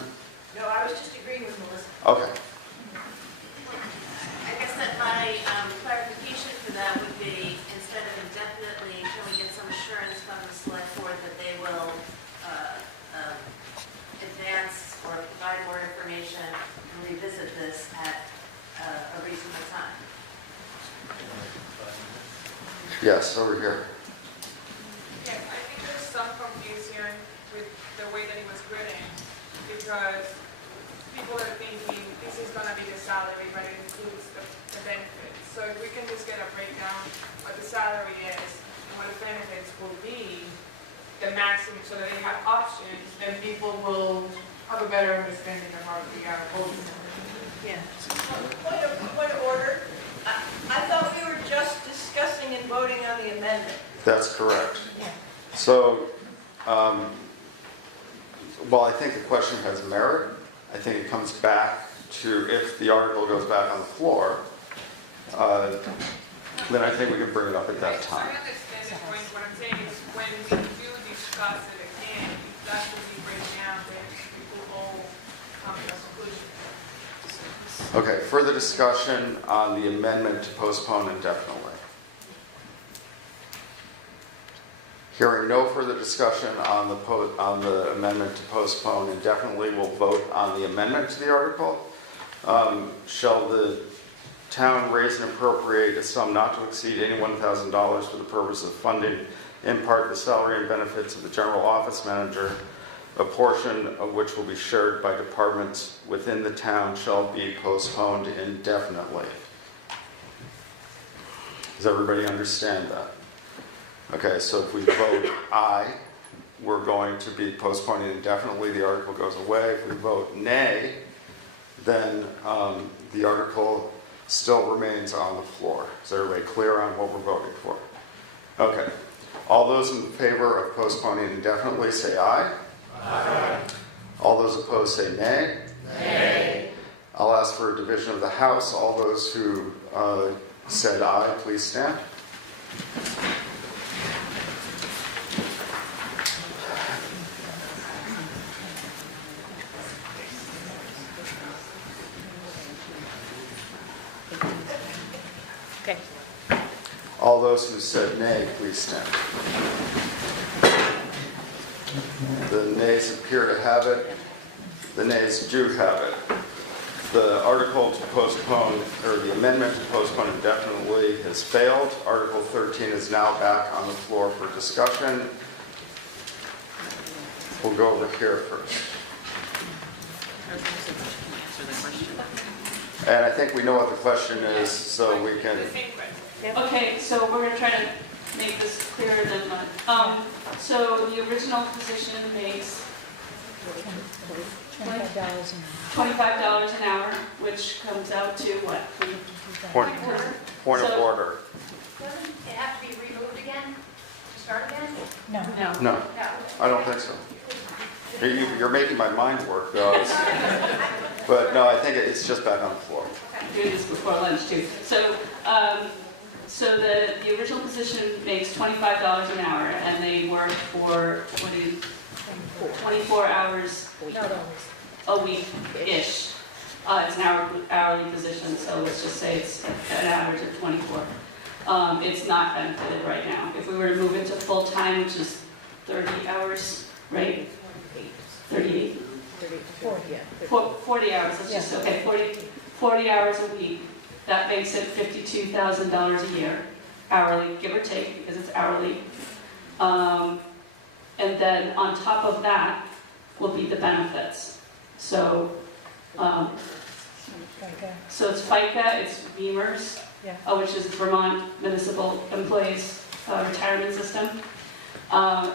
No, I was just agreeing with Melissa. Okay. I guess that my clarification for that would be, instead of indefinitely, can we get some assurance from the select board that they will advance or provide more information and revisit this at a reasonable time? Yes, over here. Yes, I think there's some confusion with the way that it was written, because people are thinking this is gonna be the salary, but it includes the benefits. So if we can just get a breakdown what the salary is and what the benefits will be, the maximum, so that they have options, then people will have a better understanding of how the voting. Yeah. Point of order. I thought we were just discussing and voting on the amendment. That's correct. So, well, I think the question has merit. I think it comes back to, if the article goes back on the floor, then I think we can bring it up at that time. I understand the point. What I'm saying is when we do discuss it again, if that's what we break down, then people all come to a conclusion. Okay, further discussion on the amendment to postpone indefinitely. Hearing no further discussion on the amendment to postpone indefinitely, we'll vote on the amendment to the article. Shall the town raise and appropriate a sum not to exceed $81,000 for the purpose of funding in part the salary and benefits of the general office manager, a portion of which will be shared by departments within the town, shall be postponed indefinitely. Does everybody understand that? Okay, so if we vote aye, we're going to be postponing indefinitely, the article goes away. If we vote nay, then the article still remains on the floor. Is everybody clear on what we're voting for? Okay. All those in favor of postponing indefinitely say aye. Aye. All those opposed say nay. Nay. I'll ask for a division of the House. All those who said aye, please stand. Okay. All those who said nay, please stand. The nays appear to have it. The nays do have it. The article to postpone, or the amendment to postpone indefinitely has failed. Article 13 is now back on the floor for discussion. We'll go over here first. And I think we know what the question is, so we can... Okay, so we're going to try to make this clearer than mine. So the original position makes $25 an hour, which comes out to what? Point of order. Doesn't it have to be removed again, to start again? No. No, I don't think so. You're making my mind work, though. But no, I think it's just back on the floor. Doing this before lunch too. So, so the original position makes $25 an hour, and they work for 24 hours a week-ish. It's an hourly position, so let's just say it's an average of 24. It's not benefited right now. If we were to move it to full-time, which is 30 hours, right? 38? 40 hours, let's just, okay, 40 hours a week. That makes it $52,000 a year, hourly, give or take, because it's hourly. And then on top of that will be the benefits. So, so it's FICA, it's VEMR's, which is Vermont Municipal Employees Retirement System.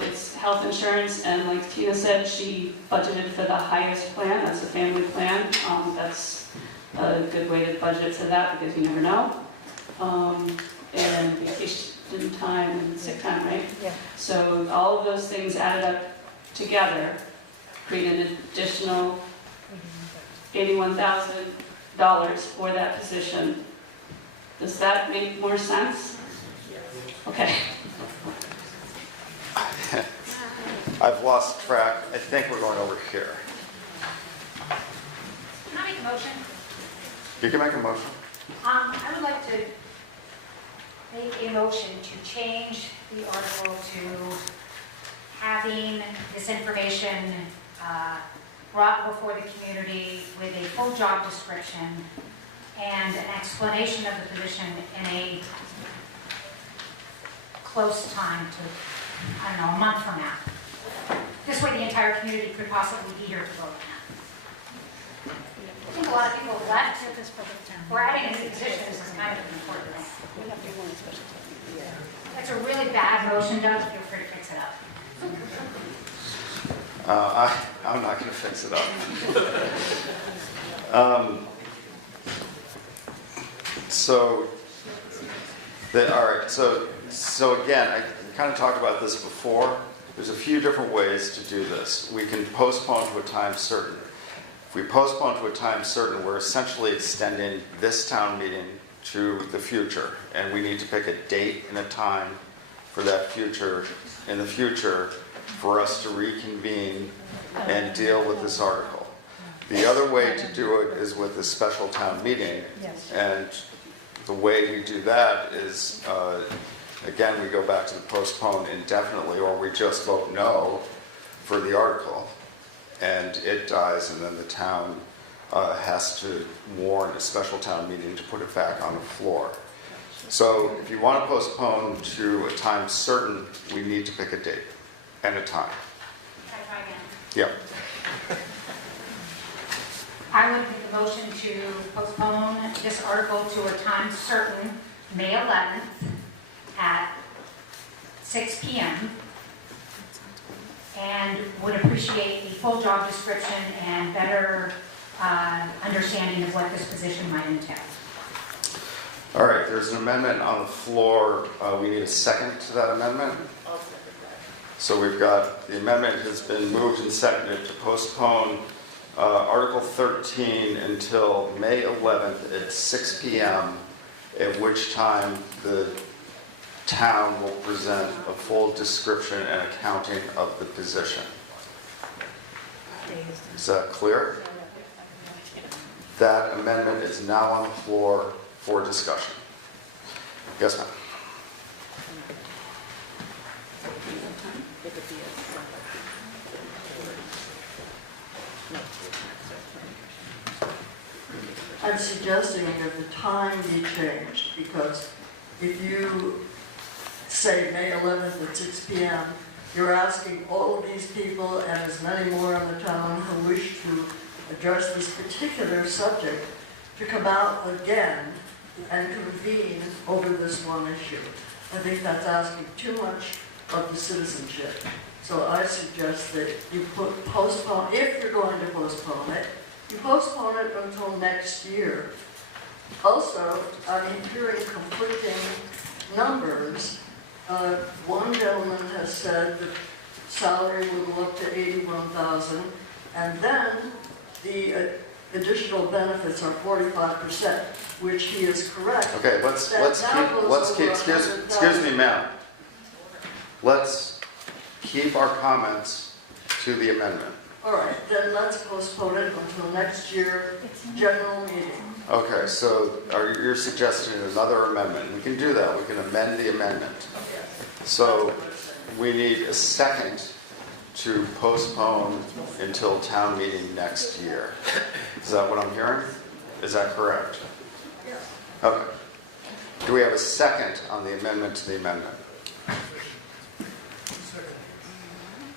It's health insurance, and like Tina said, she budgeted for the highest plan. That's a family plan. That's a good way to budget for that because you never know. And vacation time and sick time, right? Yeah. So all of those things added up together create an additional $81,000 for that position. Does that make more sense? Okay. I've lost track. I think we're going over here. Can I make a motion? You can make a motion. I would like to make a motion to change the article to having this information brought before the community with a full job description and an explanation of the position in a close time to, I don't know, a month from now. This way the entire community could possibly be here to vote on that. I think a lot of people have left. We're adding a new position, this is kind of an important thing. That's a really bad motion, Doug, feel free to fix it up. I'm not going to fix it up. All right, so again, I kind of talked about this before. There's a few different ways to do this. We can postpone to a time certain. If we postpone to a time certain, we're essentially extending this town meeting to the future, and we need to pick a date and a time for that future, in the future, for us to reconvene and deal with this article. The other way to do it is with a special town meeting, and the way we do that is, again, we go back to the postpone indefinitely, or we just vote no for the article, and it dies, and then the town has to warn a special town meeting to put it back on the floor. So if you want to postpone to a time certain, we need to pick a date and a time. Can I try again? Yep. I would make a motion to postpone this article to a time certain, May 11th at 6 p.m. and would appreciate the full job description and better understanding of what this position might entail. All right, there's an amendment on the floor. We need a second to that amendment. So we've got, the amendment has been moved and seconded to postpone Article 13 until May 11th at 6 p.m., at which time the town will present a full description and accounting of the position. Is that clear? That amendment is now on the floor for discussion. Yes, ma'am. I'm suggesting that the time be changed, because if you say May 11th at 6 p.m., you're asking all of these people and as many more in the town who wish to address this particular subject to come out again and convene over this one issue. I think that's asking too much of the citizenship. So I suggest that you postpone, if you're going to postpone it, you postpone it until next year. Also, I'm hearing conflicting numbers. One gentleman has said the salary will go up to 81,000, and then the additional benefits are 45%, which he is correct. Okay, excuse me, ma'am. Let's keep our comments to the amendment. All right, then let's postpone it until next year, general meeting. Okay, so you're suggesting another amendment. We can do that. We can amend the amendment. So we need a second to postpone until town meeting next year. Is that what I'm hearing? Is that correct? Yes. Okay. Do we have a second on the amendment to the amendment?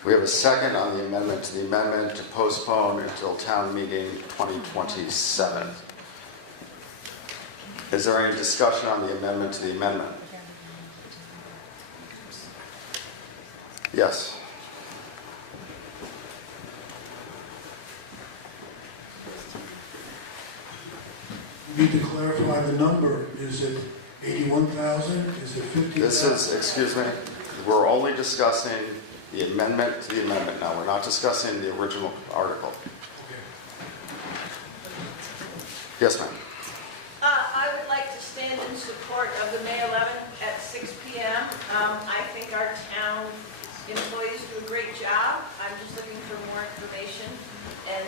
We have a second on the amendment to the amendment to postpone until town meeting 2027. Is there any discussion on the amendment to the amendment? Yes. You need to clarify the number. Is it 81,000? Is it 50,000? This is, excuse me, we're only discussing the amendment to the amendment now. We're not discussing the original article. Yes, ma'am. I would like to stand in support of the May 11th at 6 p.m. I think our town employees do a great job. I'm just looking for more information and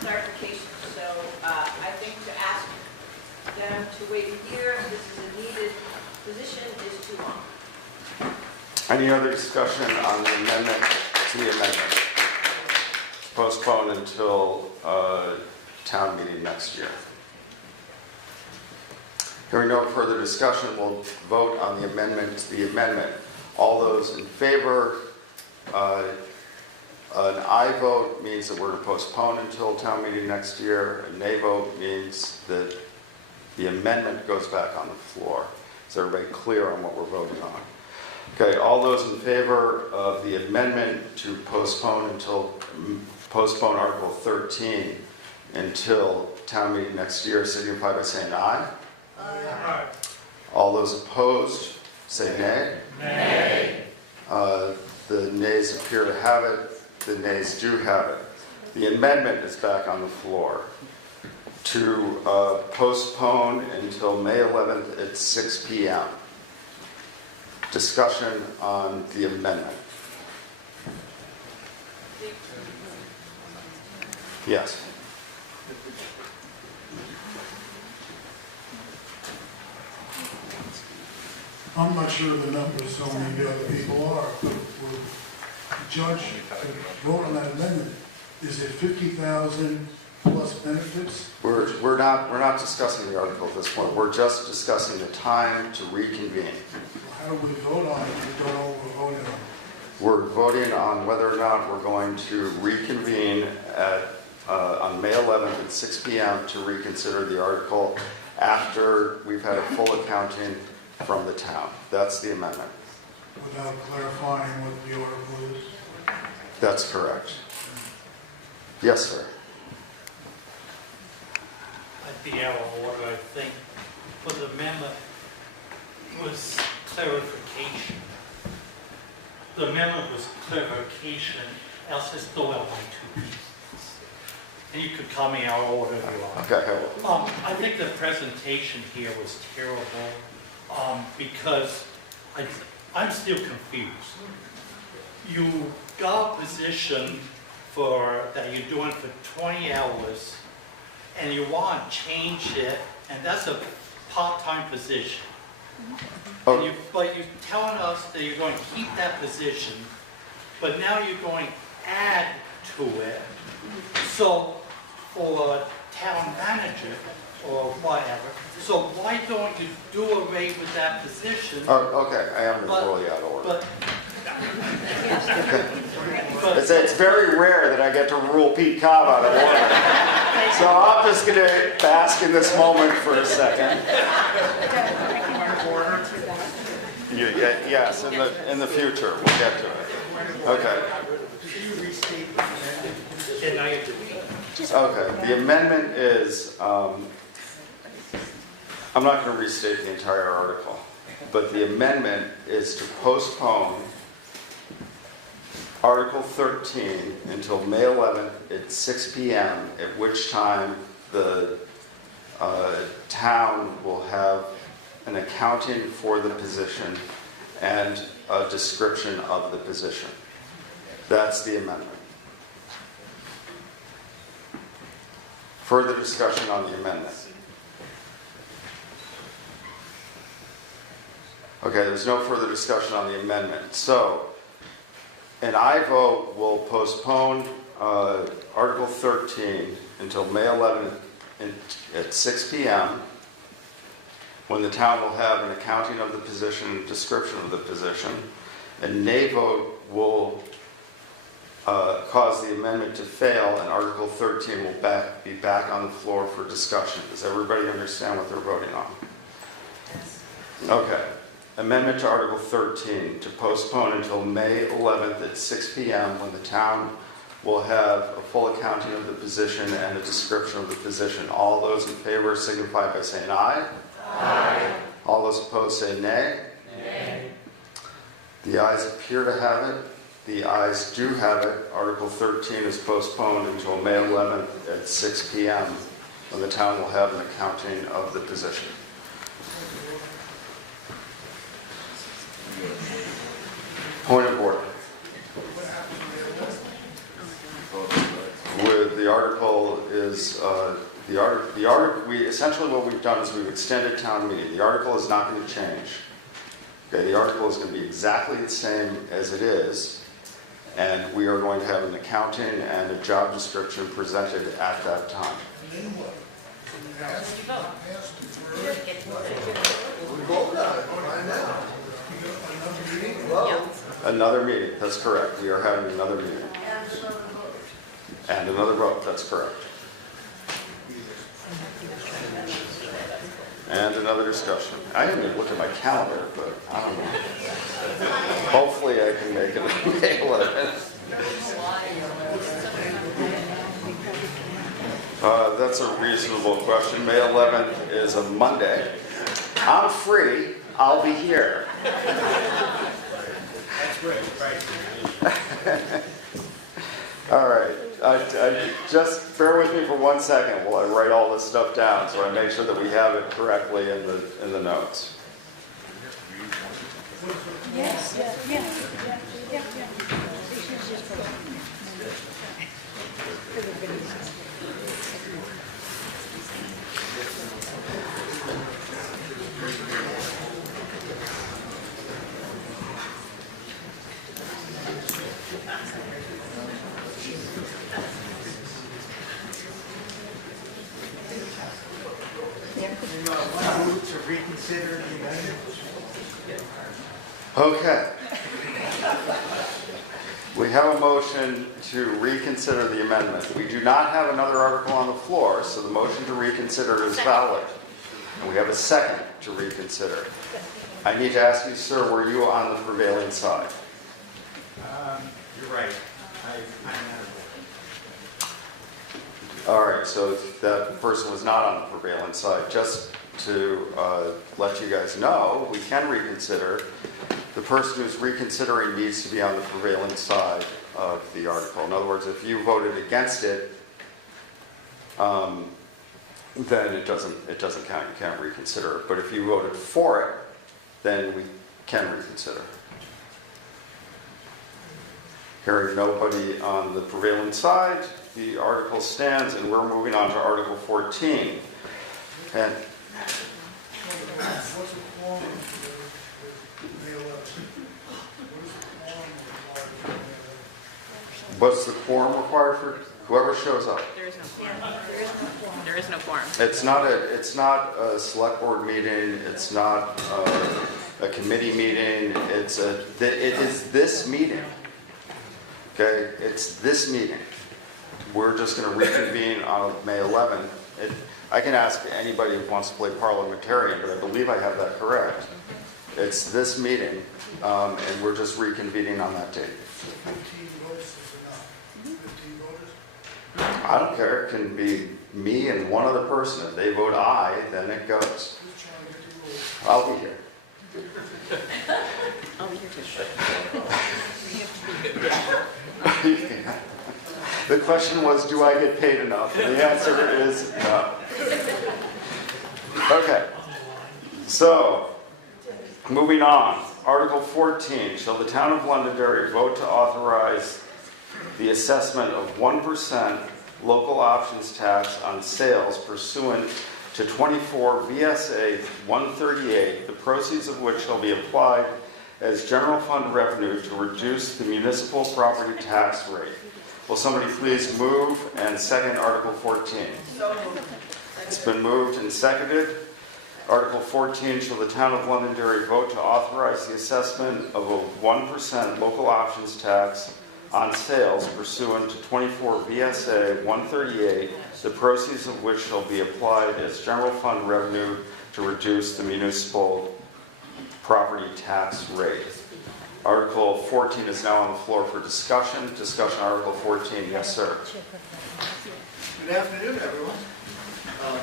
clarification. So I think to ask them to wait a year, if this is a needed position, is too long. Any other discussion on the amendment to the amendment? Postpone until town meeting next year. Hearing no further discussion, we'll vote on the amendment to the amendment. All those in favor, an aye vote means that we're to postpone until town meeting next year. A nay vote means that the amendment goes back on the floor. Is everybody clear on what we're voting on? Okay, all those in favor of the amendment to postpone Article 13 until town meeting next year signify by saying aye. Aye. All those opposed say nay. Nay. The nays appear to have it. The nays do have it. The amendment is back on the floor to postpone until May 11th at 6 p.m. Discussion on the amendment. Yes. I'm not sure of the numbers, so maybe other people are, but will the judge vote on that amendment? Is it 50,000 plus benefits? We're not discussing the article at this point. We're just discussing the time to reconvene. How do we vote on it if we don't know what we're voting on? We're voting on whether or not we're going to reconvene on May 11th at 6 p.m. to reconsider the article after we've had a full accounting from the town. That's the amendment. Without clarifying what the article is? That's correct. Yes, sir. I'd be out of order, I think. But the amendment was clarification. The amendment was clarification, else it's still out by 2 pieces. And you could call me out of order if you want. Okay. I think the presentation here was terrible because I'm still confused. You got a position that you're doing for 20 hours and you want to change it, and that's a part-time position. Oh. But you're telling us that you're going to keep that position, but now you're going to add to it. So for a town manager or whatever, so why don't you do away with that position? Oh, okay, I am totally out of order. But It's very rare that I get to rule Pete Cobb out of order. So I'm just going to bask in this moment for a second. Yes, in the future, we'll get to it. Okay. Okay, the amendment is, I'm not going to restate the entire article, but the amendment is to postpone Article 13 until May 11th at 6 p.m., at which time the town will have an accounting for the position and a description of the position. That's the amendment. Further discussion on the amendment? Okay, there's no further discussion on the amendment. So, an aye vote will postpone Article 13 until May 11th at 6 p.m. when the town will have an accounting of the position, description of the position. A nay vote will cause the amendment to fail, and Article 13 will be back on the floor for discussion. Does everybody understand what they're voting on? Yes. Okay. Amendment to Article 13 to postpone until May 11th at 6 p.m. when the town will have a full accounting of the position and a description of the position. All those in favor signify by saying aye. Aye. All those opposed say nay. Nay. The ayes appear to have it. The ayes do have it. Article 13 is postponed until May 11th at 6 p.m. when the town will have an accounting of the position. Point of order. With the article is essentially what we've done is we've extended town meeting. The article is not going to change. Okay, the article is going to be exactly the same as it is, and we are going to have an accounting and a job description presented at that time. Another meeting, that's correct. We are having another meeting. And another vote, that's correct. And another discussion. I didn't even look at my calendar, but I don't know. Hopefully I can make it May 11th. That's a reasonable question. May 11th is a Monday. I'm free. I'll be here. That's great. All right. Just bear with me for 1 second while I write all this stuff down so I make sure that we have it correctly in the notes. Yes, yeah. To reconsider the amendment. Okay. We have a motion to reconsider the amendment. We do not have another article on the floor, so the motion to reconsider is valid. And we have a second to reconsider. I need to ask you, sir, were you on the prevailing side? You're right. All right, so that person was not on the prevailing side. Just to let you guys know, we can reconsider. The person who's reconsidering needs to be on the prevailing side of the article. In other words, if you voted against it, then it doesn't count. You can't reconsider it. But if you voted for it, then we can reconsider. Hearing nobody on the prevailing side, the article stands, and we're moving on to Article 14. And What's the quorum for May 11th? what's the quorum required for whoever shows up? There is no quorum. There is no quorum. It's not a select board meeting. It's not a committee meeting. It is this meeting. Okay, it's this meeting. We're just going to reconvene on May 11th. I can ask anybody who wants to play parliamentarian, but I believe I have that correct. It's this meeting, and we're just reconvening on that date. 15 votes is enough. 15 voters? I don't care, it can be me and one other person. If they vote aye, then it goes. Who's trying to get the rules? I'll be here. I'll be here too. The question was, do I get paid enough? And the answer is no. Okay. So, moving on. Article 14, shall the town of Londonderry vote to authorize the assessment of 1% local options tax on sales pursuant to 24 VSA 138, the proceeds of which shall be applied as general fund revenue to reduce the municipal property tax rate. Will somebody please move and second Article 14? It's been moved and seconded. Article 14, shall the town of Londonderry vote to authorize the assessment of a 1% local options tax on sales pursuant to 24 VSA 138, the proceeds of which shall be applied as general fund revenue to reduce the municipal property tax rate. Article 14 is now on the floor for discussion. Discussion Article 14. Yes, sir. Good afternoon, everyone.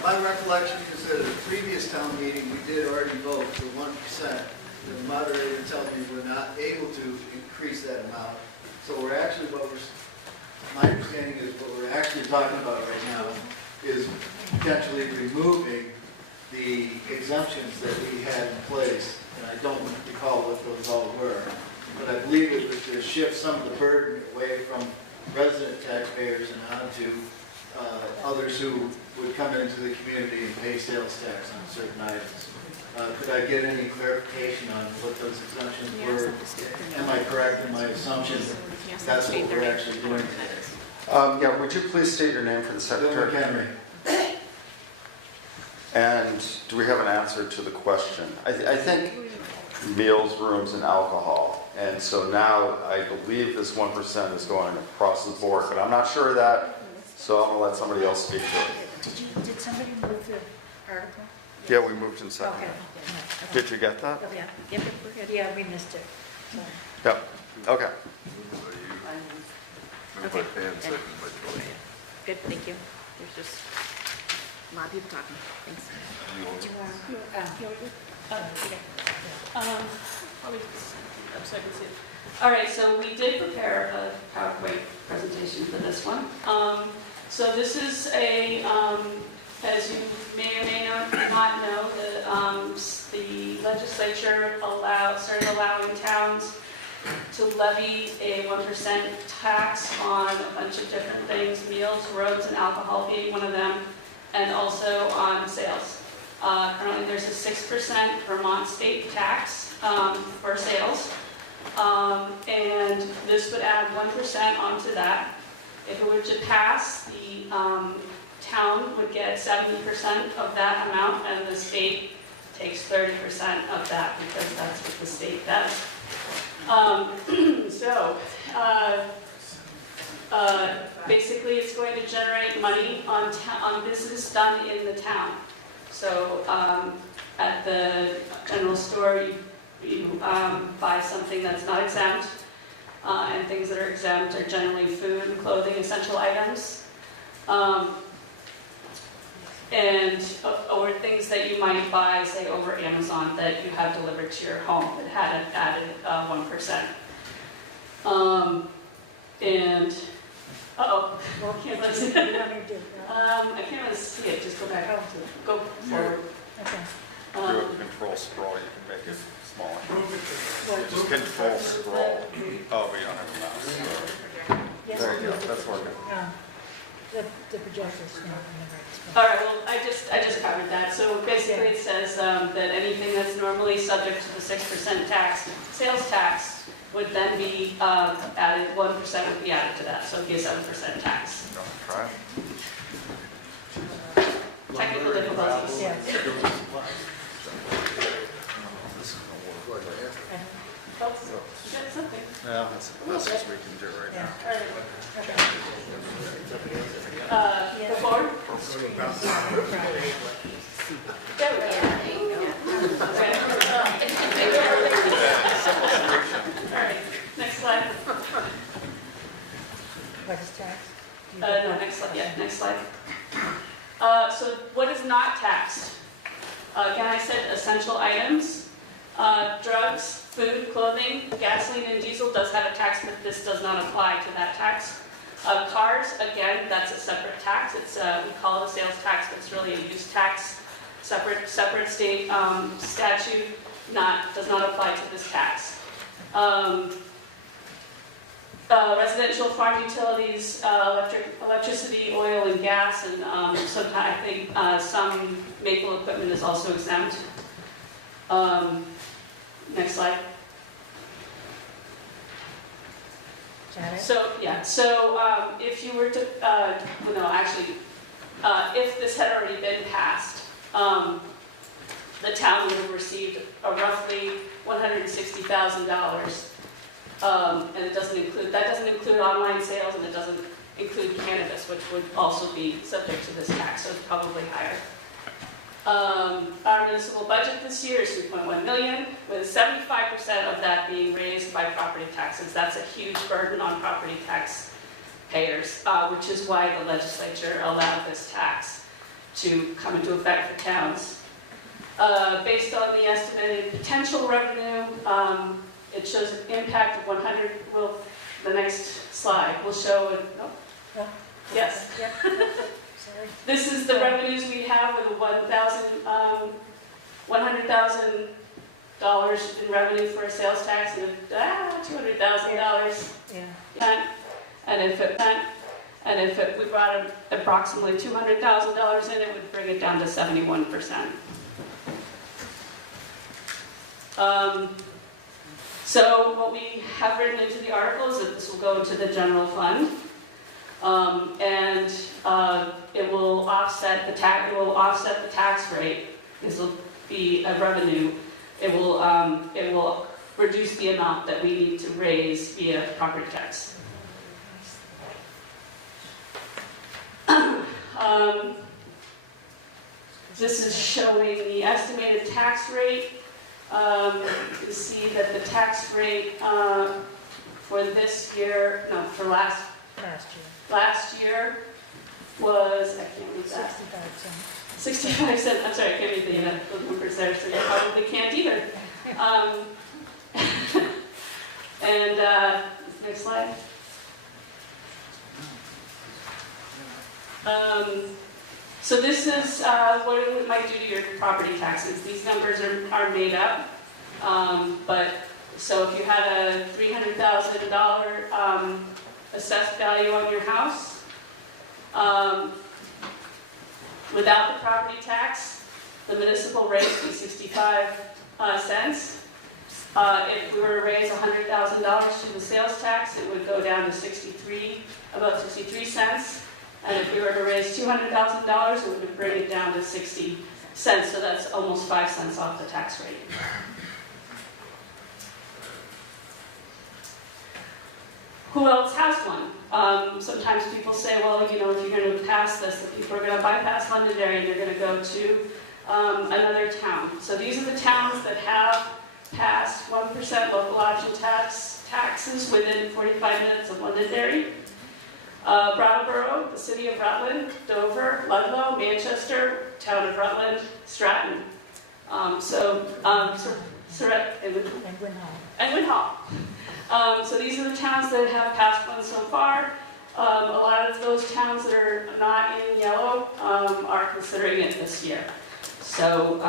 My recollection is that at a previous town meeting, we did already vote for 1%. The moderator tells me we're not able to increase that amount. So we're actually, my understanding is what we're actually talking about right now is potentially removing the exemptions that we had in place. And I don't recall what those all were. But I believe it was to shift some of the burden away from resident taxpayers and onto others who would come into the community and pay sales tax on certain items. Could I get any clarification on what those exemptions were? Am I correct in my assumption that that's what we're actually doing today? Yeah, would you please state your name for the secretary? Bill McHenry. And do we have an answer to the question? I think meals, rooms, and alcohol. And so now I believe this 1% is going across the board, but I'm not sure of that, so I'm going to let somebody else speak to it. Did somebody move the article? Yeah, we moved in second. Okay. Did you get that? Yeah. Yep, we're good. Yeah, we missed it. Sorry. Yep. Okay. Okay. Good, thank you. There's just a lot of people talking. Thanks. Do you want All right, so we did prepare a PowerPoint presentation for this one. So this is a, as you may or may not know, the legislature started allowing towns to levy a 1% tax on a bunch of different things, meals, roads, and alcohol being one of them, and also on sales. Currently there's a 6% Vermont state tax for sales, and this would add 1% onto that. If it were to pass, the town would get 70% of that amount, and the state takes 30% of that because that's what the state does. Basically, it's going to generate money on business done in the town. So at the general store, you buy something that's not exempt, and things that are exempt are generally food, clothing, essential items, or things that you might buy, say, over Amazon that you have delivered to your home that had an added 1%. Well, can't really see it. I can't really see it. Just go back. Go forward. Okay. Do a control scroll, you can make it smaller. Just control scroll. Oh, we don't have a mouse. There you go, that's working. The projector's not in the right spot. All right, well, I just covered that. So basically it says that anything that's normally subject to the 6% tax, sales tax, would then be added, 1% would be added to that, so it'd be a 7% tax. Try it. Technical difficulties. Yeah. You got something. Yeah, that's the best we can do right now. Go forward. There we go. What is tax? No, next slide, yeah, next slide. So what is not taxed? Again, I said essential items, drugs, food, clothing, gasoline and diesel does have a tax, but this does not apply to that tax. Cars, again, that's a separate tax. It's, we call it a sales tax, but it's really a use tax. Separate state statute, does not apply to this tax. Residential farm utilities, electricity, oil, and gas, and sometimes I think some maple equipment is also exempt. Next slide. So yeah, so if you were to, no, actually, if this had already been passed, the town would have received a roughly $160,000. And it doesn't include, that doesn't include online sales, and it doesn't include cannabis, which would also be subject to this tax, so it's probably higher. Our municipal budget this year is $3.1 million, with 75% of that being raised by property taxes. That's a huge burden on property tax payers, which is why the legislature allowed this tax to come into effect for towns. Based on the estimated potential revenue, it shows an impact of 100, well, the next slide will show, oh, yes. This is the revenues we have with $100,000 in revenue for a sales tax and $200,000. Yeah. And if we brought approximately $200,000 in, it would bring it down to 71%. So what we have written into the article is that this will go into the general fund, and it will offset the tax. It will offset the tax rate. This will be a revenue. It will reduce the amount that we need to raise via property tax. This is showing the estimated tax rate. You can see that the tax rate for this year, no, for last year was, I can't read that. 65 cents. I'm sorry, I can't read the numbers there, so you probably can't either. And next slide. So this is what it might do to your property taxes. These numbers are made up, but so if you had a $300,000 assessed value on your house, without the property tax, the municipal rate would be 65 cents. If we were to raise $100,000 to the sales tax, it would go down to about 63 cents. And if we were to raise $200,000, it would bring it down to 60 cents. So that's almost 5 cents off the tax rate. Who else has one? Sometimes people say, well, you know, if you're going to pass this, the people are going to bypass Londonderry and they're going to go to another town. So these are the towns that have passed 1% local option taxes within 45 minutes of Londonderry. Brattleboro, the city of Rutland, Dover, Ludlow, Manchester, town of Rutland, Stratton. And Winhall. So these are the towns that have passed one so far. A lot of those towns that are not in yellow are considering it this year. So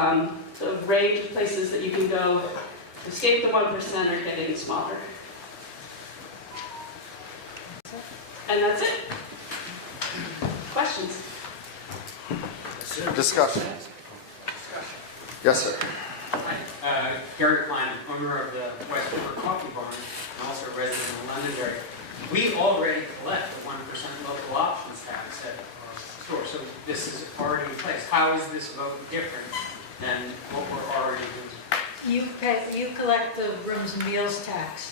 the range of places that you can go to escape the 1% are getting smaller. And that's it. Questions? Discussion. Yes, sir. Hi, Gary Klein, owner of the West River Coffee Barn, and also a resident of Londonderry. We already collect the 1% local options tax at our store, so this is already in place. How is this vote different than what we're already doing? You collect the rooms and meals tax.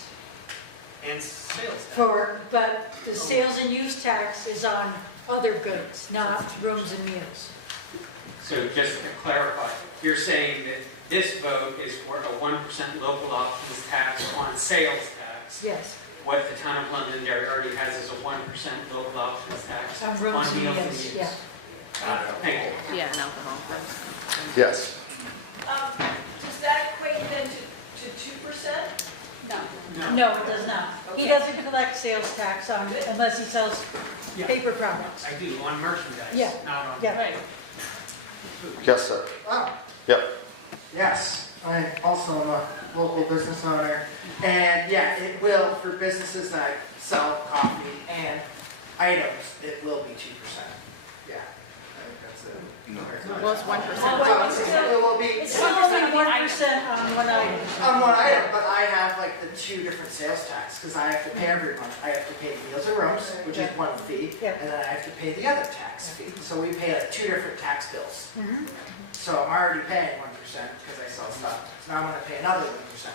And sales tax. But the sales and use tax is on other goods, not rooms and meals. So just to clarify, you're saying that this vote is for a 1% local options tax on sales tax. Yes. what the town of Londonderry already has as a 1% local options tax On rooms on and meals and meals, use. yeah. Thank you. Yeah, and alcohol. Yes. Does that equate then to 2%? No, it does not. He doesn't collect sales tax on, unless he sells Yeah. paper products. I do, on merchandise, Yeah. not on. Yeah. Right. Yes, sir. Oh, Yep. yes, I also am a local business owner, and yeah, it will, for businesses that sell coffee and items, it will be 2%. Yeah, I think that's it. Well, it's 1%. It will be. It's still only 1% on one item. On one item, but I have like the two different sales tax, because I have to pay every month. I have to pay meals and rooms, which is one fee, Yeah. and then I have to pay the other tax fee. So we pay like two different tax bills. Mhm. So I'm already paying 1% because I sell stuff. So now I'm gonna pay another 1%.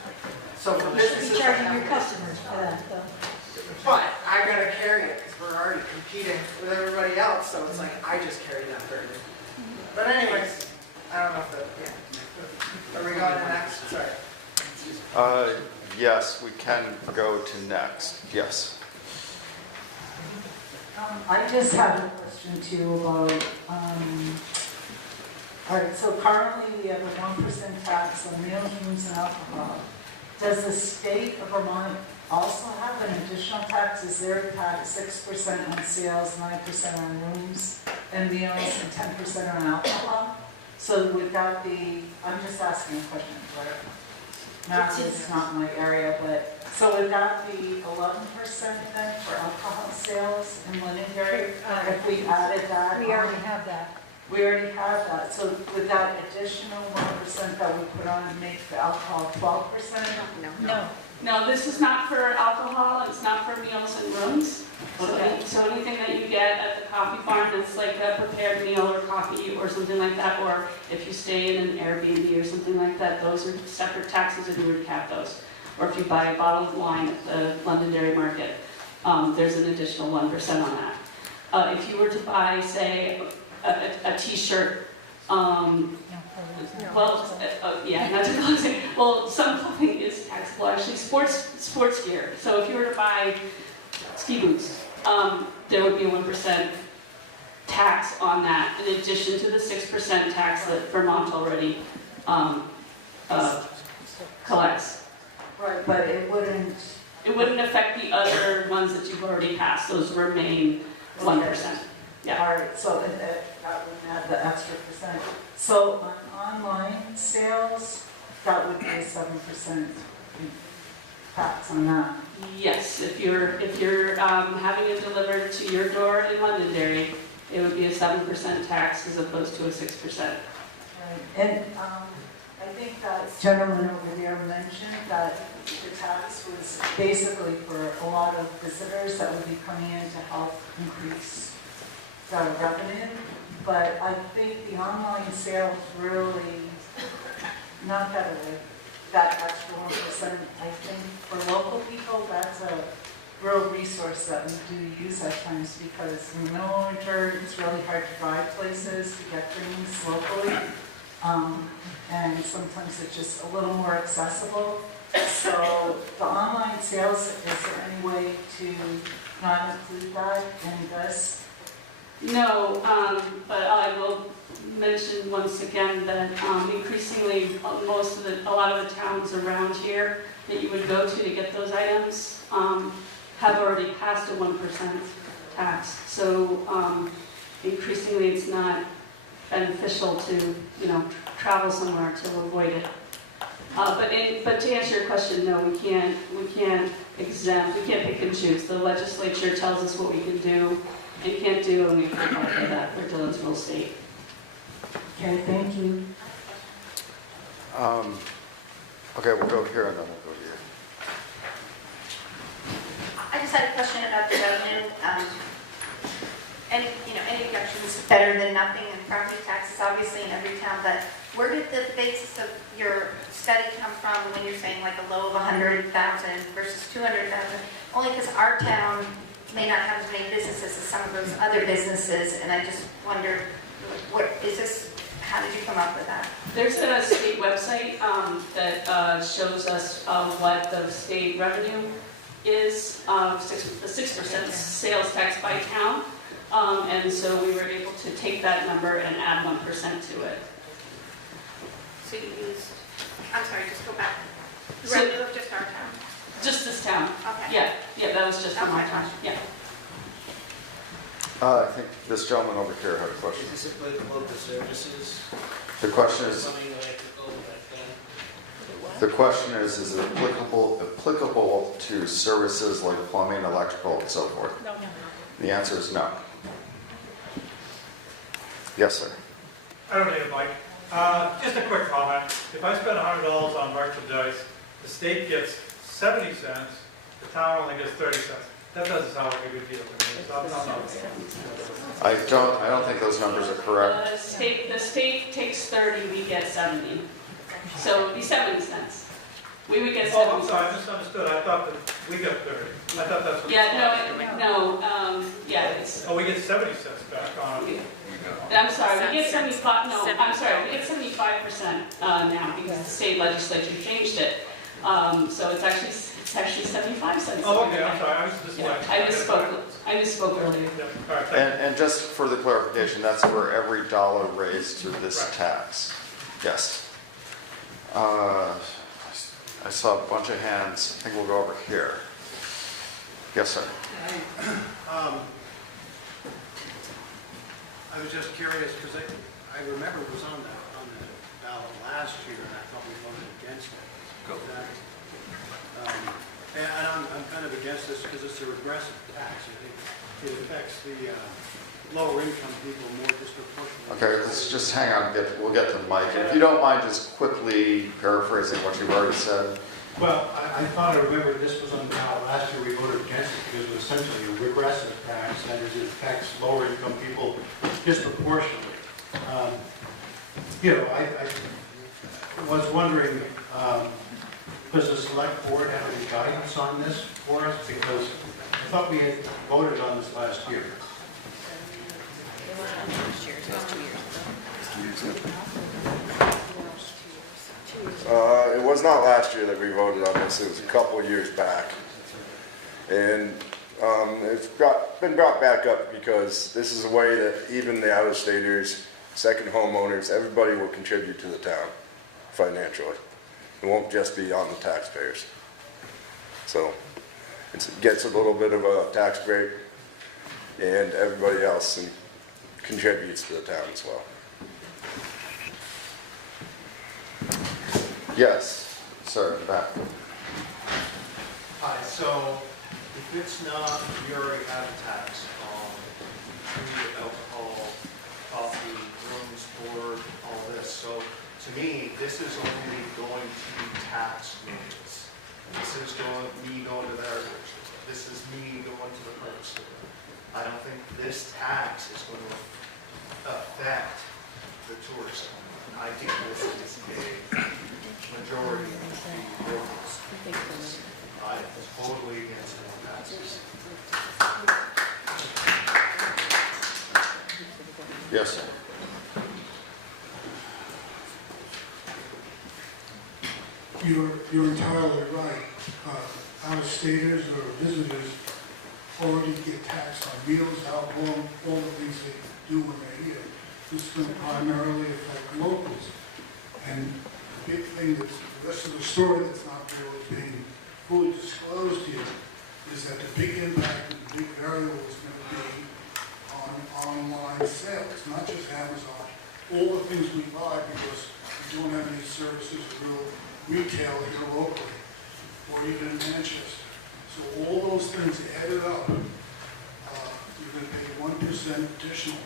So for You should businesses be that charging your have, customers for that, though. but I'm gonna carry it because we're already competing with everybody else. So it's like I just carry that burden. But anyways, I don't know if that. Yeah. Are we going to next? Sorry. Yes, we can go to next. Yes. I just have a question too about, all right, so currently we have a 1% tax on meals, rooms, and alcohol. Does the state of Vermont also have an additional tax? Is their tax 6% on sales, 9% on rooms and meals, and 10% on alcohol? So would that be, I'm just asking a question, right? Math is not my area, but, so would that be 11% then for alcohol sales in Londonderry? If we added that? We already have that. We already have that, so would that additional 1% that we put on make the alcohol 12%? No. No, this is not for alcohol, it's not for meals and rooms. So anything that you get at the coffee farm that's like a prepared meal or coffee or something like that, or if you stay in an Airbnb or something like that, those are separate taxes and you would cap those. Or if you buy a bottle of wine at the Londonderry market, there's an additional 1% on that. If you were to buy, say, a t-shirt, yeah, not to clothing. Well, some clothing is taxable, actually, sports gear. So if you were to buy ski boots, there would be a 1% tax on that, in addition to the 6% tax that Vermont already collects. Right, but it wouldn't... It wouldn't affect the other ones that you've already passed. Those remain 1%. Yeah. All right, so that wouldn't add the extra percent. So on online sales, that would be a 7% tax on that. Yes, if you're having it delivered to your door in Londonderry, it would be a 7% tax as opposed to a 6%. Right. And I think that gentleman over there mentioned that the tax was basically for a lot of visitors that would be coming in to help increase the revenue. But I think the online sales really, not that extra 1%, I think for local people, that's a real resource that we do use at times, because in the middle of winter, it's really hard to drive places to get things locally. And sometimes it's just a little more accessible. So the online sales, is there any way to not include that in this? No, but I will mention once again that increasingly a lot of the towns around here that you would go to get those items have already passed a 1% tax. So increasingly it's not beneficial to travel somewhere to avoid it. But to answer your question, no, we can't exempt, we can't pick and choose. The legislature tells us what we can do and can't do, and we have to apply that for Dillonsville State. Okay, thank you. Okay, we'll go here and then we'll go here. I just had a question about the revenue. Any reductions better than nothing, and property taxes obviously in every town, but where did the basis of your study come from when you're saying like a low of 100,000 versus 200,000? Only because our town may not have as many businesses as some of those other businesses, and I just wonder, what is this? How did you come up with that? There's a state website that shows us what the state revenue is a 6% sales tax by town. And so we were able to take that number and add 1% to it. So you used, I'm sorry, just go back. The So- revenue of just our town? Just this town. Okay. Yeah, that was just from our town, yeah. I think this gentleman over here had a question. Is this applicable to services? The question is, Plumbing, electrical, like that? the question is it applicable to services like plumbing, electrical, and so forth? No. The answer is no. Yes, sir. I don't need a mic. Just a quick comment. If I spend $100 on merchandise, the state gets 70 cents, the town only gets 30 cents. That doesn't sound like a good deal to me. I don't think those numbers are correct. The state takes 30, we get 70. So it'd be 70 cents. We would get 70 Oh, I'm cents. sorry, I misunderstood. I thought that we got 30. I thought that's what. It's. Oh, we get 70 cents back on it. I'm sorry, we get 75, no, I'm sorry, we get 75% now because the state legislature changed it. So it's actually 75 cents. Oh, okay, I'm sorry, I was just Yeah, like. I misspoke earlier. Yeah, all right, thank you. And just for the clarification, that's for every dollar raised through this tax. Yes. I saw a bunch of hands. I think we'll go over here. Yes, sir. I was just curious, because I remember it was on the ballot last year, and I thought we voted against it. And I'm kind of against this because it's a regressive tax. I think it affects the lower income people more disproportionately. Okay, let's just hang on. We'll get to the mic. If you don't mind just quickly paraphrasing what you've already said. Well, I thought I remembered this was on the ballot last year. We voted against it because it was essentially a regressive tax, that is, it affects lower income people disproportionately. I was wondering, does the select board have any guidance on this for us? Because I thought we had voted on this last year. It was not last year that we voted on this, it was a couple of years back. And it's been brought back up because this is a way that even the out-of-staters, second homeowners, everybody will contribute to the town financially. It won't just be on the taxpayers. So it gets a little bit of a tax break, and everybody else contributes to the town as well. Yes, sir, back. Hi, so if it's not, we already have a tax on food, alcohol, coffee, rooms, board, all this. So to me, this is only going to be tax maintenance. This is me going to their, this is me going to the perk store. I don't think this tax is going to affect the tourism. I think this is a majority of the locals. I'm totally against it taxes. Yes, sir. You're entirely right. Out-of-staters or visitors already get taxed on meals, alcohol, all the things they do when they're here. This is going to primarily affect locals. And the big thing that's the rest of the story that's not really being fully disclosed here is that the big impact and the big variable is going to be on online sales, not just Amazon. All the things we buy because we don't have any services or real retail here locally, or even in Manchester. So all those things added up, you're going to pay 1% additional.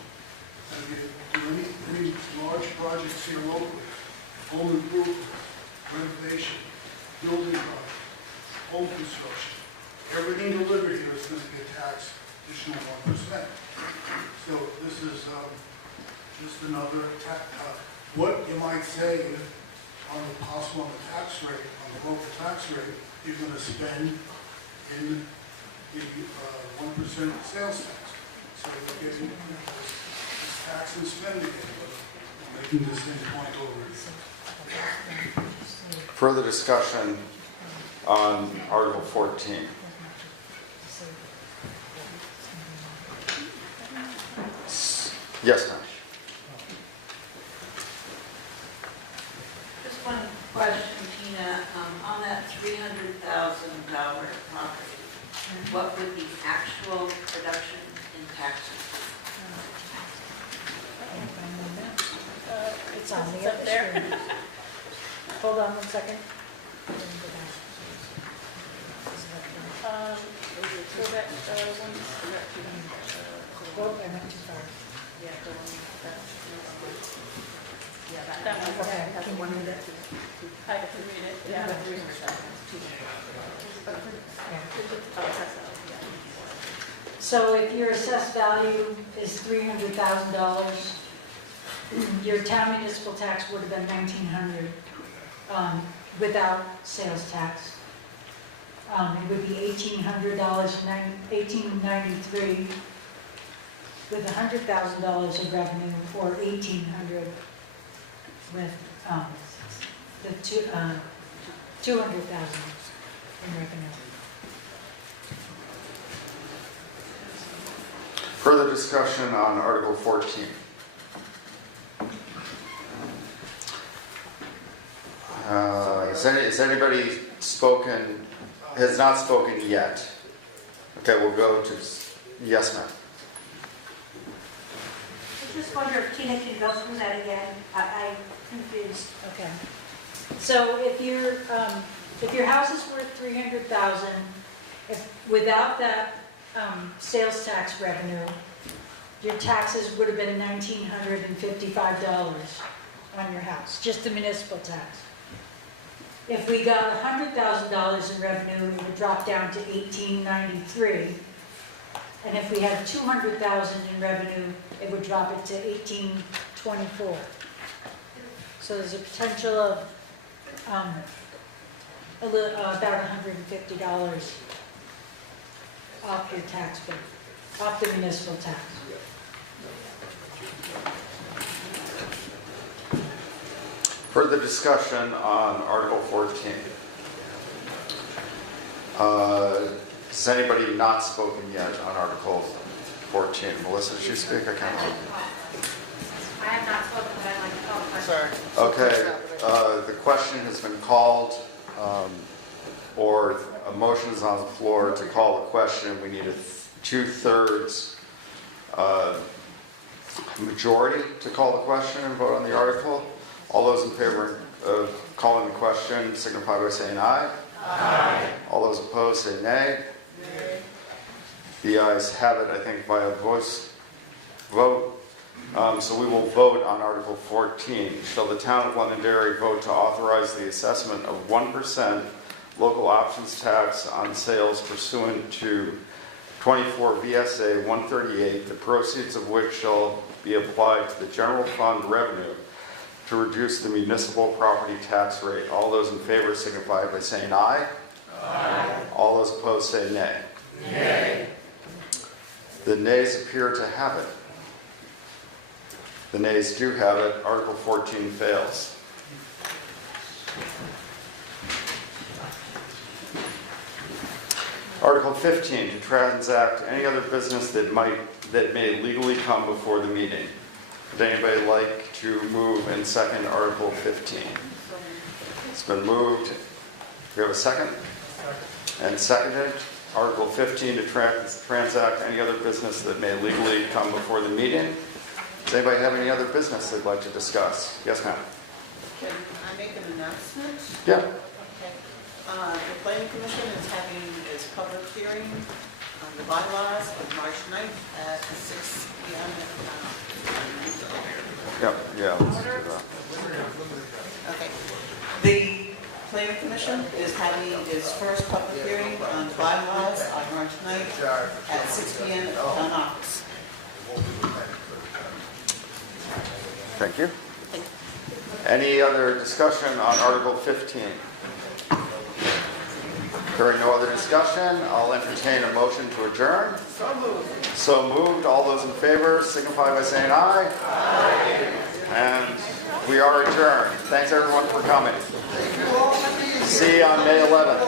And if you do any large projects here locally, home improvement, renovation, building projects, home construction, everything delivered here is going to get taxed additional 1%. So this is just another what you might say on the possible on the tax rate, on the local tax rate, you're going to spend in the 1% sales tax. So you're getting this tax and spending it, making this thing point over. Further discussion on Article 14. Yes, ma'am. Just one question, Tina, on that $300,000 property, what would the actual production in taxes It's on the other screen. Hold on one second. So that, Oh, I went too far. yeah, the one, Yeah, that one, okay. has Can you one read with it? it. I have to read it, yeah, I have to read it. Oh, it has that, yeah. So if your assessed value is $300,000, your town municipal tax would have been $1,900 without sales tax. It would be $1,893 with $100,000 of revenue, or $1,800 with the $200,000 in revenue. Further discussion on Article 14. Has anybody spoken, has not spoken yet? Okay, we'll go to, yes, ma'am. I just wonder if Tina can go through that again. I'm confused. Okay. So if your house is worth $300,000, without that sales tax revenue, your taxes would have been $1,955 on your house, just the municipal tax. If we got $100,000 in revenue, it would drop down to $1,893. And if we had $200,000 in revenue, it would drop it to $1,824. So there's a potential of about $150 off your tax bill, off the municipal tax. Further discussion on Article 14. Has anybody not spoken yet on Article 14? Melissa, did you speak? I can't remember. I have not spoken, but I'd like to call a question. Okay, the question has been called, or a motion is on the floor to call the question. We need a 2/3 majority to call the question and vote on the article. All those in favor of calling the question signify by saying aye. Aye. All those opposed say nay. Nay. The ayes have it, I think, by a voice vote. So we will vote on Article 14. Shall the town of Londonderry vote to authorize the assessment of 1% local options tax on sales pursuant to 24 VSA 138, the proceeds of which shall be applied to the general fund revenue to reduce the municipal property tax rate? All those in favor signify by saying aye. Aye. All those opposed say nay. Nay. The nays appear to have it. The nays do have it. Article 14 fails. Article 15, to transact any other business that may legally come before the meeting. Would anybody like to move and second Article 15? It's been moved. Do we have a second? And seconded. Article 15, to transact any other business that may legally come before the meeting. Does anybody have any other business they'd like to discuss? Yes, ma'am. Can I make an announcement? Yeah. Okay. The planning commission is having its public hearing on the bylaws on March 9th at 6 p.m. Yeah, let's do that. Okay. The planning commission is having its first public hearing on the bylaws on March 9th at 6 p.m. at the town office. Thank you. Any other discussion on Article 15? Hearing no other discussion, I'll entertain a motion to adjourn. So moved. So moved. All those in favor signify by saying aye. Aye. And we are adjourned. Thanks everyone for coming. See you on May 11th.